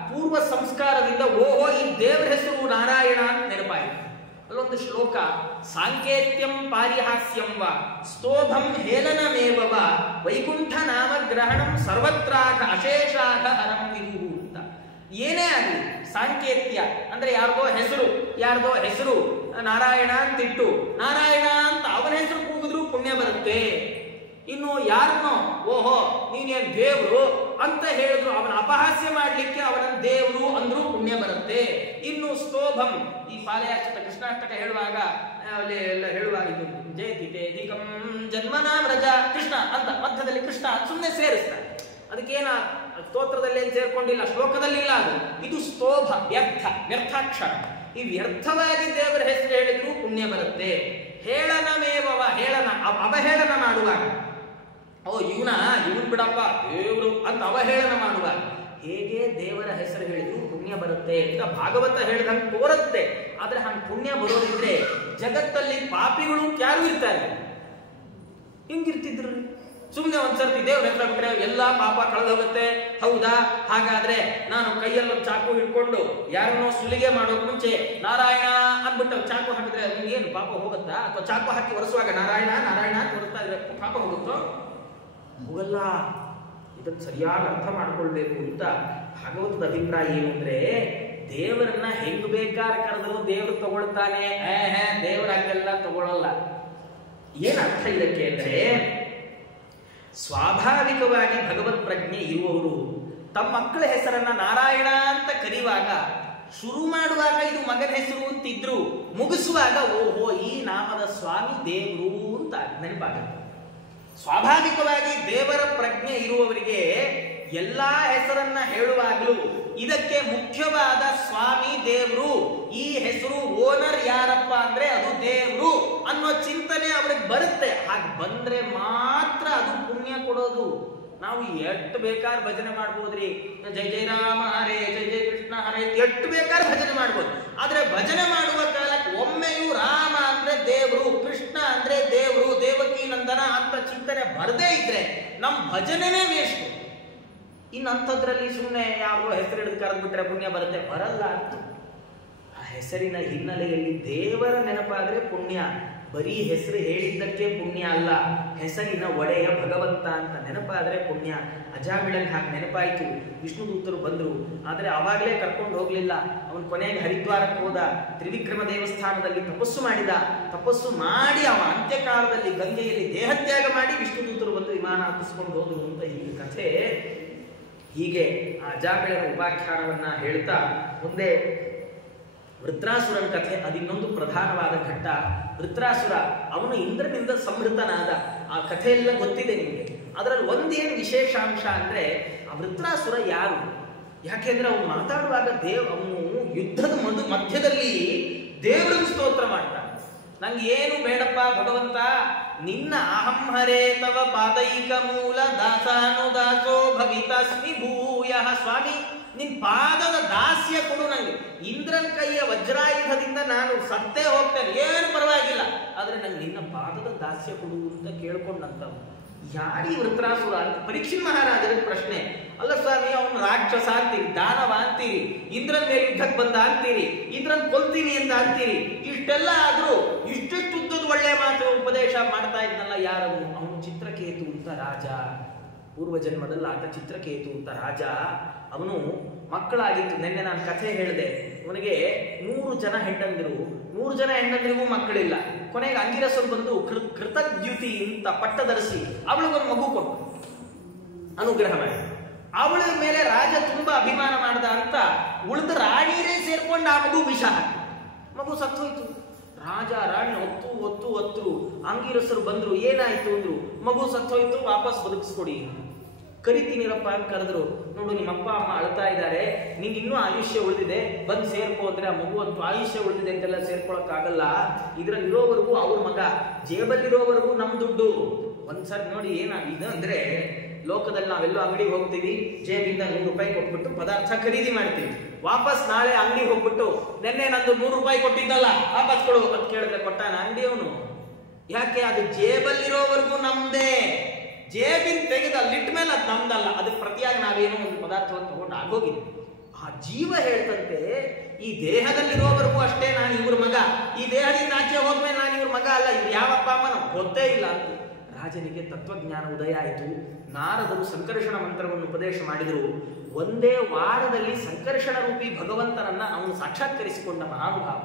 ಪೂರ್ವ ಸಂಸ್ಕಾರದಿಂದ ಓಹೋ ಈ ದೇವರ ಹೆಸರು ನಾರಾಯಣ ಅಂತ ನೆನಪಾಯಿತು. ಅಲ್ಲೊಂದು ಶ್ಲೋಕ, ಸಾಂಕೇತ್ಯಂ ಪಾರಿಹಾಸ್ಯಂ ವ ಸ್ತೋಭಂ ಹೇಲನಮೇವ ವೈಕುಂಠ ನಾಮ ಗ್ರಹಣಂ ಸರ್ವತ್ರಾಗ ಅಶೇಷಾಗ ಹರಂ ವಿಭು ಅಂತ. ಏನೇ ಆಗಲಿ ಸಾಂಕೇತ್ಯ ಅಂದ್ರೆ ಯಾರ್ದೋ ಹೆಸರು ನಾರಾಯಣ ಅಂತಿಟ್ಟು ನಾರಾಯಣ ಅಂತ ಅವನ ಹೆಸರು ಕೂಗಿದ್ರು ಪುಣ್ಯ ಬರುತ್ತೆ. ಇನ್ನು ಯಾರನ್ನೋ ಓಹೋ ನೀನೇನ್ ದೇವ್ರು ಅಂತ ಹೇಳಿದ್ರು ಅವನ ಅಪಹಾಸ್ಯ ಮಾಡ್ಲಿಕ್ಕೆ ಅವನ ದೇವ್ರು ಅಂದ್ರೂ ಪುಣ್ಯ ಬರುತ್ತೆ. ಇನ್ನು ಸ್ತೋಭಂ, ಈ ಪಾಲಯಾಷ್ಟಕ ಕೃಷ್ಣಾಷ್ಟಕ ಹೇಳುವಾಗ ಹೇಳುವಾಗ ಇದು ಜಯತಿಕಂ ಜನ್ಮನಾಮ ರಜ ಕೃಷ್ಣ ಅಂತ ಮಧ್ಯದಲ್ಲಿ ಕೃಷ್ಣ ಸುಮ್ಮನೆ ಸೇರಿಸ್ತಾರೆ. ಅದಕ್ಕೇನ ಸ್ತೋತ್ರದಲ್ಲಿ ಏನ್ ಸೇರ್ಕೊಂಡಿಲ್ಲ, ಶ್ಲೋಕದಲ್ಲಿ ಇಲ್ಲ. ಇದು ಸ್ತೋಭ, ವ್ಯರ್ಥಾಕ್ಷರ. ಈ ವ್ಯರ್ಥವಾಗಿ ದೇವರ ಹೆಸರು ಹೇಳಿದ್ರು ಪುಣ್ಯ ಬರುತ್ತೆ. ಹೇಳನಮೇವ ಹೇಳನ, ಅವಹೇಳನ ಮಾಡುವಾಗ ಇವನ್ ಬಿಡಪ್ಪ ದೇವರು ಅಂತ ಅವಹೇಳನ ಮಾಡುವಾಗ ಹೇಗೆ ದೇವರ ಹೆಸರು ಹೇಳಿದ್ರು ಪುಣ್ಯ ಬರುತ್ತೆ ಅಂತ ಭಾಗವತ ಹೇಳಿದಂಗೆ ತೋರುತ್ತೆ. ಆದ್ರೆ ಹಂಗೆ ಪುಣ್ಯ ಬರೋದಿದ್ರೆ ಜಗತ್ತಲ್ಲಿ ಪಾಪಿಗಳು ಯಾರು ಇರ್ತಾರೆ? ಹಿಂಗಿರ್ತಿದ್ರು. ಸುಮ್ಮನೆ ಒಂದ್ಸರ್ತಿ ದೇವ್ರ ಹೆಸರು ಬಿಟ್ರೆ ಎಲ್ಲಾ ಪಾಪ ಕಳೆದು ಹೋಗುತ್ತೆ. ಹೌದಾ? ಹಾಗಾದ್ರೆ ನಾನು ಕೈಯಲ್ಲೊಂದು ಚಾಕು ಹಿಡ್ಕೊಂಡು ಯಾರನ್ನೋ ಸುಲಿಗೆ ಮಾಡೋಕ್ ಮುಂಚೆ ನಾರಾಯಣ ಅಂದ್ಬಿಟ್ಟು ಚಾಕು ಹಾಕಿದ್ರೆ ಏನು ಪಾಪ ಹೋಗುತ್ತಾ? ಅಥವಾ ಚಾಕು ಹಾಕಿ ಒರೆಸುವಾಗ ನಾರಾಯಣ ನಾರಾಯಣ ಅಂತ ಹೊರತಾ ಇದ್ರೆ ಪಾಪ ಹೋಗುತ್ತೋ? ಹೋಗಲ್ಲ. ಇದನ್ನು ಸರಿಯಾಗಿ ಅರ್ಥ ಮಾಡ್ಕೊಳ್ಬೇಕು ಅಂತ ಭಾಗವತದ ಅಭಿಪ್ರಾಯ ಏನು ಅಂದ್ರೆ, ದೇವರನ್ನ ಹೆಂಗ್ ಬೇಕಾದ್ರೆ ಕರೆದ್ರು ದೇವ್ರು ತಗೊಳ್ತಾನೆ. ದೇವರ ಹಂಗೆಲ್ಲ ತಗೊಳ್ಳಲ್ಲ. ಏನ್ ಅರ್ಥ ಇದಕ್ಕೆ ಅಂದ್ರೆ, ಸ್ವಾಭಾವಿಕವಾಗಿ ಭಗವತ್ ಪ್ರಜ್ಞೆ ಇರುವವರು ತಮ್ಮ ಮಕ್ಕಳ ಹೆಸರನ್ನ ನಾರಾಯಣ ಅಂತ ಕರೆಯುವಾಗ ಶುರು ಮಾಡುವಾಗ ಇದು ಮಗನ ಹೆಸರು ಅಂತಿದ್ರು, ಮುಗಿಸುವಾಗ ಓಹೋ ಈ ನಾಮದ ಸ್ವಾಮಿ ದೇವರು ಅಂತ ನೆನಪಾಗುತ್ತೆ. ಸ್ವಾಭಾವಿಕವಾಗಿ ದೇವರ ಪ್ರಜ್ಞೆ ಇರುವವರಿಗೆ ಎಲ್ಲಾ ಹೆಸರನ್ನ ಹೇಳುವಾಗಲೂ ಇದಕ್ಕೆ ಮುಖ್ಯವಾದ ಸ್ವಾಮಿ ದೇವರು, ಈ ಹೆಸರು ಓನರ್ ಯಾರಪ್ಪ ಅಂದ್ರೆ ಅದು ದೇವರು ಅನ್ನೋ ಚಿಂತನೆ ಅವ್ರಿಗೆ ಬರುತ್ತೆ. ಹಾಗೆ ಬಂದ್ರೆ ಮಾತ್ರ ಅದು ಪುಣ್ಯ ಕೊಡೋದು. ನಾವು ಎಷ್ಟು ಬೇಕಾದ್ರೆ ಭಜನೆ ಮಾಡ್ಬೋದ್ರಿ, ಜೈ ಜೈ ರಾಮ ಹರೇ ಜೈ ಜೈ ಕೃಷ್ಣ ಹರೇ ಎಷ್ಟು ಬೇಕಾದ್ರೆ ಭಜನೆ ಮಾಡ್ಬೋದು. ಆದ್ರೆ ಭಜನೆ ಮಾಡುವ ಕಾಲಕ್ಕೆ ಒಮ್ಮೆಯೂ ರಾಮ ಅಂದ್ರೆ ದೇವರು, ಕೃಷ್ಣ ಅಂದ್ರೆ ದೇವರು, ದೇವಕಿ ನಂದನ ಅಂತ ಚಿಂತನೆ ಬರದೇ ಇದ್ರೆ ನಮ್ ಭಜನೆನೇ ವೇಸ್ಟ್. ಇನ್ನಂಥದ್ರಲ್ಲಿ ಸುಮ್ಮನೆ ಯಾವ ಹೆಸರು ಹಿಡಿದು ಕರೆದ್ಬಿಟ್ರೆ ಪುಣ್ಯ ಬರುತ್ತೆ, ಬರಲ್ಲ. ಆ ಹೆಸರಿನ ಹಿನ್ನೆಲೆಯಲ್ಲಿ ದೇವರ ನೆನಪಾದ್ರೆ ಪುಣ್ಯ. ಬರೀ ಹೆಸರು ಹೇಳಿದ್ದಕ್ಕೆ ಪುಣ್ಯ ಅಲ್ಲ, ಹೆಸರಿನ ಒಡೆಯ ಭಗವಂತ ಅಂತ ನೆನಪಾದ್ರೆ ಪುಣ್ಯ. ಅಜಾಮಿಳನ್ ಹಾಗೆ ನೆನಪಾಯಿತು. ವಿಷ್ಣು ದೂತರು ಬಂದರು, ಆದರೆ ಅವಾಗಲೇ ಕರ್ಕೊಂಡು ಹೋಗ್ಲಿಲ್ಲ. ಅವನು ಕೊನೆಗೆ ಹರಿದ್ವಾರಕ್ಕೆ ಹೋದ, ತ್ರಿವಿಕ್ರಮ ದೇವಸ್ಥಾನದಲ್ಲಿ ತಪಸ್ಸು ಮಾಡಿದ. ತಪಸ್ಸು ಮಾಡಿ ಅವ ಅಂತ್ಯಕಾಲದಲ್ಲಿ ಗಂಗೆಯಲ್ಲಿ ದೇಹತ್ಯಾಗ ಮಾಡಿ ವಿಷ್ಣು ದೂತರು ಬಂದು ವಿಮಾನ ಹತ್ತಿಸ್ಕೊಂಡು ಹೋದ್ರು ಅಂತ ಈ ಕಥೆ. ಹೀಗೆ ಆ ಅಜಾಮಿಳನ ಉಪಾಖ್ಯಾನವನ್ನ ಹೇಳ್ತಾ ಮುಂದೆ ವೃತ್ರಾಸುರನ ಕಥೆ, ಅದಿನ್ನೊಂದು ಪ್ರಧಾನವಾದ ಘಟ್ಟ. ವೃತ್ರಾಸುರ ಅವನು ಇಂದ್ರನಿಂದ ಸಂಹೃತನಾದ. ಆ ಕಥೆ ಎಲ್ಲ ಗೊತ್ತಿದೆ ನಿಮಗೆ. ಅದರಲ್ಲಿ ಒಂದೇನು ವಿಶೇಷಾಂಶ ಅಂದ್ರೆ, ಆ ವೃತ್ರಾಸುರ ಯಾರು? ಯಾಕೆಂದ್ರೆ ಅವನು ಮಾತಾಡುವಾಗ ಅವನು ಯುದ್ಧದ ಮಧ್ಯದಲ್ಲಿ ದೇವರನ್ನು ಸ್ತೋತ್ರ ಮಾಡ್ತಾನೆ. ನಂಗೆ ಏನು ಬೇಡಪ್ಪ ಭಗವಂತ, ನಿನ್ನ ಅಹಂಹರೇ ತವ ಪಾದೈಕ ಮೂಲ ದಾಸಾನುದಾಸೋ ಭವಿತಾಸ್ಮಿ ಭೂಯ. ಸ್ವಾಮಿ, ನಿನ್ ಪಾದದ ದಾಸ್ಯ ಕೊಡು ನಂಗೆ. ಇಂದ್ರನ ಕೈಯ ವಜ್ರಾಯುಧದಿಂದ ನಾನು ಸತ್ತೇ ಹೋಗ್ತೇನೆ, ಏನು ಪರವಾಗಿಲ್ಲ, ಆದ್ರೆ ನಂಗೆ ನಿನ್ನ ಪಾದದ ದಾಸ್ಯ ಕೊಡು ಅಂತ ಕೇಳ್ಕೊಂಡಂತವ್. ಯಾರಿ ವೃತ್ರಾಸುರ ಅಂತ ಪರೀಕ್ಷಿತ್ ಮಹಾರಾಜರ ಪ್ರಶ್ನೆ. ಅಲ್ಲ ಸ್ವಾಮಿ, ಅವನು ರಾಕ್ಷಸ ಅಂತೀರಿ, ದಾನವ ಅಂತೀರಿ, ಇಂದ್ರನ ಮೇಲೆ ಯುದ್ಧಕ್ಕೆ ಬಂದ ಅಂತೀರಿ, ಇಂದ್ರನ್ ಕೊಲ್ತೀನಿ ಅಂತ ಅಂತೀರಿ, ಇಷ್ಟೆಲ್ಲ ಆದ್ರೂ ಇಷ್ಟೆಷ್ಟು ಉದ್ದದ ಒಳ್ಳೆ ಮಾತು ಉಪದೇಶ ಮಾಡ್ತಾ ಇದ್ನಲ್ಲ ಯಾರವನು? ಅವನು ಚಿತ್ರಕೇತು ಅಂತ ರಾಜ. ಪೂರ್ವ ಜನ್ಮದಲ್ಲಿ ಆತ ಚಿತ್ರಕೇತು ಅಂತ ರಾಜ. ಅವನು ಮಕ್ಕಳಾಗಿತ್ತು. ನಿನ್ನೆ ನಾನು ಕಥೆ ಹೇಳಿದೆ. ಅವನಿಗೆ 100 ಜನ ಹೆಂಡಂದಿರು, 100 ಜನ ಹೆಂಡಂದಿರಿಗೂ ಮಕ್ಕಳಿಲ್ಲ. ಕೊನೆಗೆ ಅಂಗಿರಸರು ಬಂದು ಕೃತದ್ಯುತಿ ಅಂತ ಪಟ್ಟ ಧರಿಸಿ ಅವಳಿಗೊಂದು ಮಗು ಕೊಟ್ಟು ಅನುಗ್ರಹ ಮಾಡಿ. ಅವಳ ಮೇಲೆ ರಾಜ ತುಂಬಾ ಅಭಿಮಾನ ಮಾಡ್ದ ಅಂತ ಉಳಿದ ರಾಣಿಯರೇ ಸೇರ್ಕೊಂಡು ಆ ಮಗು ವಿಷ ಹಾಕಿ ಮಗು ಸತ್ತೋಯ್ತು. ರಾಜ ರಾಣಿ ಒತ್ತು ಅಂಗಿರಸರು ಬಂದ್ರು, ಏನಾಯ್ತು ಅಂದ್ರು, ಮಗು ಸತ್ತೋಯ್ತು, ವಾಪಸ್ ಬದುಕಿಸ್ಕೊಡಿ. ಕರಿತೀನಿರಪ್ಪ ಅಂತ ಕರೆದ್ರು. ನೋಡು, ನಿಮ್ಮ ಅಪ್ಪ ಅಮ್ಮ ಅಳ್ತಾ ಇದ್ದಾರೆ, ನಿಂಗೆ ಇನ್ನೂ ಆಯುಷ್ಯ ಉಳಿದಿದೆ, ಬಂದು ಸೇರ್ಕೋ ಅಂದ್ರೆ ಆ ಮಗು ಅಂತೂ ಆಯುಷ್ಯ ಉಳಿದಿದೆ ಅಂತೆಲ್ಲ ಸೇರ್ಕೊಳಕ್ಕಾಗಲ್ಲ, ಇದ್ರಲ್ಲಿ ಇರೋವರೆಗೂ ಅವ್ರ ಮಗ, ಜೇಬಲ್ಲಿರೋವರೆಗೂ ನಮ್ ದುಡ್ಡು. ಒಂದ್ಸರಿ ನೋಡಿ ಏನಾಗಿದೆ ಅಂದ್ರೆ, ಲೋಕದಲ್ಲಿ ನಾವೆಲ್ಲೋ ಅಂಗಡಿಗೆ ಹೋಗ್ತೀವಿ, ಜೇಬಿಂದ 100 ರೂಪಾಯಿ ಕೊಟ್ಬಿಟ್ಟು ಪದಾರ್ಥ ಖರೀದಿ ಮಾಡ್ತೀವಿ. ವಾಪಸ್ ನಾಳೆ ಅಂಗಡಿಗೆ ಹೋಗ್ಬಿಟ್ಟು ನೆನ್ನೆ ನಂದು 100 ರೂಪಾಯಿ ಕೊಟ್ಟಿದ್ದಲ್ಲ ವಾಪಸ್ ಕೊಡು ಅಂತ ಕೇಳಿದ್ರೆ ಕೊಟ್ಟಾನ ಅಂಗಡಿಯವನು? ಯಾಕೆ? ಅದು ಜೇಬಲ್ಲಿರೋವರೆಗೂ ನಮ್ದೇ. ಜೇಬಿನ ತೆಗೆದ ಲಿಟ್ ಮೇಲೆ ಅದು ನಮ್ದಲ್ಲ. ಅದಕ್ಕೆ ಪ್ರತಿಯಾಗಿ ನಾವೇನೋ ಒಂದು ಪದಾರ್ಥವನ್ನು ತಗೊಂಡು ಆಗೋಗಿದೆ. ಆ ಜೀವ ಹೇಳ್ತಂತೆ, ಈ ದೇಹದಲ್ಲಿರುವವರೆಗೂ ಅಷ್ಟೇ ನಾನು ಇವ್ರ ಮಗ, ಈ ದೇಹದಿಂದ ಆಚೆ ಹೋದ್ಮೇಲೆ ನಾನು ಇವ್ರ ಮಗ ಅಲ್ಲ, ಇವ್ರು ಯಾವಪ್ಪ ಅಮ್ಮನ ಗೊತ್ತೇ ಇಲ್ಲ ಅಂತ. ರಾಜನಿಗೆ ತತ್ವಜ್ಞಾನ ಉದಯ ಆಯಿತು. ನಾರದರು ಸಂಕರ್ಷಣ ಮಂತ್ರವನ್ನು ಉಪದೇಶ ಮಾಡಿದರು. ಒಂದೇ ವಾರದಲ್ಲಿ ಸಂಕರ್ಷಣ ರೂಪಿ ಭಗವಂತನನ್ನ ಅವನು ಸಾಕ್ಷಾತ್ಕರಿಸಿಕೊಂಡ ಮಹಾನುಭಾವ.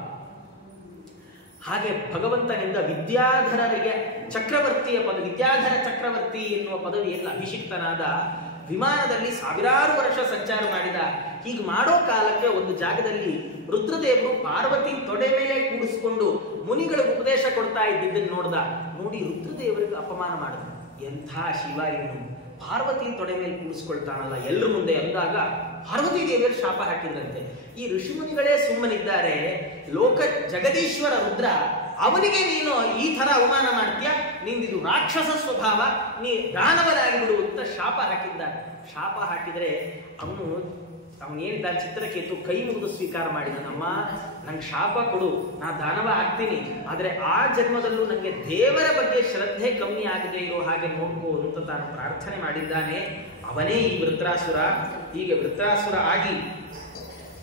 ಹಾಗೆ ಭಗವಂತನಿಂದ ವಿದ್ಯಾಧರರಿಗೆ ಚಕ್ರವರ್ತಿಯ ವಿದ್ಯಾಧರ ಚಕ್ರವರ್ತಿ ಎನ್ನುವ ಪದವಿಯಲ್ಲಿ ಅಭಿಷಿಕ್ತನಾದ. ವಿಮಾನದಲ್ಲಿ 1000 ವರ್ಷ ಸಂಚಾರ ಮಾಡಿದ. ಹೀಗೆ ಮಾಡೋ ಕಾಲಕ್ಕೆ ಒಂದು ಜಾಗದಲ್ಲಿ ರುದ್ರದೇವರು ಪಾರ್ವತಿ ತೊಡೆ ಮೇಲೆ ಕೂಡಿಸಿಕೊಂಡು ಮುನಿಗಳಿಗೆ ಉಪದೇಶ ಕೊಡ್ತಾ ಇದ್ದಿದ್ದನ್ನು ನೋಡ್ದ. ನೋಡಿ ರುದ್ರದೇವರಿಗೆ ಅಪಮಾನ ಮಾಡಿದ. ಎಂಥ ಶಿವ ಇವನು, ಪಾರ್ವತಿ ತೊಡೆ ಮೇಲೆ ಕೂಡಿಸ್ಕೊಳ್ತಾನಲ್ಲ ಎಲ್ಲರ ಮುಂದೆ ಅಂದಾಗ ಪಾರ್ವತಿ ದೇವಿಯರು ಶಾಪ ಹಾಕಿದ್ರಂತೆ. ಈ ಋಷಿಮುನಿಗಳೇ ಸುಮ್ಮನಿದ್ದಾರೆ, ಲೋಕ ಜಗದೀಶ್ವರ ರುದ್ರ ಅವನಿಗೆ ನೀನು ಈ ತರ ಅವಮಾನ ಮಾಡ್ತೀಯ, ನಿಂದಿದು ರಾಕ್ಷಸ ಸ್ವಭಾವ, ನೀ ದಾನವರಾಗಿಬಿಡು ಅಂತ ಶಾಪ ಹಾಕಿದ್ದಾರೆ. ಶಾಪ ಹಾಕಿದ್ರೆ ಅವನೇನಿದ್ದ ಚಿತ್ರಕೇತು ಕೈ ಮುಗಿದು ಸ್ವೀಕಾರ ಮಾಡಿದನಮ್ಮ, ನಂಗೆ ಶಾಪ ಕೊಡು, ನಾ ದಾನವ ಆಗ್ತೀನಿ, ಆದ್ರೆ ಆ ಜನ್ಮದಲ್ಲೂ ನಂಗೆ ದೇವರ ಬಗ್ಗೆ ಶ್ರದ್ಧೆ ಕಮ್ಮಿ ಆಗದೆ ಇರೋ ಹಾಗೆ ನೋಡ್ಕೋ ಅಂತ ತಾನು ಪ್ರಾರ್ಥನೆ ಮಾಡಿದ್ದಾನೆ. ಅವನೇ ಈ ವೃತ್ರಾಸುರ. ಹೀಗೆ ವೃತ್ರಾಸುರ ಆಗಿ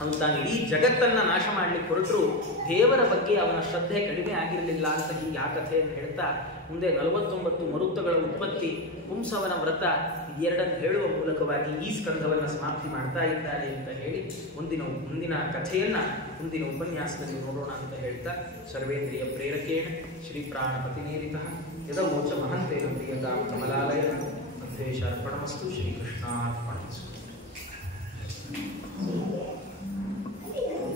ಅವನು ತಾನು ಇಡೀ ಜಗತ್ತನ್ನ ನಾಶ ಮಾಡ್ಲಿಕ್ಕೆ ಹೊರಟರು. ದೇವರ ಬಗ್ಗೆ ಅವನ ಶ್ರದ್ಧೆ ಕಡಿಮೆ ಆಗಿರಲಿಲ್ಲ ಅಂತ ಹೀಗೆ ಆ ಕಥೆಯನ್ನು ಹೇಳ್ತಾ ಮುಂದೆ 49 ಮರುತ್ತಗಳ ಉತ್ಪತ್ತಿ, ಪುಂಸವನ ವ್ರತ ಇದೆರಡನ್ನು ಹೇಳುವ ಮೂಲಕವಾಗಿ ಈ ಸ್ಕಂಧವನ್ನು ಸಮಾಪ್ತಿ ಮಾಡ್ತಾ ಇದ್ದಾರೆ ಅಂತ ಹೇಳಿ ಮುಂದಿನ ಕಥೆಯನ್ನ ಮುಂದಿನ ಉಪನ್ಯಾಸದಲ್ಲಿ ನೋಡೋಣ ಅಂತ ಹೇಳ್ತಾ, ಸರ್ವೇಂದ್ರಿಯ ಪ್ರೇರಕೇಣ ಶ್ರೀ ಪ್ರಾಣಪತಿನೇರಿತ ಯದವೋಚ ಮಹಂತೇನ ಪ್ರಿಯತಾಂ ಕಮಲಾಲಯ ಮಧ್ವೇಶ ಅರ್ಪಣಮಸ್ತು. ಶ್ರೀಕೃಷ್ಣಾರ್ಪಣಮಸ್ತು.